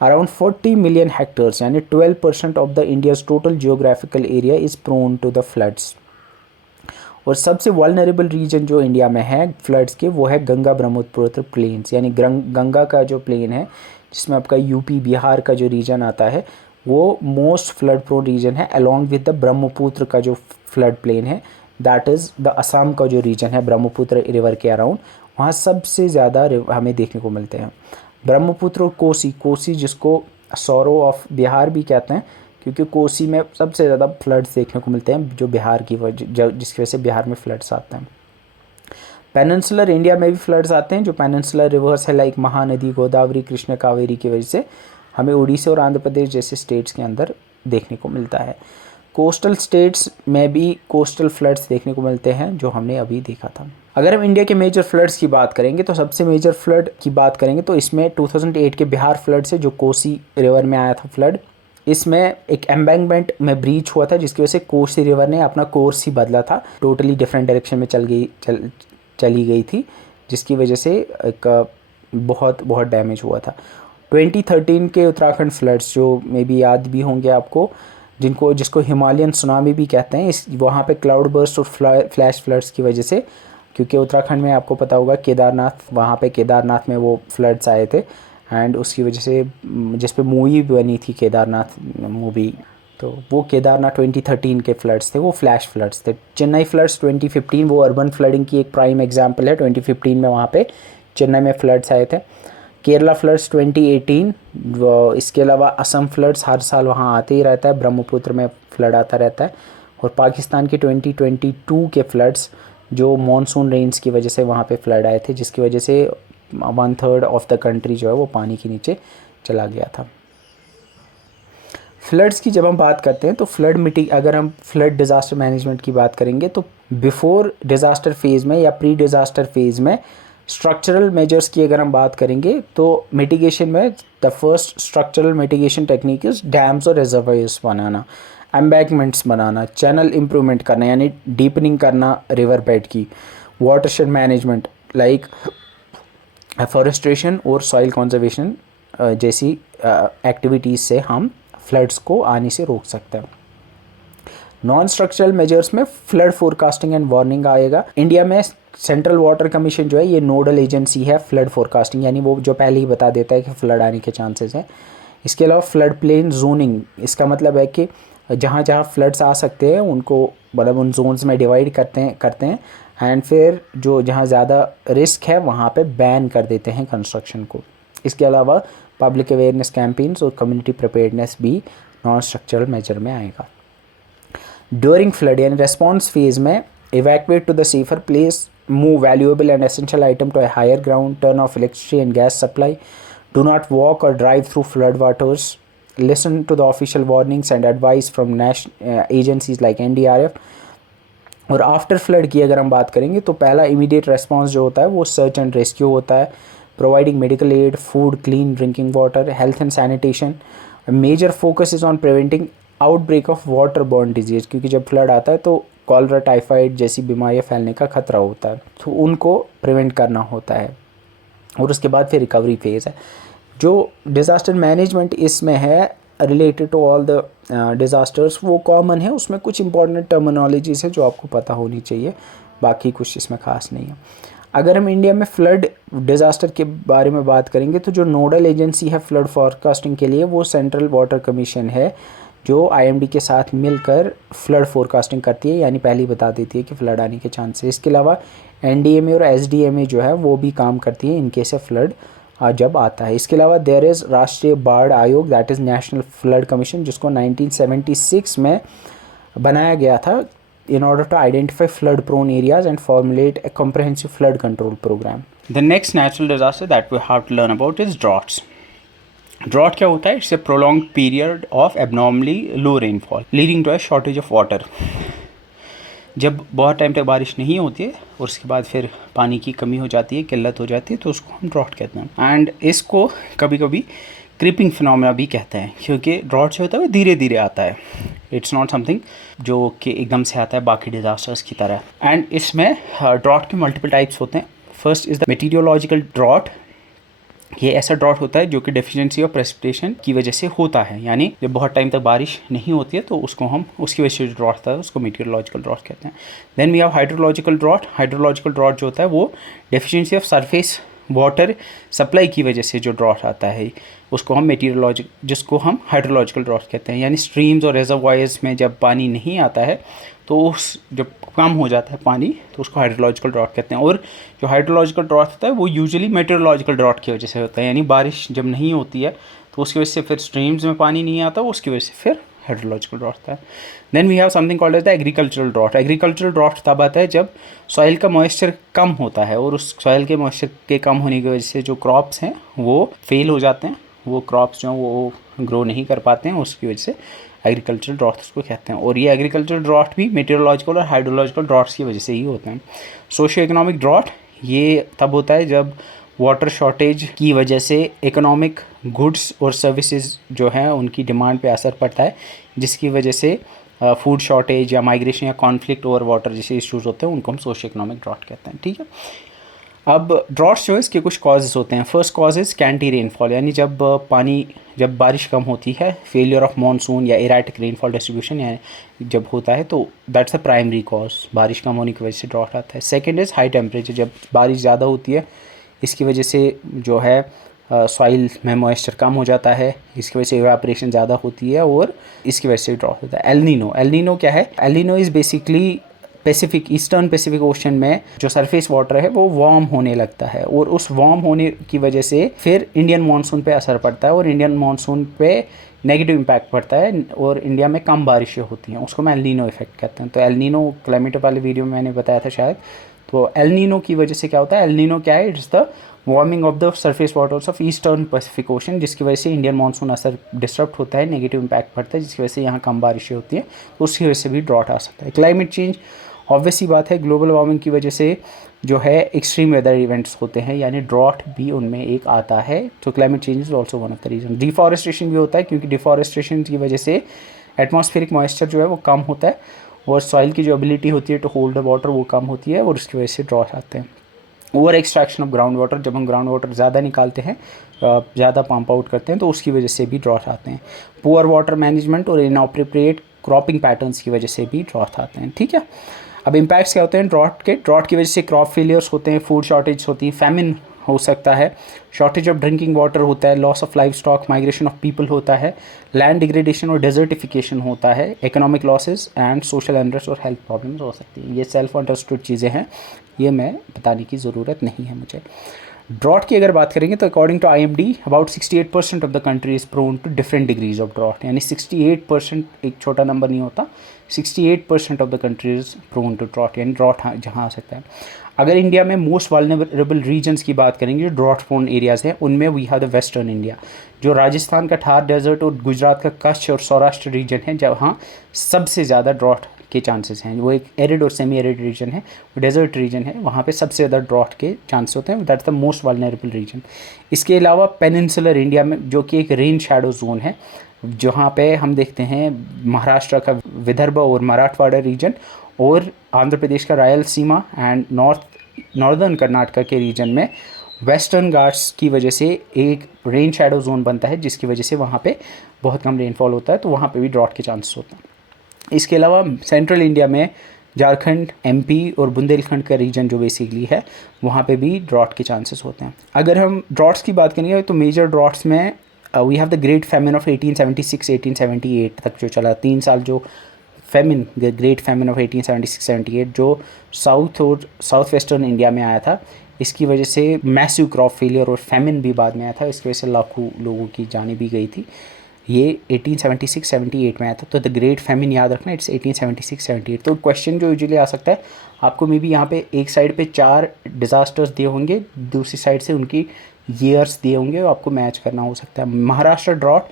अराउंड 40 मिलियन हेक्टर्स यानी 12% of the India's total geographical area is prone to the floods. और सबसे वल्नरेबल रीजन जो इंडिया में है फ्लड्स के वो है गंगा ब्रह्मपुत्र प्लेन्स, यानी गंगा का जो प्लेन है जिसमें आपका यूपी बिहार का जो रीजन आता है वो मोस्ट फ्लड प्रोन रीजन है, अलॉन्ग विद द ब्रह्मपुत्र का जो फ्लड प्लेन है दैट इज़ द असम का जो रीजन है ब्रह्मपुत्र रिवर के अराउंड, वहाँ सबसे ज़्यादा हमें देखने को मिलते हैं। ब्रह्मपुत्र और कोसी जिसको सौरो ऑफ बिहार भी कहते हैं क्योंकि कोसी में सबसे ज़्यादा फ्लड्स देखने को मिलते हैं जो बिहार की वजह जिसकी वजह से बिहार में फ्लड्स आते हैं। पेनिनसुलर इंडिया में भी फ्लड्स आते हैं जो पेनिनसुलर रिवर्स है लाइक महानदी, गोदावरी, कृष्ण, कावेरी की वजह से हमें उड़ीसा और आंध्र प्रदेश जैसे स्टेट्स के अंदर देखने को मिलता है। कोस्टल स्टेट्स में भी कोस्टल फ्लड्स देखने को मिलते हैं जो हमने अभी देखा था। अगर हम इंडिया के मेजर फ्लड्स की बात करेंगे तो सबसे मेजर फ्लड की बात करेंगे तो इसमें 2008 के बिहार फ्लड से जो कोसी रिवर में आया था फ्लड, इसमें एक एम्बैंकमेंट में ब्रीच हुआ था जिसकी वजह से कोसी रिवर ने अपना कोर्स ही बदला था, टोटली डिफरेंट डायरेक्शन में चली गई थी, जिसकी वजह से एक बहुत डैमेज हुआ था। 2013 के उत्तराखंड फ्लड्स जो मे बी याद भी होंगे आपको, जिसको हिमालयन सुनामी भी कहते हैं, इस वहाँ पे क्लाउड बर्स्ट और फ्लैश फ्लड्स की वजह से, क्योंकि उत्तराखंड में आपको पता होगा केदारनाथ, वहाँ पे केदारनाथ में वो फ्लड्स आए थे एंड उसकी वजह से जिस पे मूवी बनी थी केदारनाथ मूवी, तो वो केदारनाथ 2013 के फ्लड्स थे, वो फ्लैश फ्लड्स थे। चेन्नई फ्लड्स 2015 वो अर्बन फ्लडिंग की एक प्राइम एग्जांपल है। 2015 में वहाँ पे चेन्नई में फ्लड्स आए थे। केरला फ्लड्स 2018, इसके अलावा असम फ्लड्स हर साल वहाँ आते ही रहता है, ब्रह्मपुत्र में फ्लड आता रहता है। और पाकिस्तान के 2022 के फ्लड्स जो मॉनसून रेंस की वजह से वहाँ पे फ्लड आए थे, जिसकी वजह से 1/3 ऑफ द कंट्री जो है वो पानी के नीचे चला गया था। फ्लड्स की जब हम बात करते हैं तो अगर हम फ्लड डिज़ास्टर मैनेजमेंट की बात करेंगे तो बिफोर डिज़ास्टर फेज़ में या प्री डिज़ास्टर फेज़ में स्ट्रक्चरल मेजर्स की अगर हम बात करेंगे तो मिटिगेशन में the first structural mitigation technique is dams और रिजर्वायर्स बनाना, एम्बैंकमेंट्स बनाना, चैनल इम्प्रूवमेंट करना यानी डीपनिंग करना रिवर बेड की, वाटरशेड मैनेजमेंट लाइक फॉरेस्ट्रेशन और सॉइल कंजर्वेशन जैसी एक्टिविटीज़ से हम फ्लड्स को आने से रोक सकते हैं। नॉन स्ट्रक्चरल मेजर्स में फ्लड फोरकास्टिंग एंड वार्निंग आएगा। इंडिया में सेंट्रल वाटर कमीशन जो है ये नोडल एजेंसी है फ्लड फोरकास्टिंग, यानी वो जो पहले ही बता देता है कि फ्लड आने के चांसेस हैं। इसके अलावा फ्लड प्लेन जोनिंग, इसका मतलब है कि जहाँ जहाँ फ्लड्स आ सकते हैं उनको मतलब उन जोन्स में डिवाइड करते हैं एंड फिर जो जहाँ ज़्यादा रिस्क है वहाँ पे बैन कर देते हैं कंस्ट्रक्शन को। इसके अलावा पब्लिक अवेयरनेस कैंपेन्स और कम्युनिटी प्रिपेयर्डनेस भी नॉन स्ट्रक्चरल मेजर में आएगा। ड्यूरिंग फ्लड यानी रेस्पॉन्स फेज में evacuate to the safer place, move valuable and essential item to a higher ground, turn off electricity and gas supply, do not walk or drive through flood waters, listen to the official warnings and advice from national agencies like NDRF। और after flood की अगर हम बात करेंगे तो पहला immediate response जो होता है वो सर्च एंड रेस्क्यू होता है, providing medical aid, food, clean drinking water, health and sanitation. Major focus is on preventing outbreak of water borne disease, क्योंकि जब फ्लड आता है तो कॉलरा, टाइफाइड जैसी बीमारियां फैलने का खतरा होता है, तो उनको प्रिवेंट करना होता है। और उसके बाद फिर रिकवरी फेज़ है। जो डिज़ास्टर मैनेजमेंट इसमें है related to all the disasters वो कॉमन है, उसमें कुछ इंपॉर्टेंट टर्मिनोलॉजीज़ है जो आपको पता होनी चाहिए, बाकी कुछ इसमें ख़ास नहीं है। अगर हम इंडिया में फ्लड डिज़ास्टर के बारे में बात करेंगे तो जो नोडल एजेंसी है फ्लड फोरकास्टिंग के लिए वो सेंट्रल वाटर कमीशन है, जो आईएमडी के साथ मिलकर फ्लड फोरकास्टिंग करती है, यानी पहले ही बता देती है कि फ्लड आने के चांस है। इसके अलावा एनडीएमए और एसडीएमए जो है वो भी काम करती है इनके से फ्लड जब आता है। इसके अलावा देयर इज़ राष्ट्रीय बाढ़ आयोग, that is national flood commission, जिसको 1976 में बनाया गया था in order to identify flood prone areas and formulate a comprehensive flood control program. The next natural disaster that we have to learn about is droughts. Drought क्या होता है? It's a prolong period of abnormally low rainfall leading to a shortage of water. जब बहुत time तक बारिश नहीं होती है और उसके बाद फिर पानी की कमी हो जाती है, किल्लत हो जाती है, तो उसको हम ड्रॉट कहते हैं। एंड इसको कभी कभी क्रीपिंग फिनोमेना भी कहते हैं, क्योंकि ड्रॉट जो होता है वो धीरे धीरे आता है, इट्स नॉट समथिंग जो कि एकदम से आता है बाकी डिजास्टर्स की तरह। एंड इसमें ड्रॉट के मल्टीपल टाइप्स होते हैं। First is the meteorological drought. ये ऐसा ड्रॉट होता है जो कि डेफिशिएंसी ऑफ प्रेसिपिटेशन की वजह से होता है, यानी जब बहुत टाइम तक बारिश नहीं होती है तो उसको हम उसकी वजह से जो ड्रॉट होता है उसको मेटीरियोलॉजिकल ड्रॉट कहते हैं। Then we have hydrological drought. Hydrological drought जो होता है वो deficiency of surface water supply की वजह से जो ड्रॉट आता है उसको हम जिसको हम हाइड्रोलॉजिकल ड्रॉट कहते हैं, यानी स्ट्रीम्स और रिजर्वायर्स में जब पानी नहीं आता है तो उस जब कम हो जाता है पानी तो उसको हाइड्रोलॉजिकल ड्रॉट कहते हैं। और जो हाइड्रोलॉजिकल ड्रॉट होता है वो यूजुअली मेटेरोलॉजिकल ड्रॉट की वजह से होता है, यानी बारिश जब नहीं होती है तो उसकी वजह से फिर स्ट्रीम्स में पानी नहीं आता, उसकी वजह से फिर हाइड्रोलॉजिकल ड्रॉट होता है। Then we have something called as the agricultural drought. Agricultural drought तब आता है जब सॉइल का मॉइस्चर कम होता है और उस सॉइल के मॉइस्चर के कम होने की वजह से जो क्रॉप्स हैं वो फेल हो जाते हैं, वो क्रॉप्स जो वो ग्रो नहीं कर पाते हैं, उसकी वजह से एग्रीकल्चरल ड्रॉट उसको कहते हैं। और ये एग्रीकल्चरल ड्रॉट भी मेटेरोलॉजिकल और हाइड्रोलॉजिकल ड्रॉट्स की वजह से ही होते हैं। सोशियो इकोनॉमिक ड्रॉट ये तब होता है जब वाटर शॉर्टेज की वजह से इकोनॉमिक गुड्स और सर्विसेज जो हैं उनकी डिमांड पे असर पड़ता है, जिसकी वजह से फूड शॉर्टेज या माइग्रेशन या कॉन्फ्लिक्ट ओवर वाटर जैसे इश्यूज होते हैं, उनको हम सोशियो इकोनॉमिक ड्रॉट कहते हैं। ठीक है, अब ड्रॉट्स जो है इसके कुछ कॉजेज़ होते हैं। फर्स्ट कॉज इज़ कैंटी रेनफॉल, यानी जब बारिश कम होती है, फेलियर ऑफ मानसून या इरेटिक रेनफॉल डिस्ट्रीब्यूशन यानी जब होता है, तो दैट्स द प्राइमरी कॉज, बारिश कम होने की वजह से ड्रॉट आता है। सेकंड इज़ हाई टेम्परेचर, जब बारिश ज़्यादा होती है इसकी वजह से जो है सॉइल में मॉइस्चर कम हो जाता है, इसकी वजह से इवेपोरेशन ज़्यादा होती है और इसकी वजह से ड्रॉट होता है। एल नीनो क्या है? El Nino is basically eastern Pacific Ocean में जो सरफेस वाटर है वो वार्म होने लगता है, और उस वार्म होने की वजह से फिर इंडियन मानसून पे असर पड़ता है, और इंडियन मानसून पे नेगेटिव इम्पैक्ट पड़ता है, और इंडिया में कम बारिशें होती हैं। उसको मैं एल नीनो इफेक्ट कहते हैं। तो एल नीनो क्लाइमेट वाले वीडियो में मैंने बताया था शायद। तो एल नीनो की वजह से क्या होता है? एल नीनो क्या है? It's the warming of the surface waters of eastern Pacific ocean, जिसकी वजह से इंडियन मानसून असर डिस्टर्ब होता है, नेगेटिव इम्पैक्ट पड़ता है, जिसकी वजह से यहाँ कम बारिशें होती हैं, तो उसकी वजह से भी ड्रॉट आ सकता है। क्लाइमेट चेंज ऑब्वियस ही बात है, ग्लोबल वार्मिंग की वजह से जो है एक्सट्रीम वेदर इवेंट्स होते हैं, यानी ड्रॉट भी उनमें एक आता है। तो climate change is also one of the reason. Deforestation भी होता है, क्योंकि डिफॉरेस्टेशन की वजह से एटमॉस्फेरिक मॉइस्चर जो है वो कम होता है, और सॉइल की जो एबिलिटी होती है टू होल्ड द वाटर वो कम होती है, और उसकी वजह से ड्रॉट आते हैं। Over extraction of ground water, जब हम ग्राउंड वाटर ज़्यादा निकालते हैं, ज़्यादा पंप आउट करते हैं, तो उसकी वजह से भी ड्रॉट आते हैं। पुअर वाटर मैनेजमेंट और इनअप्रोप्रिएट क्रॉपिंग पैटर्न्स की वजह से भी ड्रॉट आते हैं। ठीक है, अब इम्पैक्ट्स क्या होते हैं ड्रॉट की वजह से? क्रॉप फेलियर्स होते हैं, फूड शॉर्टेज होती है, फैमिन हो सकता है, शॉर्टेज ऑफ ड्रिंकिंग वाटर होता है, loss of life stock, migration of people होता है, लैंड डिग्रेडेशन और डेजर्टिफिकेशन होता है, economic losses and social unrest और हेल्थ प्रॉब्लम्स हो सकती हैं। ये सेल्फ अंडरस्टूड चीज़ें हैं, ये मैं बताने की ज़रूरत नहीं है मुझे। ड्रॉट की अगर बात करेंगे तो according to IMD about 68% of the country is prone to different degrees of drought, यानी 68% एक छोटा नंबर नहीं होता, 68% of the country is prone to drought, यानी ड्रॉट जहाँ आ सकता है। अगर इंडिया में मोस्ट वाल्नरेबल रीजन्स की बात करेंगे, जो ड्रॉट प्रोन एरियाज़ हैं, उनमें we have the western India, जो राजस्थान का थार डेजर्ट और गुजरात का कच्छ और सौराष्ट्र रीजन है, जहाँ सबसे ज़्यादा ड्रॉट के चांसेस हैं। वो एक एरिड और सेमी एरिड रीजन है, वो डेजर्ट रीजन है, वहाँ पे सबसे ज़्यादा ड्रॉट के चांसेस होते हैं। That's the most vulnerable region. इसके अलावा पेनिनसुलर इंडिया में, जो कि एक रेन शैडो जोन है, जहाँ पे हम देखते हैं महाराष्ट्र का विदर्भ और मराठवाड़ा रीजन, और आंध्र प्रदेश का रायलसीमा एंड नॉर्दर्न कर्नाटका के रीजन में वेस्टर्न घाट्स की वजह से एक रेन शैडो जोन बनता है, जिसकी वजह से वहाँ पे बहुत कम रेनफॉल होता है, तो वहाँ पे भी ड्रॉट के चांसेस होते हैं। इसके अलावा सेंट्रल इंडिया में झारखंड, MP और बुंदेलखंड का रीजन जो बेसिकली है, वहाँ पे भी ड्रॉट के चांसेस होते हैं। अगर हम ड्रॉट्स की बात करेंगे तो मेजर ड्रॉट्स में we have the great famine of 1876-1878 तक जो चला, 3 साल जो फैमिन, ग्रेट फैमिन ऑफ 1876-78 जो साउथ और साउथ वेस्टर्न इंडिया में आया था, इसकी वजह से मैसिव क्रॉप फेलियर और फैमिन भी बाद में आया था, इसकी वजह से लाखों लोगों की जानें भी गई थी। ये 1876-78 में आया था। तो द ग्रेट फैमिन याद रखना, इट्स 1876-78। तो क्वेश्चन जो यूजुअली आ सकता है, आपको मे बी यहाँ पे एक साइड पे 4 डिज़ास्टर्स दिए होंगे, दूसरी साइड से उनकी ईयर्स दिए होंगे, आपको मैच करना हो सकता है। महाराष्ट्र ड्रॉट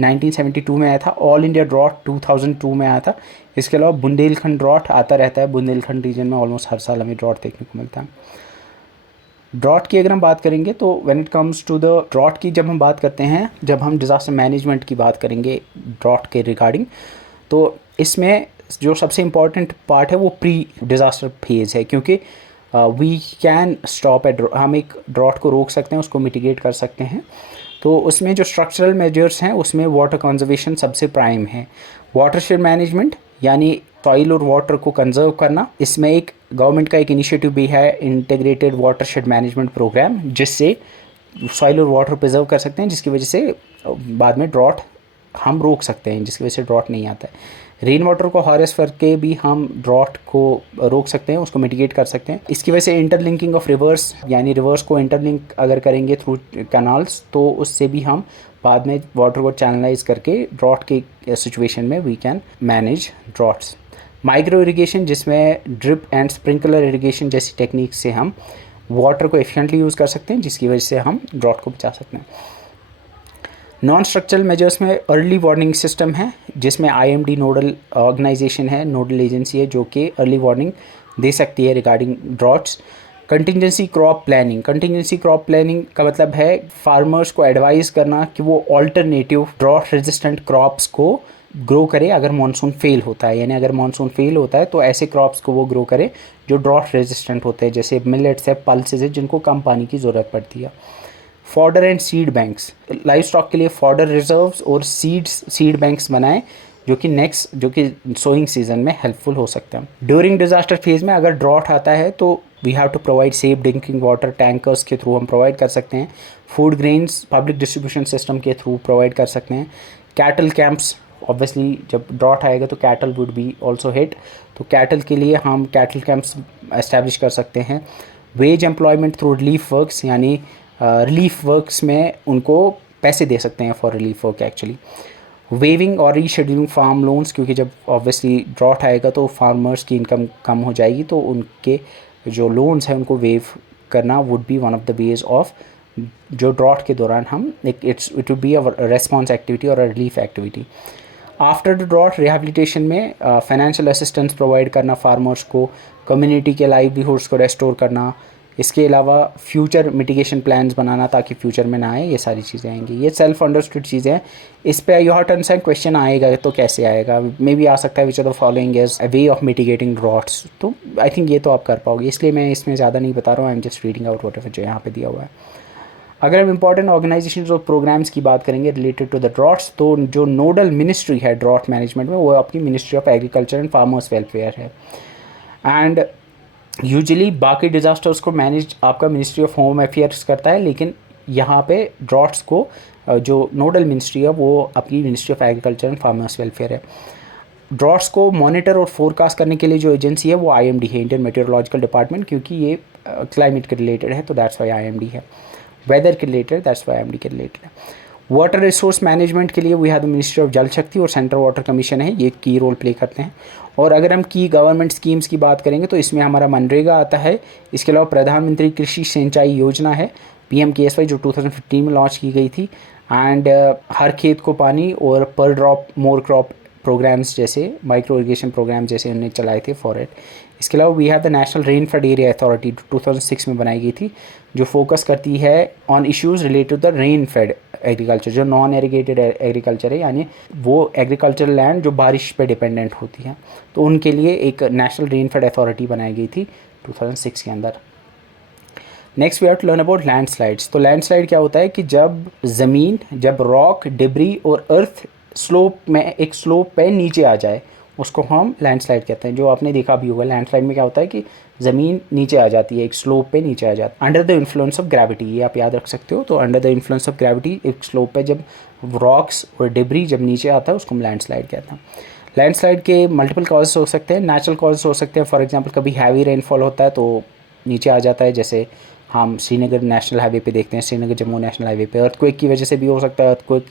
1972 में आया था, ऑल इंडिया ड्रॉट 2002 में आया था। इसके अलावा बुंदेलखंड ड्रॉट आता रहता है, बुंदेलखंड रीजन में ऑलमोस्ट हर साल हमें ड्रॉट देखने को मिलता है। ड्रॉट की अगर हम बात करेंगे तो when it comes to the drought की जब हम बात करते हैं, जब हम डिज़ास्टर मैनेजमेंट की बात करेंगे ड्रॉट के रिगार्डिंग, तो इसमें जो सबसे इम्पॉर्टेंट पार्ट है वो प्री डिज़ास्टर फेज़ है, क्योंकि वी कैन स्टॉप एट, हम एक ड्रॉट को रोक सकते हैं, उसको मिटिगेट कर सकते हैं। तो उसमें जो स्ट्रक्चरल मेजर्स हैं उसमें वाटर कंजर्वेशन सबसे प्राइम है। वाटरशेड मैनेजमेंट यानी सॉइल और वाटर को कंजर्व करना, इसमें एक गवर्नमेंट का एक इनिशिएटिव भी है, इंटीग्रेटेड वाटरशेड मैनेजमेंट प्रोग्राम, जिससे सॉइल और वाटर प्रिजर्व कर सकते हैं, जिसकी वजह से बाद में ड्रॉट हम रोक सकते हैं, जिसकी वजह से ड्रॉट नहीं आता है। रेन वाटर को हार्वेस्ट करके भी हम ड्रॉट को रोक सकते हैं, उसको मिटिगेट कर सकते हैं। इसकी वजह से इंटरलिंकिंग ऑफ रिवर्स, यानी रिवर्स को इंटरलिंक अगर करेंगे थ्रू कैनाल्स, तो उससे भी हम बाद में वाटर को चैनलाइज करके ड्रॉट के सिचुएशन में we can manage droughts. Micro irrigation, जिसमें ड्रिप एंड स्प्रिंकलर इरिगेशन जैसी टेक्निक से हम वाटर को एफिशिएंटली यूज़ कर सकते हैं, जिसकी वजह से हम ड्रॉट को बचा सकते हैं। नॉन स्ट्रक्चरल मेजर्स में अर्ली वार्निंग सिस्टम है, जिसमें आईएमडी नोडल ऑर्गेनाइजेशन है, नोडल एजेंसी है, जो कि अर्ली वार्निंग दे सकती है regarding droughts. Contingency crop planning, contingency crop planning का मतलब है फार्मर्स को एडवाइस करना कि वो ऑल्टरनेटिव ड्रॉट रेजिस्टेंट क्रॉप्स को ग्रो करे अगर मानसून फेल होता है, यानी अगर मानसून फेल होता है तो ऐसे क्रॉप्स को वो ग्रो करे जो ड्रॉट रेजिस्टेंट होते हैं, जैसे मिलेट्स है, पल्सेस है, जिनको कम पानी की ज़रूरत पड़ती है। Fodder and seed banks, live stock के लिए फॉडर रिजर्व्स और सीड बैंक्स बनाएं जो कि सोइंग सीजन में हेल्पफुल हो सकते हैं। ड्यूरिंग डिजास्टर फेज में अगर ड्रॉट आता है तो we have to provide safe drinking water, tankers के थ्रू हम प्रोवाइड कर सकते हैं। Food grains public distribution system के थ्रू प्रोवाइड कर सकते हैं। कैटल कैंप्स, ऑब्वियसली जब ड्रॉट आएगा तो cattle would be also hit, तो कैटल के लिए हम कैटल कैंप्स एस्टैब्लिश कर सकते हैं। Wage employment through relief works, यानी रिलीफ वर्क्स में उनको पैसे दे सकते हैं for relief work actually. Waving और रीशेड्यूलिंग फार्म लोन्स, क्योंकि जब ऑब्वियसली ड्रॉट आएगा तो फार्मर्स की इनकम कम हो जाएगी, तो उनके जो लोन्स हैं उनको वेव करना would be one of the ways of जो ड्रॉट के दौरान हम it would be a response activity और a relief activity. After the drought rehabilitation में फाइनेंशियल असिस्टेंस प्रोवाइड करना फार्मर्स को, कम्युनिटी के लाइवलीहुड्स को रेस्टोर करना, इसके अलावा फ्यूचर मिटिगेशन प्लान्स बनाना ताकि फ्यूचर में ना आए, ये सारी चीज़ें आएंगी। ये सेल्फ अंडरस्टूड चीज़ें हैं। इस per your turns and question आएगा तो कैसे आएगा, मे बी आ सकता है which are the following is a way of mitigating droughts, तो आई थिंक ये तो आप कर पाओगे, इसलिए मैं इसमें ज़्यादा नहीं बता रहा हूँ, I am just reading out whatever जो यहाँ पे दिया हुआ है। अगर हम इंपॉर्टेंट ऑर्गेनाइजेशंस और प्रोग्राम्स की बात करेंगे रिलेटेड टू द ड्रॉट्स, तो जो नोडल मिनिस्ट्री है ड्रॉट मैनेजमेंट में वो आपकी ministry of agriculture and farmers welfare है। एंड यूजुअली बाकी डिज़ास्टर्स को मैनेज आपका मिनिस्ट्री ऑफ होम अफेयर्स करता है, लेकिन यहाँ पे ड्रॉट्स को जो नोडल मिनिस्ट्री है वो आपकी ministry of agriculture and farmers welfare है। ड्रॉट्स को मॉनिटर और फोरकास्ट करने के लिए जो एजेंसी है वो आईएमडी है, इंडियन मेट्रोलॉजिकल डिपार्टमेंट, क्योंकि ये क्लाइमेट के रिलेटेड है तो दैट्स वाई आईएमडी है। वेदर के रिलेटेड दैट्स वाई आईएमडी के रिलेटेड है। वाटर रिसोर्स मैनेजमेंट के लिए we have the ministry of Jal Shakti और सेंट्रल वाटर कमीशन है, ये की रोल प्ले करते हैं। और अगर हम की गवर्नमेंट स्कीम्स की बात करेंगे तो इसमें हमारा मनरेगा आता है। इसके अलावा प्रधानमंत्री कृषि सिंचाई योजना है PMKSY, जो 2015 में लॉन्च की गई थी। एंड हर खेत को पानी और पर ड्रॉप मोर क्रॉप प्रोग्राम्स जैसे माइक्रो इरिगेशन प्रोग्राम जैसे उन्होंने चलाए थे फॉर इट। इसके अलावा we have the national rain fed area authority, 2006 में बनाई गई थी, जो फोकस करती है on issues related to the rain fed agriculture, जो नॉन एरीगेटेड एग्रीकल्चर है, यानी वो एग्रीकल्चर लैंड जो बारिश पे डिपेंडेंट होती है, तो उनके लिए एक नेशनल रेन फेड अथॉरिटी बनाई गई थी 2006 के अंदर। Next we have to learn about landslides. तो लैंडस्लाइड क्या होता है कि जब रॉक, डिब्री और अर्थ स्लोप में एक स्लोप पे नीचे आ जाए उसको हम लैंडस्लाइड कहते हैं। जो आपने देखा भी होगा, लैंडस्लाइड में क्या होता है कि ज़मीन नीचे आ जाती है, एक स्लोप पे नीचे आ जाती है under the influence of gravity, ये आप याद रख सकते हो। तो under the influence of gravity एक स्लोप पे जब रॉक्स और डिब्री जब नीचे आता है उसको हम लैंडस्लाइड कहते हैं। लैंडस्लाइड के मल्टीपल कॉजेस हो सकते हैं, नेचुरल कॉजेस हो सकते हैं। फॉर एग्जांपल कभी हैवी रेनफॉल होता है तो नीचे आ जाता है, जैसे हम श्रीनगर नेशनल हाईवे पे देखते हैं, श्रीनगर जम्मू नेशनल हाईवे पे अर्थक्वेक की वजह से भी हो सकता है अर्थक्वेक।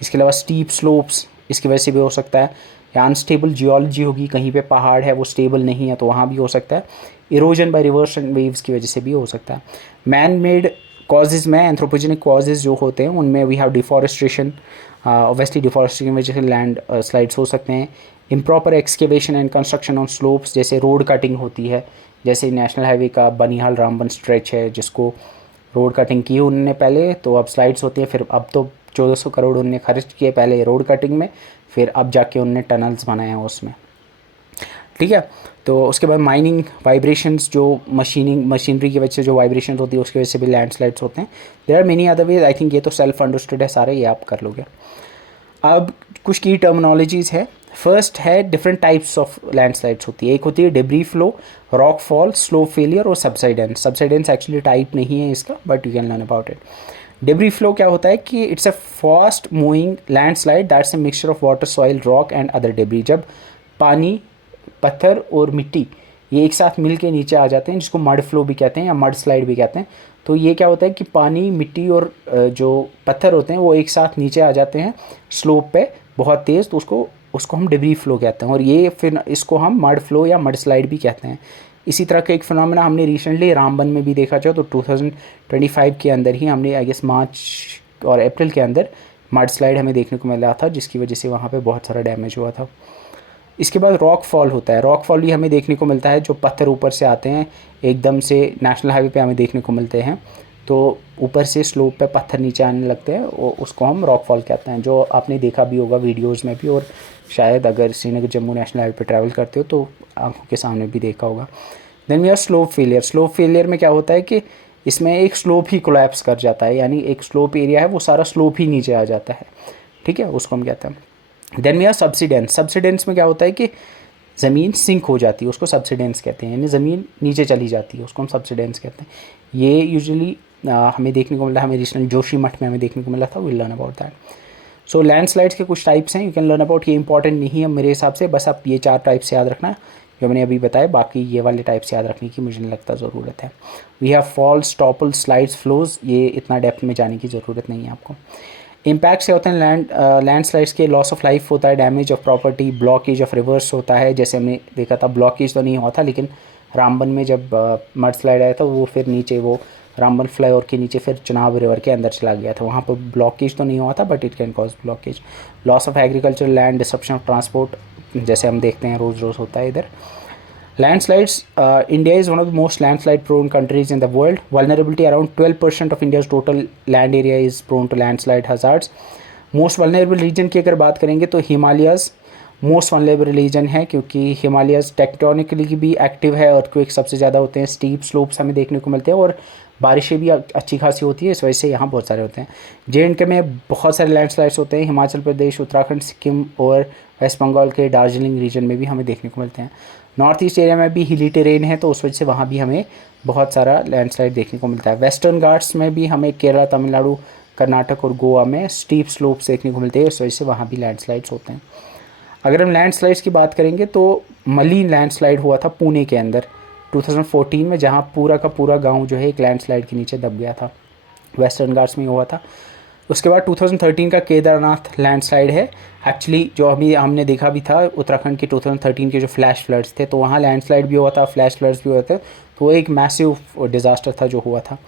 इसके अलावा स्टीप स्लोप्स इसकी वजह से भी हो सकता है, या अनस्टेबल जियोलॉजी होगी, कहीं पे पहाड़ है वो स्टेबल नहीं है तो वहाँ भी हो सकता है। Erosion by rivers and waves की वजह से भी हो सकता है। मैन मेड कॉजेज़ में एंथ्रोपोजेनिक कॉजेज़ जो होते हैं उनमें we have deforestation, obviously deforestation की वजह से लैंड स्लाइड्स हो सकते हैं। Improper excavation and construction on slopes, जैसे रोड कटिंग होती है, जैसे नेशनल हाईवे का बनिहाल रामबन स्ट्रेच है जिसको रोड कटिंग की उन्होंने पहले, तो अब स्लाइड्स होती है, फिर अब तो 1400 करोड़ उन्होंने खर्च किए पहले रोड कटिंग में, फिर अब जाके उन्होंने टनल्स बनाए हैं उसमें, ठीक है। तो उसके बाद माइनिंग वाइब्रेशंस, जो मशीनरी की वजह से जो वाइब्रेशंस होती है उसकी वजह से भी लैंडस्लाइड्स होते हैं। There are many other ways, I think ये तो सेल्फ अंडरस्टूड है सारे, ये आप कर लोगे। अब कुछ की टर्मिनोलॉजीज़ है। फर्स्ट है डिफरेंट टाइप्स ऑफ लैंडस्लाइड्स होती है। एक होती है debris flow, rock fall, slow failure और सबसाइडेंस। सबसाइडेंस एक्चुअली टाइप नहीं है इसका, but you can learn about it. Debris flow क्या होता है कि it's a fast moving landslide that's a mixture of water, soil, rock and other debris. जब पानी, पत्थर और मिट्टी ये एक साथ मिल के नीचे आ जाते हैं, जिसको मड फ्लो भी कहते हैं या मड स्लाइड भी कहते हैं। तो ये क्या होता है कि पानी, मिट्टी और जो पत्थर होते हैं वो एक साथ नीचे आ जाते हैं स्लोप पे बहुत तेज़, तो उसको हम डिब्री फ्लो कहते हैं। और ये फिर इसको हम मड फ्लो या मड स्लाइड भी कहते हैं। इसी तरह का एक फिनोमेना हमने रिसेंटली रामबन में भी देखा जाए तो 2025 के अंदर ही हमने आई गेस मार्च और अप्रैल के अंदर मड स्लाइड हमें देखने को मिला था, जिसकी वजह से वहाँ पे बहुत सारा डैमेज हुआ था। इसके बाद रॉक फॉल होता है। रॉक फॉल भी हमें देखने को मिलता है, जो पत्थर ऊपर से आते हैं एकदम से नेशनल हाईवे पे हमें देखने को मिलते हैं। तो ऊपर से स्लोप पे पत्थर नीचे आने लगते हैं, उसको हम रॉक फॉल कहते हैं, जो आपने देखा भी होगा वीडियोज़ में भी, और शायद अगर श्रीनगर जम्मू नेशनल हाईवे पे ट्रैवल करते हो तो आंखों के सामने भी देखा होगा। Then we are slope failure. Slope failure में क्या होता है कि इसमें एक स्लोप ही कोलैप्स कर जाता है, यानी एक स्लोप एरिया है वो सारा स्लोप ही नीचे आ जाता है, ठीक है, उसको हम कहते हैं। Then we are subsidence. Subsidence में क्या होता है कि ज़मीन सिंक हो जाती है, उसको सबसिडेंस कहते हैं, यानी ज़मीन नीचे चली जाती है, उसको हम सबसिडेंस कहते हैं। ये यूजुअली हमें देखने को मिला, हमें रिसेंटली जोशीमठ में हमें देखने को मिला था। Will learn about that. So landslides के कुछ टाइप्स हैं, यू कैन लर्न अबाउट। ये इंपॉर्टेंट नहीं है मेरे हिसाब से, बस आप ये 4 टाइप्स याद रखना जो मैंने अभी बताया, बाकी ये वाले टाइप्स याद रखने की मुझे नहीं लगता ज़रूरत है। We have falls, topple, slides, flows, ये इतना डेप्थ में जाने की ज़रूरत नहीं है आपको। इम्पैक्ट से होते हैं लैंडस्लाइड्स के, लॉस ऑफ लाइफ होता है, damage of property, blockage of reverse होता है। जैसे हमने देखा था, ब्लॉकेज तो नहीं हुआ था, लेकिन रामबन में जब मड स्लाइड आया था वो फिर नीचे वो रामबन फ्लाईओवर के नीचे फिर चुनाव रिवर के अंदर चला गया था, वहाँ पर ब्लॉकेज तो नहीं हुआ था, but it can cause blockage. Loss of agriculture land, disruption of transport, जैसे हम देखते हैं रोज़ रोज़ होता है इधर। Landslides, India is one of the most landslide prone countries in the world. Vulnerability, around 12% of India's total land area is prone to landslide hazards. Most vulnerable region की अगर बात करेंगे तो हिमालयाज़ मोस्ट वनरेबल रीजन है, क्योंकि Himalayas tectonically भी active है, earthquake सबसे ज़्यादा होते हैं, स्टीप स्लोप्स हमें देखने को मिलते हैं, और बारिशें भी अच्छी खासी होती है, इस वजह से यहाँ बहुत सारे होते हैं। JNK में बहुत सारे लैंडस्लाइड्स होते हैं। हिमाचल प्रदेश, उत्तराखंड, सिक्किम और वेस्ट बंगाल के दार्जिलिंग रीजन में भी हमें देखने को मिलते हैं। नॉर्थ ईस्ट एरिया में भी हिली टेरेन है, तो उस वजह से वहाँ भी हमें बहुत सारा लैंडस्लाइड देखने को मिलता है। वेस्टर्न घाट्स में भी हमें केरला, तमिलनाडु, कर्नाटक और गोवा में स्टीप स्लोप्स देखने को मिलते हैं, इस वजह से वहाँ भी लैंडस्लाइड्स होते हैं। अगर हम लैंडस्लाइड्स की बात करेंगे तो मलीन लैंडस्लाइड हुआ था पुणे के अंदर 2014 में, जहाँ पूरा का पूरा गांव जो है एक लैंडस्लाइड के नीचे दब गया था, वेस्टर्न घाट्स में हुआ था। उसके बाद 2013 का केदारनाथ लैंडस्लाइड है, एक्चुअली जो अभी हमने देखा भी था उत्तराखंड के 2013 के जो फ्लैश फ्लड्स थे, तो वहाँ लैंडस्लाइड भी हुआ था, फ्लैश फ्लड्स भी हुए थे, तो वो एक मैसिव डिज़ास्टर था जो हुआ था।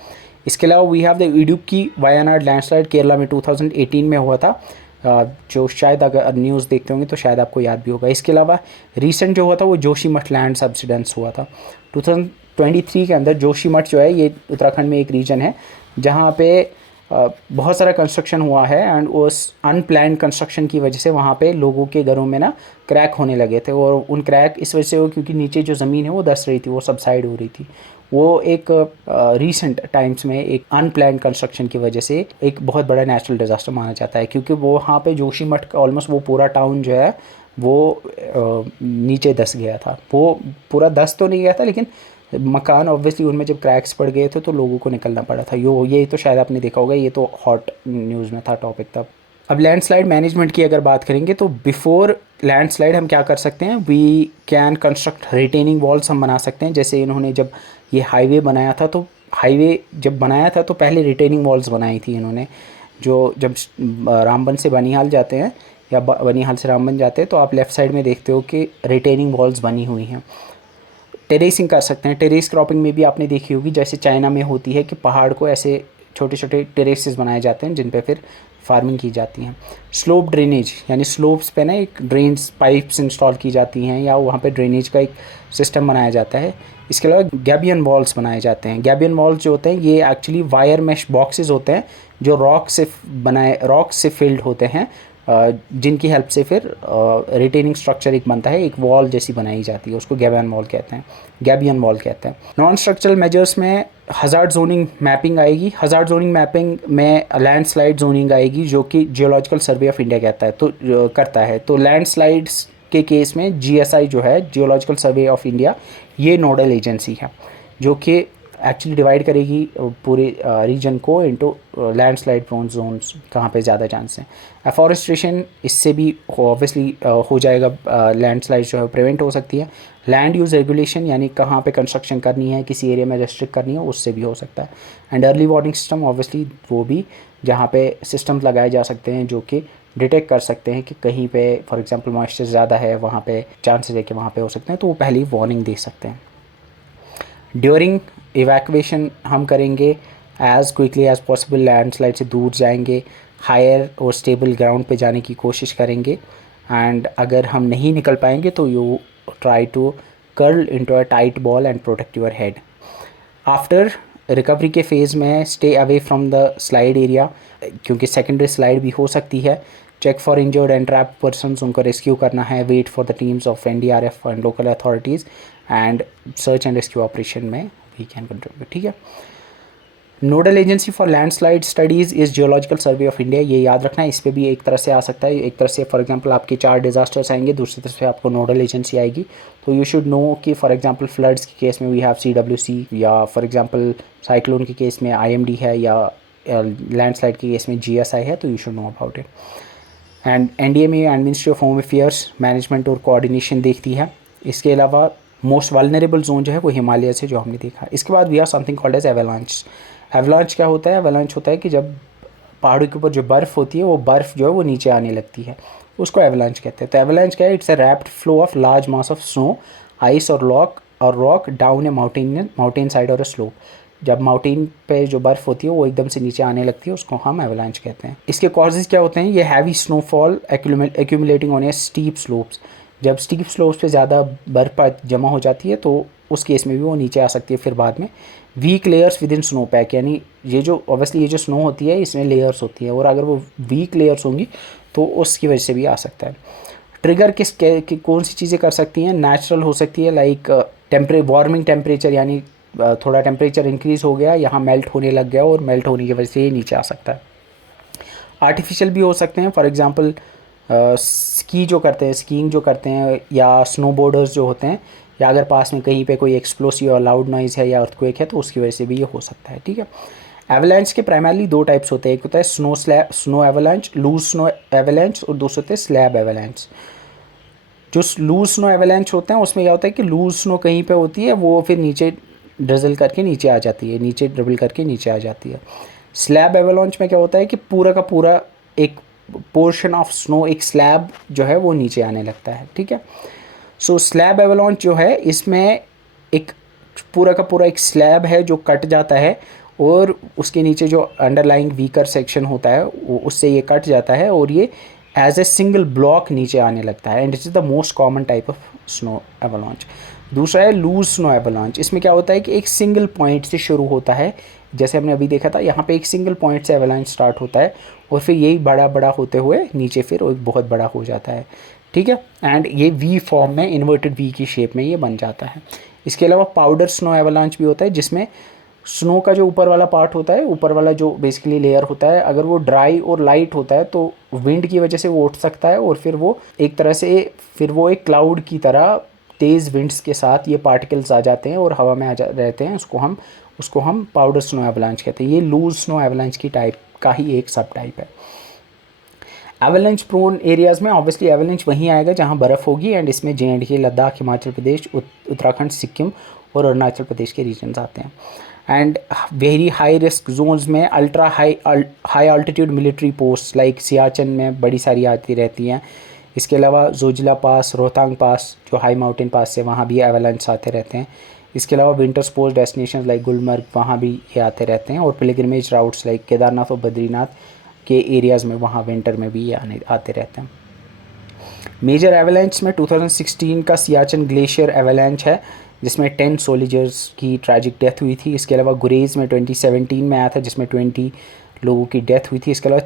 इसके अलावा we have the Idukki Wayanad landslide Kerala में 2018 में हुआ था, जो शायद अगर न्यूज़ देखते होंगे तो शायद आपको याद भी होगा। इसके अलावा रीसेंट जो हुआ था वो जोशीमठ लैंड सबसिडेंस हुआ था 2023 के अंदर। जोशीमठ जो है ये उत्तराखंड में एक रीजन है जहाँ पे बहुत सारा कंस्ट्रक्शन हुआ है, एंड उस अनप्लान्ड कंस्ट्रक्शन की वजह से वहाँ पे लोगों के घरों में ना क्रैक होने लगे थे, और उन क्रैक इस वजह से हो क्योंकि नीचे जो ज़मीन है वो धंस रही थी, वो सबसाइड हो रही थी। वो एक रीसेंट टाइम्स में एक अनप्लान्ड कंस्ट्रक्शन की वजह से एक बहुत बड़ा नेचुरल डिज़ास्टर माना जाता है, क्योंकि वो वहाँ पे जोशीमठ ऑलमोस्ट वो पूरा टाउन जो है वो नीचे धंस गया था। वो पूरा धंस तो नहीं गया था, लेकिन मकान ऑब्वियसली उनमें जब क्रैक्स पड़ गए थे तो लोगों को निकलना पड़ा था। ये तो शायद आपने देखा होगा, ये तो हॉट न्यूज़ में था टॉपिक तब। अब लैंडस्लाइड मैनेजमेंट की अगर बात करेंगे तो बिफोर लैंडस्लाइड हम क्या कर सकते हैं, we can construct retaining walls हम बना सकते हैं। जैसे इन्होंने जब ये हाईवे बनाया था, तो हाईवे जब बनाया था तो पहले रिटेनिंग वॉल्स बनाई थी इन्होंने, जो जब रामबन से बनिहाल जाते हैं या बनिहाल से रामबन जाते हैं तो आप लेफ़्ट साइड में देखते हो कि रिटेनिंग वॉल्स बनी हुई हैं। टेरेसिंग कर सकते हैं, टेरेस क्रॉपिंग में भी आपने देखी होगी, जैसे चाइना में होती है कि पहाड़ को ऐसे छोटे छोटे टेरेसेस बनाए जाते हैं जिन पे फिर फार्मिंग की जाती है। स्लोप ड्रेनेज, यानी स्लोप्स पे ना एक ड्रेन्स पाइप्स इंस्टॉल की जाती हैं या वहाँ पे ड्रेनेज का एक सिस्टम बनाया जाता है। इसके अलावा गैबियन वॉल्स बनाए जाते हैं। गैबियन वॉल्स जो होते हैं ये एक्चुअली वायर मैश बॉक्सेस होते हैं जो रॉक से फिल्ड होते हैं, जिनकी हेल्प से फिर रिटेनिंग स्ट्रक्चर एक बनता है, एक वॉल जैसी बनाई जाती है, उसको गैबियन वॉल कहते हैं। नॉन स्ट्रक्चरल मेजर्स में हज़ार्ड जोनिंग मैपिंग आएगी। हज़ार्ड जोनिंग मैपिंग में लैंडस्लाइड जोनिंग आएगी, जो कि जियोलॉजिकल सर्वे ऑफ इंडिया करता है। तो लैंडस्लाइड्स के केस में GSI जो है, जियोलॉजिकल सर्वे ऑफ इंडिया, ये नोडल एजेंसी है जो कि एक्चुअली डिवाइड करेगी पूरे रीजन को इनटू लैंडस्लाइड प्रोन जोन्स, कहाँ पे ज़्यादा चांस हैं। एफॉरेस्ट्रेशन, इससे भी ऑब्वियसली हो जाएगा, लैंडस्लाइड जो है प्रिवेंट हो सकती है। लैंड यूज़ रेगुलेशन, यानी कहाँ पे कंस्ट्रक्शन करनी है, किसी एरिया में रेस्ट्रिक्ट करनी है, उससे भी हो सकता है। And early warning system, obviously वो भी, जहाँ पे सिस्टम्स लगाए जा सकते हैं जो कि डिटेक्ट कर सकते हैं कि कहीं पे फॉर एग्जांपल मॉइस्चर ज़्यादा है, वहाँ पे चांसेस है कि वहाँ पे हो सकते हैं, तो वो पहले ही वार्निंग दे सकते हैं। ड्यूरिंग इवैक्यूएशन हम करेंगे as quickly as possible, landslide से दूर जाएंगे, हायर और स्टेबल ग्राउंड पे जाने की कोशिश करेंगे, एंड अगर हम नहीं निकल पाएंगे तो you try to curl into a tight ball and protect your head. After recovery के फेज़ में stay away from the slide area, क्योंकि सेकेंडरी स्लाइड भी हो सकती है। Check for injured and trap persons, उनको रेस्क्यू करना है। Wait for the teams of NDRF and local authorities, and search and rescue operation में वी कैन कंट्रीब्यूट। ठीक है। Nodal agency for landslide studies is geological survey of India. ये याद रखना है, इस पर भी एक तरह से आ सकता है। एक तरह से फॉर एग्जांपल आपके 4 डिजास्टर्स आएंगे, दूसरी तरफ से आपको नोडल एजेंसी आएगी। तो यू शुड नो कि फॉर एग्जांपल फ्लड्स के केस में वी हैव CWC, या फॉर एग्जांपल साइक्लोन के केस में IMD है, या लैंडस्लाइड के केस में GSI है। तो you should know about it. And NDMA and ministry of home affairs management और कोऑर्डिनेशन देखती है। इसके अलावा मोस्ट वल्नरेबल जोन जो है वो हिमालय से, जो हमने देखा। इसके बाद we are something called as avalanche. Avalanche क्या होता है? एवलांच होता है कि जब पहाड़ों के ऊपर जो बर्फ़ होती है, वो बर्फ़ जो है वो नीचे आने लगती है, उसको एवलांच कहते हैं। तो एवलांच क्या है? It's a rapid flow of large mass of snow, ice और rock down a mountain side और अ स्लोप। जब माउंटेन पे जो बर्फ़ होती है वो एकदम से नीचे आने लगती है, उसको हम एवलांच कहते हैं। इसके कॉजेज़ क्या होते हैं? ये heavy snowfall accumulating on A steep slopes. जब स्टीप स्लोप्स पे ज़्यादा बर्फ़ जमा हो जाती है तो उस केस में भी वो नीचे आ सकती है फिर बाद में। Weak layers within snowpack, यानी ये जो ऑब्वियसली ये जो स्नो होती है इसमें लेयर्स होती है, और अगर वो वीक लेयर्स होंगी तो उसकी वजह से भी आ सकता है। ट्रिगर कौन सी चीज़ें कर सकती हैं? नेचुरल हो सकती है, लाइक वार्मिंग टेम्परेचर, यानी थोड़ा टेम्परेचर इंक्रीज़ हो गया, यहाँ मेल्ट होने लग गया और मेल्ट होने की वजह से ये नीचे आ सकता है। आर्टिफिशियल भी हो सकते हैं, फॉर एग्जांपल स्कीइंग जो करते हैं, या स्नोबोर्डर्स जो होते हैं, या अगर पास में कहीं पे कोई एक्सप्लोसिव और लाउड नॉइज़ है या अर्थक्वेक है तो उसकी वजह से भी ये हो सकता है। ठीक है। एवलांच के प्राइमरली 2 टाइप्स होते हैं। एक होता है snow avalanche, loose snow avalanche, और दूसरे होते हैं स्लैब एवलांच। जो लूज स्नो एवलांच होते हैं उसमें क्या होता है कि लूज स्नो कहीं पे होती है, वो फिर नीचे ड्रिजल करके नीचे आ जाती है, नीचे ड्रिबल करके नीचे आ जाती है। स्लैब एवलांच में क्या होता है कि पूरा का पूरा एक पोर्शन ऑफ स्नो, एक स्लैब जो है वो नीचे आने लगता है। ठीक है। सो स्लैब एवलांच जो है, इसमें एक पूरा का पूरा एक स्लैब है जो कट जाता है, और उसके नीचे जो अंडरलाइंग वीकर सेक्शन होता है वो उससे ये कट जाता है, और ये एज ए सिंगल ब्लॉक नीचे आने लगता है। And it is the most common type of snow avalanche. दूसरा है लूज स्नो एवलांच। इसमें क्या होता है कि एक सिंगल पॉइंट से शुरू होता है, जैसे हमने अभी देखा था, यहाँ पे एक सिंगल पॉइंट से एवलांच स्टार्ट होता है, और फिर यही बड़ा बड़ा होते हुए नीचे फिर एक बहुत बड़ा हो जाता है। ठीक है। एंड ये V फॉर्म में, इन्वर्टेड V की शेप में ये बन जाता है। इसके अलावा पाउडर स्नो एवलांच भी होता है, जिसमें स्नो का जो ऊपर वाला पार्ट होता है, ऊपर वाला जो बेसिकली लेयर होता है, अगर वो ड्राई और लाइट होता है तो विंड की वजह से वो उठ सकता है, और फिर वो एक तरह से फिर वो एक क्लाउड की तरह तेज़ विंड्स के साथ ये पार्टिकल्स आ जाते हैं और हवा में रहते हैं। उसको हम पाउडर स्नो एवलांच कहते हैं। ये लूज स्नो एवलांच की टाइप का ही एक सब टाइप है। एवलांच प्रोन एरियाज़ में ऑब्वियसली एवलांच वहीं आएगा जहाँ बर्फ़ होगी, एंड इसमें JNK, लद्दाख, हिमाचल प्रदेश, उत्तराखंड, सिक्किम और अरुणाचल प्रदेश के रीजन्स आते हैं। And very high risk zones में ultra high altitude military post like Siachen में बड़ी सारी आती रहती हैं। इसके अलावा जोजिला पास, रोहतांग पास, जो हाई माउंटेन पास है, वहाँ भी एवलांच आते रहते हैं। इसके अलावा winter sports destination like Gulmarg, वहाँ भी ये आते रहते हैं। और पिलग्रिमेज राउट्स लाइक केदारनाथ और बद्रीनाथ के एरियाज़ में, वहाँ विंटर में भी ये आते रहते हैं। मेजर एवलांच में 2016 का सियाचिन ग्लेशियर एवलांच है, जिसमें 10 सोल्जर्स की ट्रैजिक डेथ हुई थी। इसके अलावा गुरेज में 2017 में आया था, जिसमें 20 लोगों की डेथ हुई थी। इसके अलावा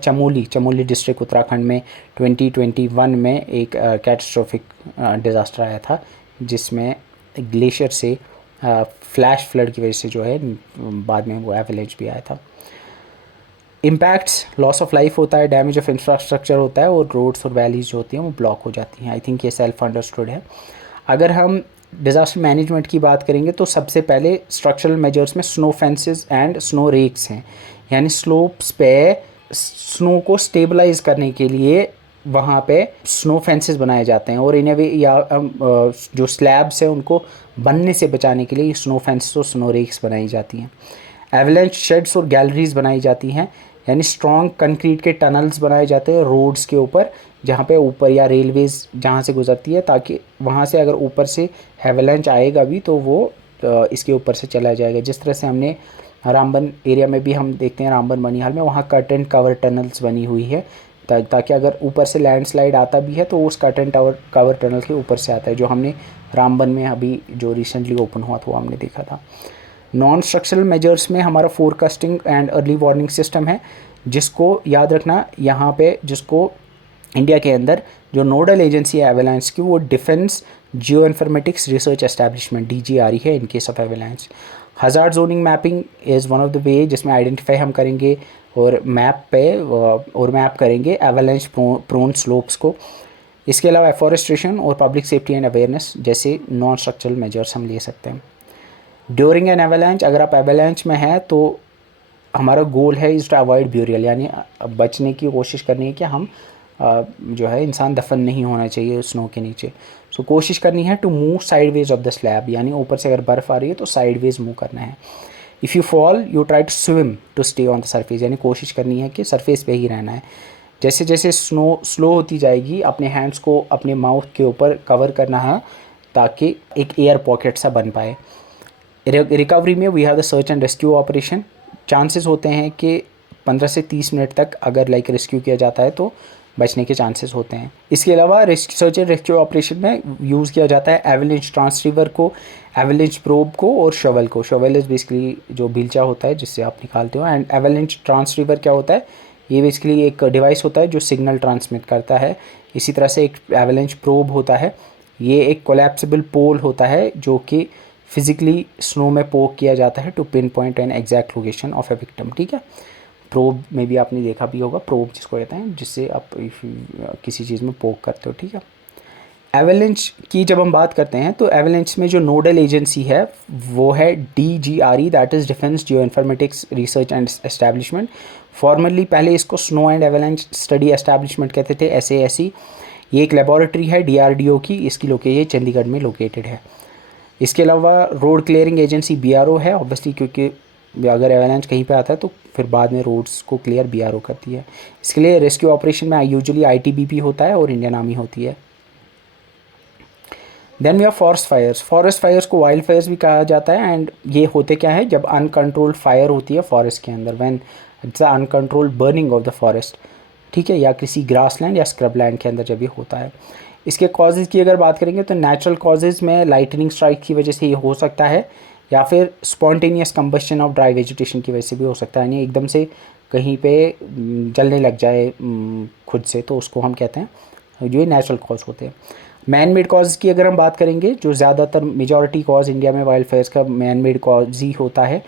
चमोली डिस्ट्रिक्ट उत्तराखंड में 2021 में एक कैटास्ट्रोफिक डिज़ास्टर आया था, जिसमें ग्लेशियर से फ्लैश फ्लड की वजह से जो है बाद में वो एवलांच भी आया था। इम्पैक्ट्स, लॉस ऑफ लाइफ होता है, डैमेज ऑफ इंफ्रास्ट्रक्चर होता है, और रोड्स और वैलीज जो होती हैं वो ब्लॉक हो जाती हैं। आई थिंक ये सेल्फ अंडरस्टूड है। अगर हम डिज़ास्टर मैनेजमेंट की बात करेंगे तो सबसे पहले स्ट्रक्चरल मेजर्स में snow fences and snow rakes हैं, यानी स्लोप्स पे स्नो को स्टेबलाइज करने के लिए वहाँ पे स्नो फेंसेस बनाए जाते हैं, और इन्हें या जो स्लैब्स हैं उनको बनने से बचाने के लिए स्नो फेंसेस और स्नो रेक्स बनाई जाती हैं। एवलांच शेड्स और गैलरीज बनाई जाती हैं, यानी स्ट्रॉन्ग कंक्रीट के टनल्स बनाए जाते हैं रोड्स के ऊपर, जहाँ पे ऊपर, या रेलवेज़ जहाँ से गुजरती है, ताकि वहाँ से अगर ऊपर से एवलांच आएगा भी तो वो इसके ऊपर से चला जाएगा। जिस तरह से हमने रामबन एरिया में भी हम देखते हैं, रामबन बनिहाल में, वहाँ कट एंड कवर टनल्स बनी हुई है ताकि अगर ऊपर से लैंडस्लाइड आता भी है तो उस कट एंड कवर टनल के ऊपर से आता है, जो हमने रामबन में अभी जो रिसेंटली ओपन हुआ था वो हमने देखा था। नॉन स्ट्रक्चरल मेजर्स में हमारा forecasting and early warning system है, जिसको याद रखना यहाँ पे, जिसको इंडिया के अंदर जो नोडल एजेंसी है एवेलांच की वो Defence Geo Informatics Research Establishment DGRE है in case of avalanche. Hazard zoning mapping is one of the way जिसमें आइडेंटिफाई हम करेंगे और मैप करेंगे एवेलांच प्रोन स्लोप्स को। इसके अलावा एफॉरेस्ट्रेशन और पब्लिक सेफ्टी एंड अवेयरनेस जैसे नॉन स्ट्रक्चरल मेजर्स हम ले सकते हैं। ड्यूरिंग एन एवेलांच, अगर आप एवेलांच में हैं तो हमारा गोल है इज़ टू अवॉइड ब्यूरियल, यानी बचने की कोशिश करनी है कि हम जो है इंसान दफन नहीं होना चाहिए स्नो के नीचे। सो कोशिश करनी है to move sideways of the slab, यानी ऊपर से अगर बर्फ़ आ रही है तो साइडवेज मूव करना है। If you fall you try to swim to stay on the surface, यानी कोशिश करनी है कि सरफेस पे ही रहना है। जैसे जैसे स्नो स्लो होती जाएगी अपने हैंड्स को अपने माउथ के ऊपर कवर करना है ताकि एक एयर पॉकेट सा बन पाए। रिकवरी में we have the search and rescue operation. Chances होते हैं कि 15 से 30 मिनट तक अगर रेस्क्यू किया जाता है तो बचने के चांसेस होते हैं। इसके अलावा सर्च एंड रेस्क्यू ऑपरेशन में यूज़ किया जाता है एवेलेंच ट्रांसरिवर को, एवेलेंच प्रोब को और शवल को। शवल इज़ बेसिकली जो बिलचा होता है जिससे आप निकालते हो, एंड एवेलेंच ट्रांसरिवर क्या होता है, ये बेसिकली एक डिवाइस होता है जो सिग्नल ट्रांसमिट करता है। इसी तरह से एक एवेलेंच प्रोब होता है, ये एक कोलैप्सिबल पोल होता है जो कि फिज़िकली स्नो में पोक किया जाता है to pinpoint an exact location of a victim. ठीक है, प्रोब में भी आपने देखा भी होगा, प्रोब जिसको कहते हैं, जिससे आप किसी चीज़ में पोक करते हो। ठीक है, एवेलेंच की जब हम बात करते हैं तो एवेलेंच में जो नोडल एजेंसी है वो है DGRE, that is defence Geo Informatics research and establishment. Formally पहले इसको snow and avalanche study establishment कहते थे, SASE। ये एक लेबॉरेटरी है DRDO की, इसकी लोकेशन चंडीगढ़ में लोकेटेड है। इसके अलावा रोड क्लियरिंग एजेंसी BRO है, ऑब्वियसली क्योंकि अगर एवेलांच कहीं पे आता है तो फिर बाद में रोड्स को क्लियर BRO करती है। इसके लिए रेस्क्यू ऑपरेशन में यूजुअली ITBP होता है और इंडियन आर्मी होती है। Then we are forest fires. Forest fires को वाइल्ड फायर्स भी कहा जाता है, एंड ये होते क्या है, जब अनकंट्रोल्ड फायर होती है फॉरेस्ट के अंदर, when it's a uncontrolled burning of the forest. ठीक है, या किसी ग्रासलैंड या स्क्रब लैंड के अंदर जब ये होता है। इसके कॉजेज़ की अगर बात करेंगे तो नेचुरल कॉजेज़ में लाइटनिंग स्ट्राइक की वजह से ये हो सकता है, या फिर spontaneous combustion of dry vegetation की वजह से भी हो सकता है, यानी एकदम से कहीं पे जलने लग जाए खुद से, तो उसको हम कहते हैं, जो ये नेचुरल कॉज होते हैं। मैन मेड कॉज की अगर हम बात करेंगे, जो ज़्यादातर मेजॉरिटी कॉज इंडिया में वाइल्ड फायर्स का मैन मेड कॉज ही होता है।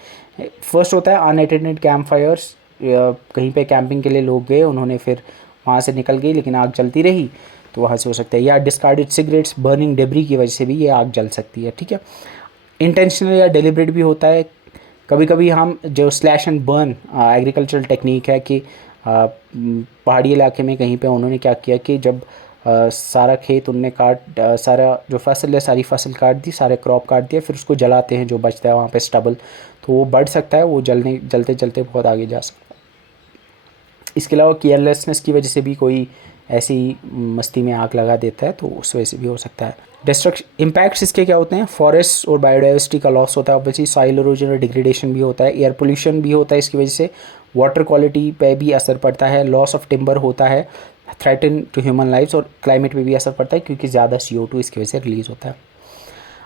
फर्स्ट होता है अनअटेंडेड कैंप फायर्स, कहीं पे कैंपिंग के लिए लोग गए, उन्होंने फिर वहाँ से निकल गई लेकिन आग जलती रही, तो वहाँ से हो सकता है। या डिस्कार्डेड सिगरेट्स, बर्निंग डेब्री की वजह से भी ये आग जल सकती है। ठीक है, इंटेंशनल या डेलिब्रेट भी होता है। कभी कभी हम जो slash and burn agricultural technique है कि पहाड़ी इलाके में कहीं पे उन्होंने क्या किया कि जब सारा खेत उनने सारा जो फसल है सारी फसल काट दी, सारे क्रॉप काट दिया, फिर उसको जलाते हैं, जो बचता है वहाँ पे स्टबल, तो वो बढ़ सकता है, वो जलते जलते बहुत आगे जा सकता है। इसके अलावा केयरलेसनेस की वजह से भी कोई ऐसी मस्ती में आग लगा देता है, तो उस वजह से भी हो सकता है। डिस्ट्रक्शन इम्पैक्ट्स इसके क्या होते हैं, फॉरेस्ट और बायोडाइवर्सिटी का लॉस होता है, ऑब्वियसली सॉइल इरोजन और डिग्रेडेशन भी होता है, एयर पोल्यूशन भी होता है इसकी वजह से, वाटर क्वालिटी पे भी असर पड़ता है, लॉस ऑफ टिम्बर होता है, थ्रेटन टू ह्यूमन लाइफ्स, और क्लाइमेट पे भी असर पड़ता है क्योंकि ज़्यादा CO2 इसकी वजह से रिलीज़ होता है।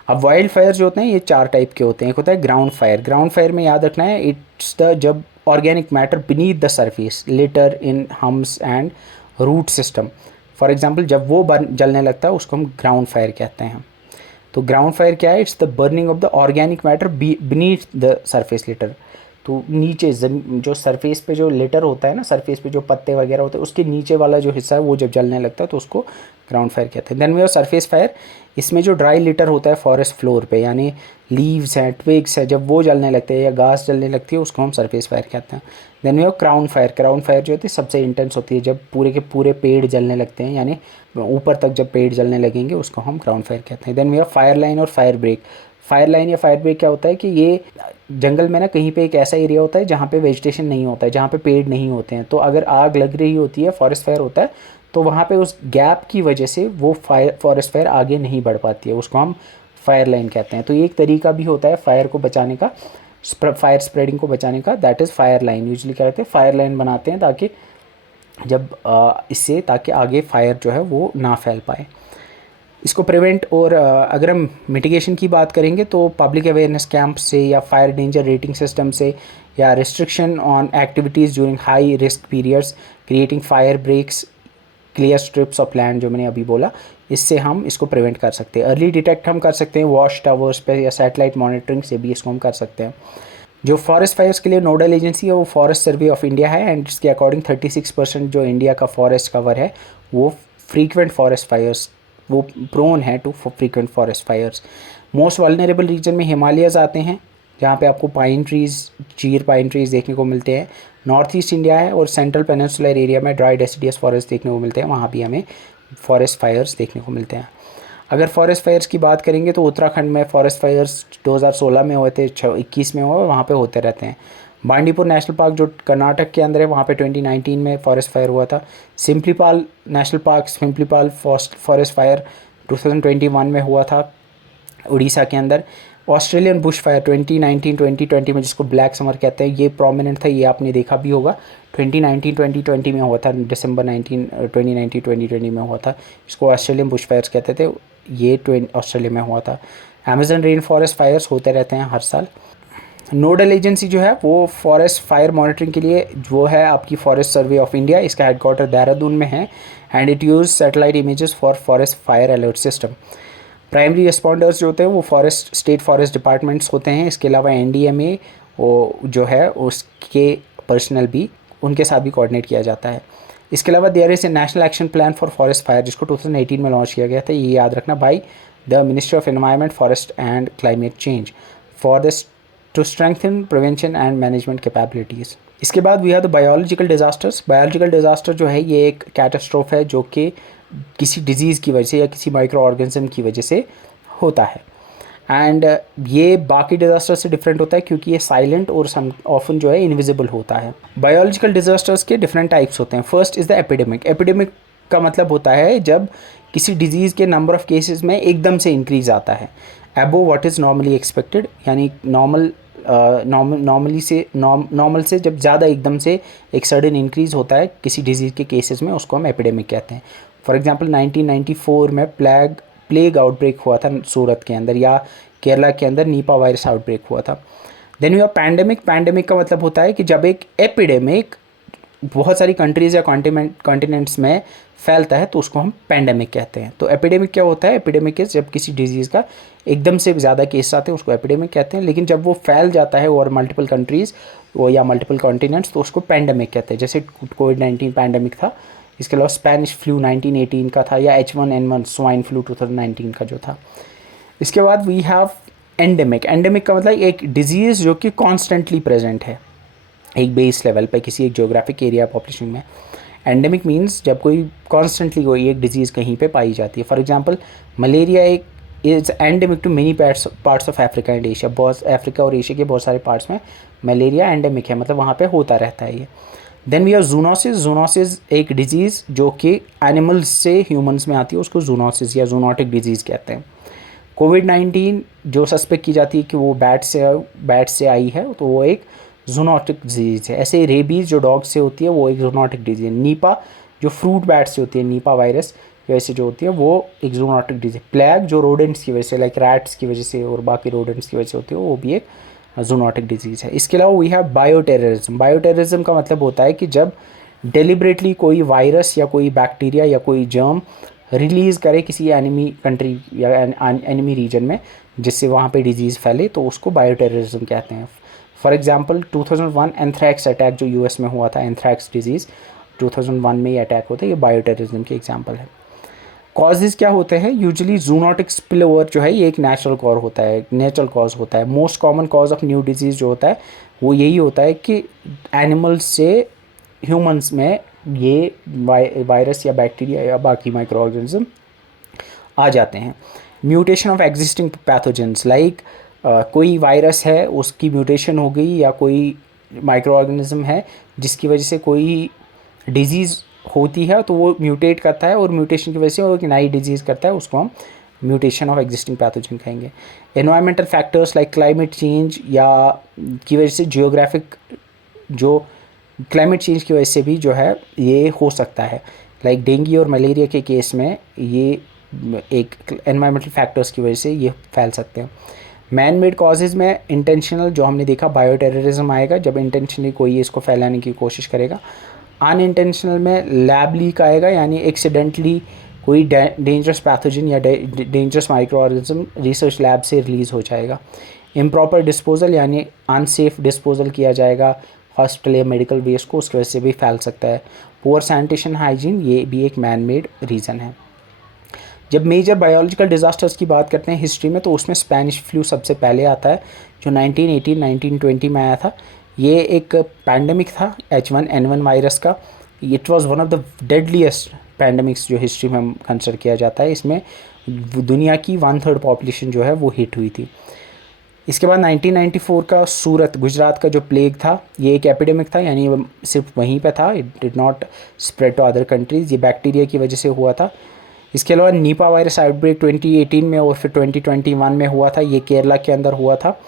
अब वाइल्ड फायर जो होते हैं ये 4 टाइप के होते हैं। एक होता है ग्राउंड फायर। ग्राउंड फायर में याद रखना है, इट्स द जब organic matter beneath the surface, litter in humus and root system, for example जब वो जलने लगता है उसको हम ग्राउंड फायर कहते हैं। तो ग्राउंड फायर क्या है, it's the burning of the organic matter beneath the surface litre. तो नीचे जो सरफेस पे जो लिटर होता है ना, सरफेस पे जो पत्ते वगैरह होते हैं उसके नीचे वाला जो हिस्सा है वो जब जलने लगता है तो उसको ग्राउंड फायर कहते हैं। Then we have surface fire. इसमें जो ड्राई लिटर होता है फॉरेस्ट फ्लोर पे, यानी लीव्स हैं, ट्विग्स है, जब वो जलने लगते हैं या घास जलने लगती है उसको हम सरफेस फायर कहते हैं। Then we have crown fire. Crown fire जो होती है सबसे इंटेंस होती है, जब पूरे के पूरे पेड़ जलने लगते हैं, यानी ऊपर तक जब पेड़ जलने लगेंगे उसको हम क्राउन फायर कहते हैं। Then we have fire line और फायर ब्रेक। फायर लाइन या फायर ब्रेक क्या होता है कि ये जंगल में ना कहीं पे एक ऐसा एरिया होता है जहाँ पे वेजिटेशन नहीं होता है, जहाँ पे पेड़ नहीं होते हैं, तो अगर आग लग रही होती है, फॉरेस्ट फायर होता है, तो वहाँ पे उस गैप की वजह से वो फॉरेस्ट फायर आगे नहीं बढ़ पाती है, उसको हम फायर लाइन कहते हैं। तो ये एक तरीका भी होता है फायर को बचाने का। फायर स्प्रेडिंग को बचाने का, that is fire line. Usually क्या करते हैं, फायर लाइन बनाते हैं ताकि जब इससे ताकि आगे फायर जो है वो ना फैल पाए। इसको प्रिवेंट और अगर हम मिटिगेशन की बात करेंगे तो पब्लिक अवेयरनेस कैंप से या फायर डेंजर रेटिंग सिस्टम से या restriction on activities during high risk periods, creating fire breaks, clear strips of land जो मैंने अभी बोला, इससे हम इसको प्रिवेंट कर सकते हैं। अर्ली डिटेक्ट हम कर सकते हैं वॉच टावर्स पे या सैटेलाइट मॉनिटरिंग से भी इसको हम कर सकते हैं। जो फॉरेस्ट फायर्स के लिए नोडल एजेंसी है वो फॉरेस्ट सर्वे ऑफ इंडिया है एंड इसके अकॉर्डिंग 36% जो इंडिया का फॉरेस्ट कवर है वो फ्रीक्वेंट फॉरेस्ट फायर्स, वो प्रोन है to frequent forest fires. Most vulnerable region में हिमालयज़ आते हैं जहाँ पे आपको pine trees, chir pine trees देखने को मिलते हैं। नॉर्थ ईस्ट इंडिया है और सेंट्रल पेनिनसुलर एरिया में ड्राई डेसिडियस फॉरेस्ट देखने को मिलते हैं, वहाँ भी हमें फॉरेस्ट फायर्स देखने को मिलते हैं। अगर फॉरेस्ट फायर्स की बात करेंगे तो उत्तराखंड में फॉरेस्ट फायर्स 2016 में हुए थे, 21 में हुए, वहाँ पे होते रहते हैं। बांडीपुर नेशनल पार्क जो कर्नाटक के अंदर है वहाँ पे 2019 में फॉरेस्ट फायर हुआ था। सिम्पलीपाल नेशनल पार्क, सिम्पलीपाल फॉरेस्ट फायर 2021 में हुआ था उड़ीसा के अंदर। ऑस्ट्रेलियन बुश फायर 2019-2020 में जिसको ब्लैक समर कहते हैं, ये प्रोमिनेंट था, ये आपने देखा भी होगा। 2019-2020 में हुआ था, दिसंबर 2019-2020 में हुआ था। इसको ऑस्ट्रेलियन बुश फायर्स कहते थे, ये ऑस्ट्रेलिया में हुआ था। अमेजन रेन फॉरेस्ट फायर्स होते रहते हैं हर साल। नोडल एजेंसी जो है वो फॉरेस्ट फायर मॉनिटरिंग के लिए वो है आपकी फॉरेस्ट सर्वे ऑफ इंडिया। इसका हेडक्वार्टर देहरादून में है and it use satellite images for forest fire alert system. Primary responders जो होते हैं वो फॉरेस्ट स्टेट फॉरेस्ट डिपार्टमेंट्स होते हैं। इसके अलावा एनडीएमए वो जो है उसके पर्सनल भी उनके साथ भी कोऑर्डिनेट किया जाता है। इसके अलावा there is a national action plan for forest fire जिसको 2018 में लॉन्च किया गया था, ये याद रखना, by the ministry of environment, forest and climate change for this to strengthen prevention and management capabilities. इसके बाद we have the biological disasters. Biological disaster जो है ये एक कैटास्ट्रोफ है जो कि किसी डिजीज़ की वजह से या किसी माइक्रो ऑर्गेनिज्म की वजह से होता है एंड ये बाकी डिजास्टर से डिफरेंट होता है क्योंकि ये साइलेंट और ऑफन जो है इनविजिबल होता है। बायोलॉजिकल डिजास्टर्स के डिफरेंट टाइप्स होते हैं। First is the epidemic. Epidemic का मतलब होता है जब किसी डिजीज़ के नंबर ऑफ केसेस में एकदम से इंक्रीज आता है अबो व्हाट इज़ नॉर्मली एक्सपेक्टेड, यानी नॉर्मल से जब ज़्यादा एकदम से एक सडन इंक्रीज़ होता है किसी डिजीज़ के केसेस में, उसको हम एपिडेमिक कहते हैं। फॉर एग्जांपल 1994 में प्लेग आउटब्रेक हुआ था सूरत के अंदर, या केरला के अंदर नीपा वायरस आउटब्रेक हुआ था। Then you are pandemic. Pandemic का मतलब होता है कि जब एक एपिडेमिक बहुत सारी कंट्रीज़ या कॉन्टिनेंट्स में फैलता है तो उसको हम पैंडेमिक कहते हैं। तो एपिडेमिक क्या होता है, एपिडेमिक इज जब किसी डिजीज़ का एकदम से ज़्यादा केस आते हैं उसको एपिडेमिक कहते हैं, लेकिन जब वो फैल जाता है और मल्टीपल कंट्रीज़ वो या मल्टीपल कॉन्टिनेंट्स तो उसको पैंडेमिक कहते हैं। जैसे कोविड-19 पैंडेमिक था, इसके अलावा स्पेनिश फ्लू 1918 का था, या H1N1 स्वाइन फ्लू 2019 का जो था। इसके बाद वी हैव एंडेमिक। एंडेमिक का मतलब एक डिजीज़ जो कि कॉन्स्टेंटली प्रेजेंट है एक बेस लेवल पे किसी एक जियोग्राफिक एरिया पॉपुलेशन में। एंडेमिक मीन्स जब कोई कॉन्स्टेंटली कोई एक डिजीज़ कहीं पे पाई जाती है। फॉर एग्जांपल मलेरिया एक is endemic to many parts of Africa and Asia. बहुत अफ्रीका और एशिया के बहुत सारे पार्ट्स में मलेरिया एंडेमिक है, मतलब वहाँ पे होता रहता है ये। Then we are zoonosis. Zoonosis एक डिजीज़ जो कि एनिमल्स से ह्यूमंस में आती है, उसको जूनोसिस या जूनोटिक डिजीज़ कहते हैं। कोविड-19 जो सस्पेक्ट की जाती है कि वो बैट से आई है तो वो एक जूनोटिक डिजीज़ है। ऐसे रेबीज़ जो डॉग से होती है वो एक जूनोटिक डिजीज़ है। नीपा जो फ्रूट बैट से होती है, नीपा वायरस की वजह से जो होती है वो एक जूनोटिक डिजीज़। प्लेग जो रोडेंट्स की वजह से लाइक रैट्स की वजह से और बाकी रोडेंट्स की वजह से होती है वो भी एक जूनोटिक डिजीज़ है। इसके अलावा वी हैव बायोटेररिज्म। बायोटेररिज्म का मतलब होता है कि जब डेलिबरेटली कोई वायरस या कोई बैक्टीरिया या कोई जर्म रिलीज़ करे किसी एनिमी कंट्री या एनिमी रीजन में जिससे वहाँ पे डिजीज़ फैले तो उसको बायोटेररिज्म कहते हैं। फॉर एग्जांपल 2001 एंथ्रैक्स अटैक जो यूएस में हुआ था, एंथ्रैक्स डिजीज़ 2001 में ये अटैक होता है, ये बायोटेररिज्म के एग्जांपल है। कॉजेज़ क्या होते हैं, यूजुअली जूनोटिक स्पिलओवर जो है ये एक नेचुरल कॉज होता है, नेचुरल कॉज होता है। Most common cause of new disease जो होता है वो यही होता है कि एनिमल्स से ह्यूमंस में ये वायरस या बैक्टीरिया या बाकी माइक्रो ऑर्गेनिज्म आ जाते हैं। Mutation of existing pathogens like कोई वायरस है उसकी म्यूटेशन हो गई या कोई माइक्रो ऑर्गेनिज्म है जिसकी वजह से कोई डिजीज़ होती है तो वो म्यूटेट करता है और म्यूटेशन की वजह से वो एक नई डिजीज़ करता है, उसको हम म्यूटेशन ऑफ एग्जिस्टिंग पैथोजन कहेंगे। Environmental factors like climate change या की वजह से जियोग्राफिक जो क्लाइमेट चेंज की वजह से भी जो है ये हो सकता है। लाइक डेंगू और मलेरिया के केस में ये एक एनवायरमेंटल फैक्टर्स की वजह से ये फैल सकते हैं। मैन मेड कॉजेज़ में इंटेंशनल जो हमने देखा बायो टेररिज्म आएगा जब इंटेंशनली कोई इसको फैलाने की कोशिश करेगा। अनइंटेंशनल में लैब लीक आएगा, यानी एक्सीडेंटली कोई डेंजरस पैथोजन या dangerous micro organism research lab से रिलीज़ हो जाएगा। इम्प्रॉपर डिस्पोजल यानी अनसेफ डिस्पोजल किया जाएगा हॉस्पिटल या मेडिकल वेस्ट को, उसकी वजह से भी फैल सकता है। पुअर सैनिटेशन हाइजीन ये भी एक मैन मेड रीज़न है। जब मेजर बायोलॉजिकल डिज़ास्टर्स की बात करते हैं हिस्ट्री में तो उसमें स्पेनिश फ्लू सबसे पहले आता है जो 1918-1920 में आया था। ये एक पैंडमिक था H1N1 वायरस का। It was one of the deadliest pandemics जो हिस्ट्री में हम कंसिडर किया जाता है। इसमें दुनिया की 1/3 पॉपुलेशन जो है वो हिट हुई थी। इसके बाद 1994 का सूरत गुजरात का जो प्लेग था ये एक एपिडेमिक था, यानी सिर्फ वहीं पे था, it did not spread to other countries. ये बैक्टीरिया की वजह से हुआ था। इसके अलावा नीपा वायरस आउटब्रेक 2018 में और फिर 2021 में हुआ था, ये केरला के अंदर हुआ था,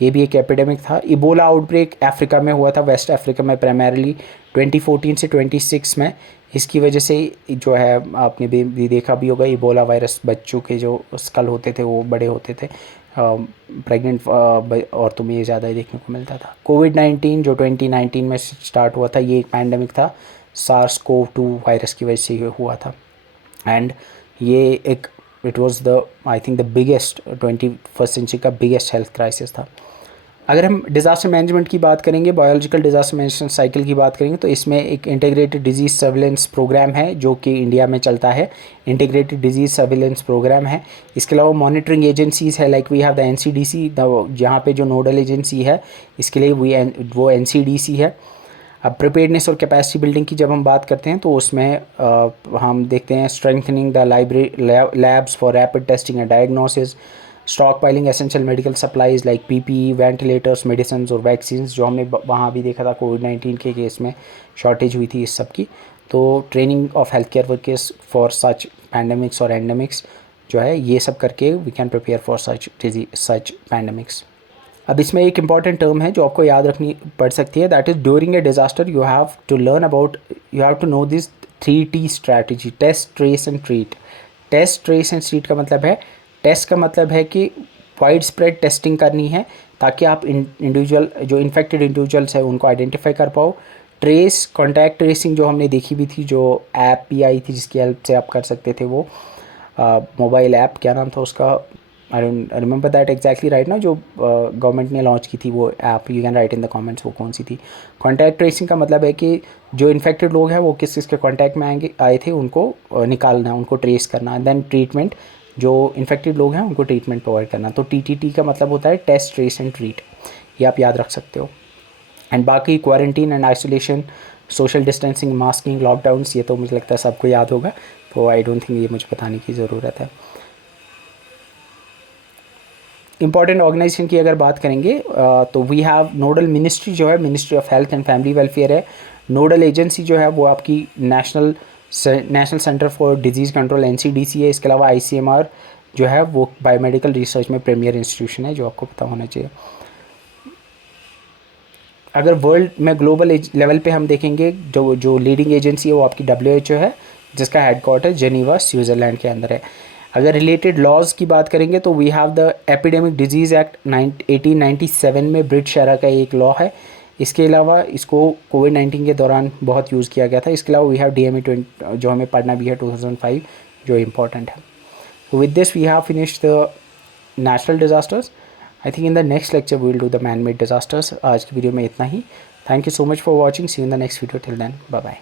ये भी एक एपिडेमिक था। इबोला आउटब्रेक अफ्रीका में हुआ था, वेस्ट अफ्रीका में प्राइमरीली 2014 से 26 में। इसकी वजह से जो है आपने भी देखा भी होगा इबोला वायरस बच्चों के जो स्कल होते थे वो बड़े होते थे, प्रेग्नेंट औरतों में ये ज़्यादा देखने को मिलता था। कोविड-19 जो 2019 में स्टार्ट हुआ था ये एक पैंडमिक था, SARS-CoV-2 वायरस की वजह से ये हुआ था। एंड ये एक it was the I think the biggest 21st century का बिगेस्ट हेल्थ क्राइसिस था। अगर हम डिज़ास्टर मैनेजमेंट की बात करेंगे, बायोलॉजिकल डिज़ास्टर मैनेजमेंट साइकिल की बात करेंगे तो इसमें एक इंटीग्रेटेड डिजीज़ सर्विलेंस प्रोग्राम है जो कि इंडिया में चलता है। इंटीग्रेटेड डिजीज़ सर्विलेंस प्रोग्राम है। इसके अलावा मॉनिटरिंग एजेंसीज़ है, like we have the NCDC, जहाँ पे जो नोडल एजेंसी है इसके लिए वो NCDC है। अब प्रिपेयर्डनेस और कैपेसिटी बिल्डिंग की जब हम बात करते हैं तो उसमें हम देखते हैं strengthening the library labs for rapid testing and diagnosis, stock piling essential medical supplies like PPE, ventilators, medicine और वैक्सीन, जो हमने वहाँ भी देखा था कोविड-19 के केस में शॉर्टेज हुई थी इस सब की। तो training of health care workers for such pandemics और एंडेमिक्स जो है ये सब करके we can prepare for such pandemics. अब इसमें एक इंपॉर्टेंट टर्म है जो आपको याद रखनी पड़ सकती है, that is during a disaster you have to learn about, you have to know this 3T strategy: test, trace and treat. Test, trace and treat का मतलब है, टेस्ट का मतलब है कि वाइड स्प्रेड टेस्टिंग करनी है ताकि आप इंडिविजुअल जो इन्फेक्टेड इंडिविजुअल्स है उनको आइडेंटिफाई कर पाओ। ट्रेस, कॉन्टैक्ट ट्रेसिंग जो हमने देखी भी थी, जो ऐप भी आई थी जिसकी हेल्प से आप कर सकते थे, वो मोबाइल ऐप, क्या नाम था उसका, I don't remember that exactly right ना, जो गवर्नमेंट ने लॉन्च की थी वो app, you can write in the comments वो कौन सी थी। कॉन्टैक्ट ट्रेसिंग का मतलब है कि जो इन्फेक्टेड लोग हैं वो किस किस के कॉन्टैक्ट में आए थे उनको निकालना, उनको ट्रेस करना। देन ट्रीटमेंट, जो इन्फेक्टेड लोग हैं उनको ट्रीटमेंट प्रोवाइड करना। तो TTT का मतलब होता है टेस्ट, ट्रेस एंड ट्रीट, ये आप याद रख सकते हो। एंड बाकी quarantine and isolation, social distancing, masking, lockdowns, ये तो मुझे लगता है सबको याद होगा, तो आई डोंट थिंक ये मुझे बताने की ज़रूरत है। इंपॉर्टेंट ऑर्गेनाइजेशन की अगर बात करेंगे तो वी हैव नोडल मिनिस्ट्री जो है ministry of health and family welfare है। नोडल एजेंसी जो है वो आपकी national Centre for disease control NCDC है। इसके अलावा ICMR जो है वो बायोमेडिकल रिसर्च में प्रीमियर इंस्टीट्यूशन है, जो आपको पता होना चाहिए। अगर वर्ल्ड में ग्लोबल लेवल पे हम देखेंगे जो लीडिंग एजेंसी है वो आपकी WHO है, जिसका हेडक्वार्टर जेनीवा स्विट्ज़रलैंड के अंदर है। अगर रिलेटेड लॉज की बात करेंगे तो we have the epidemic disease act 1897 में ब्रिटिश एरा का एक लॉ है। इसके अलावा इसको कोविड-19 के दौरान बहुत यूज़ किया गया था। इसके अलावा वी हैव DMA 20 जो हमें पढ़ना भी है 2005, जो इम्पॉर्टेंट है। With this we have finished the natural disasters. I think in the next lecture we will do the man made disasters. आज की वीडियो में इतना ही। Thank you so much for watching, see you in the next video, till then bye bye.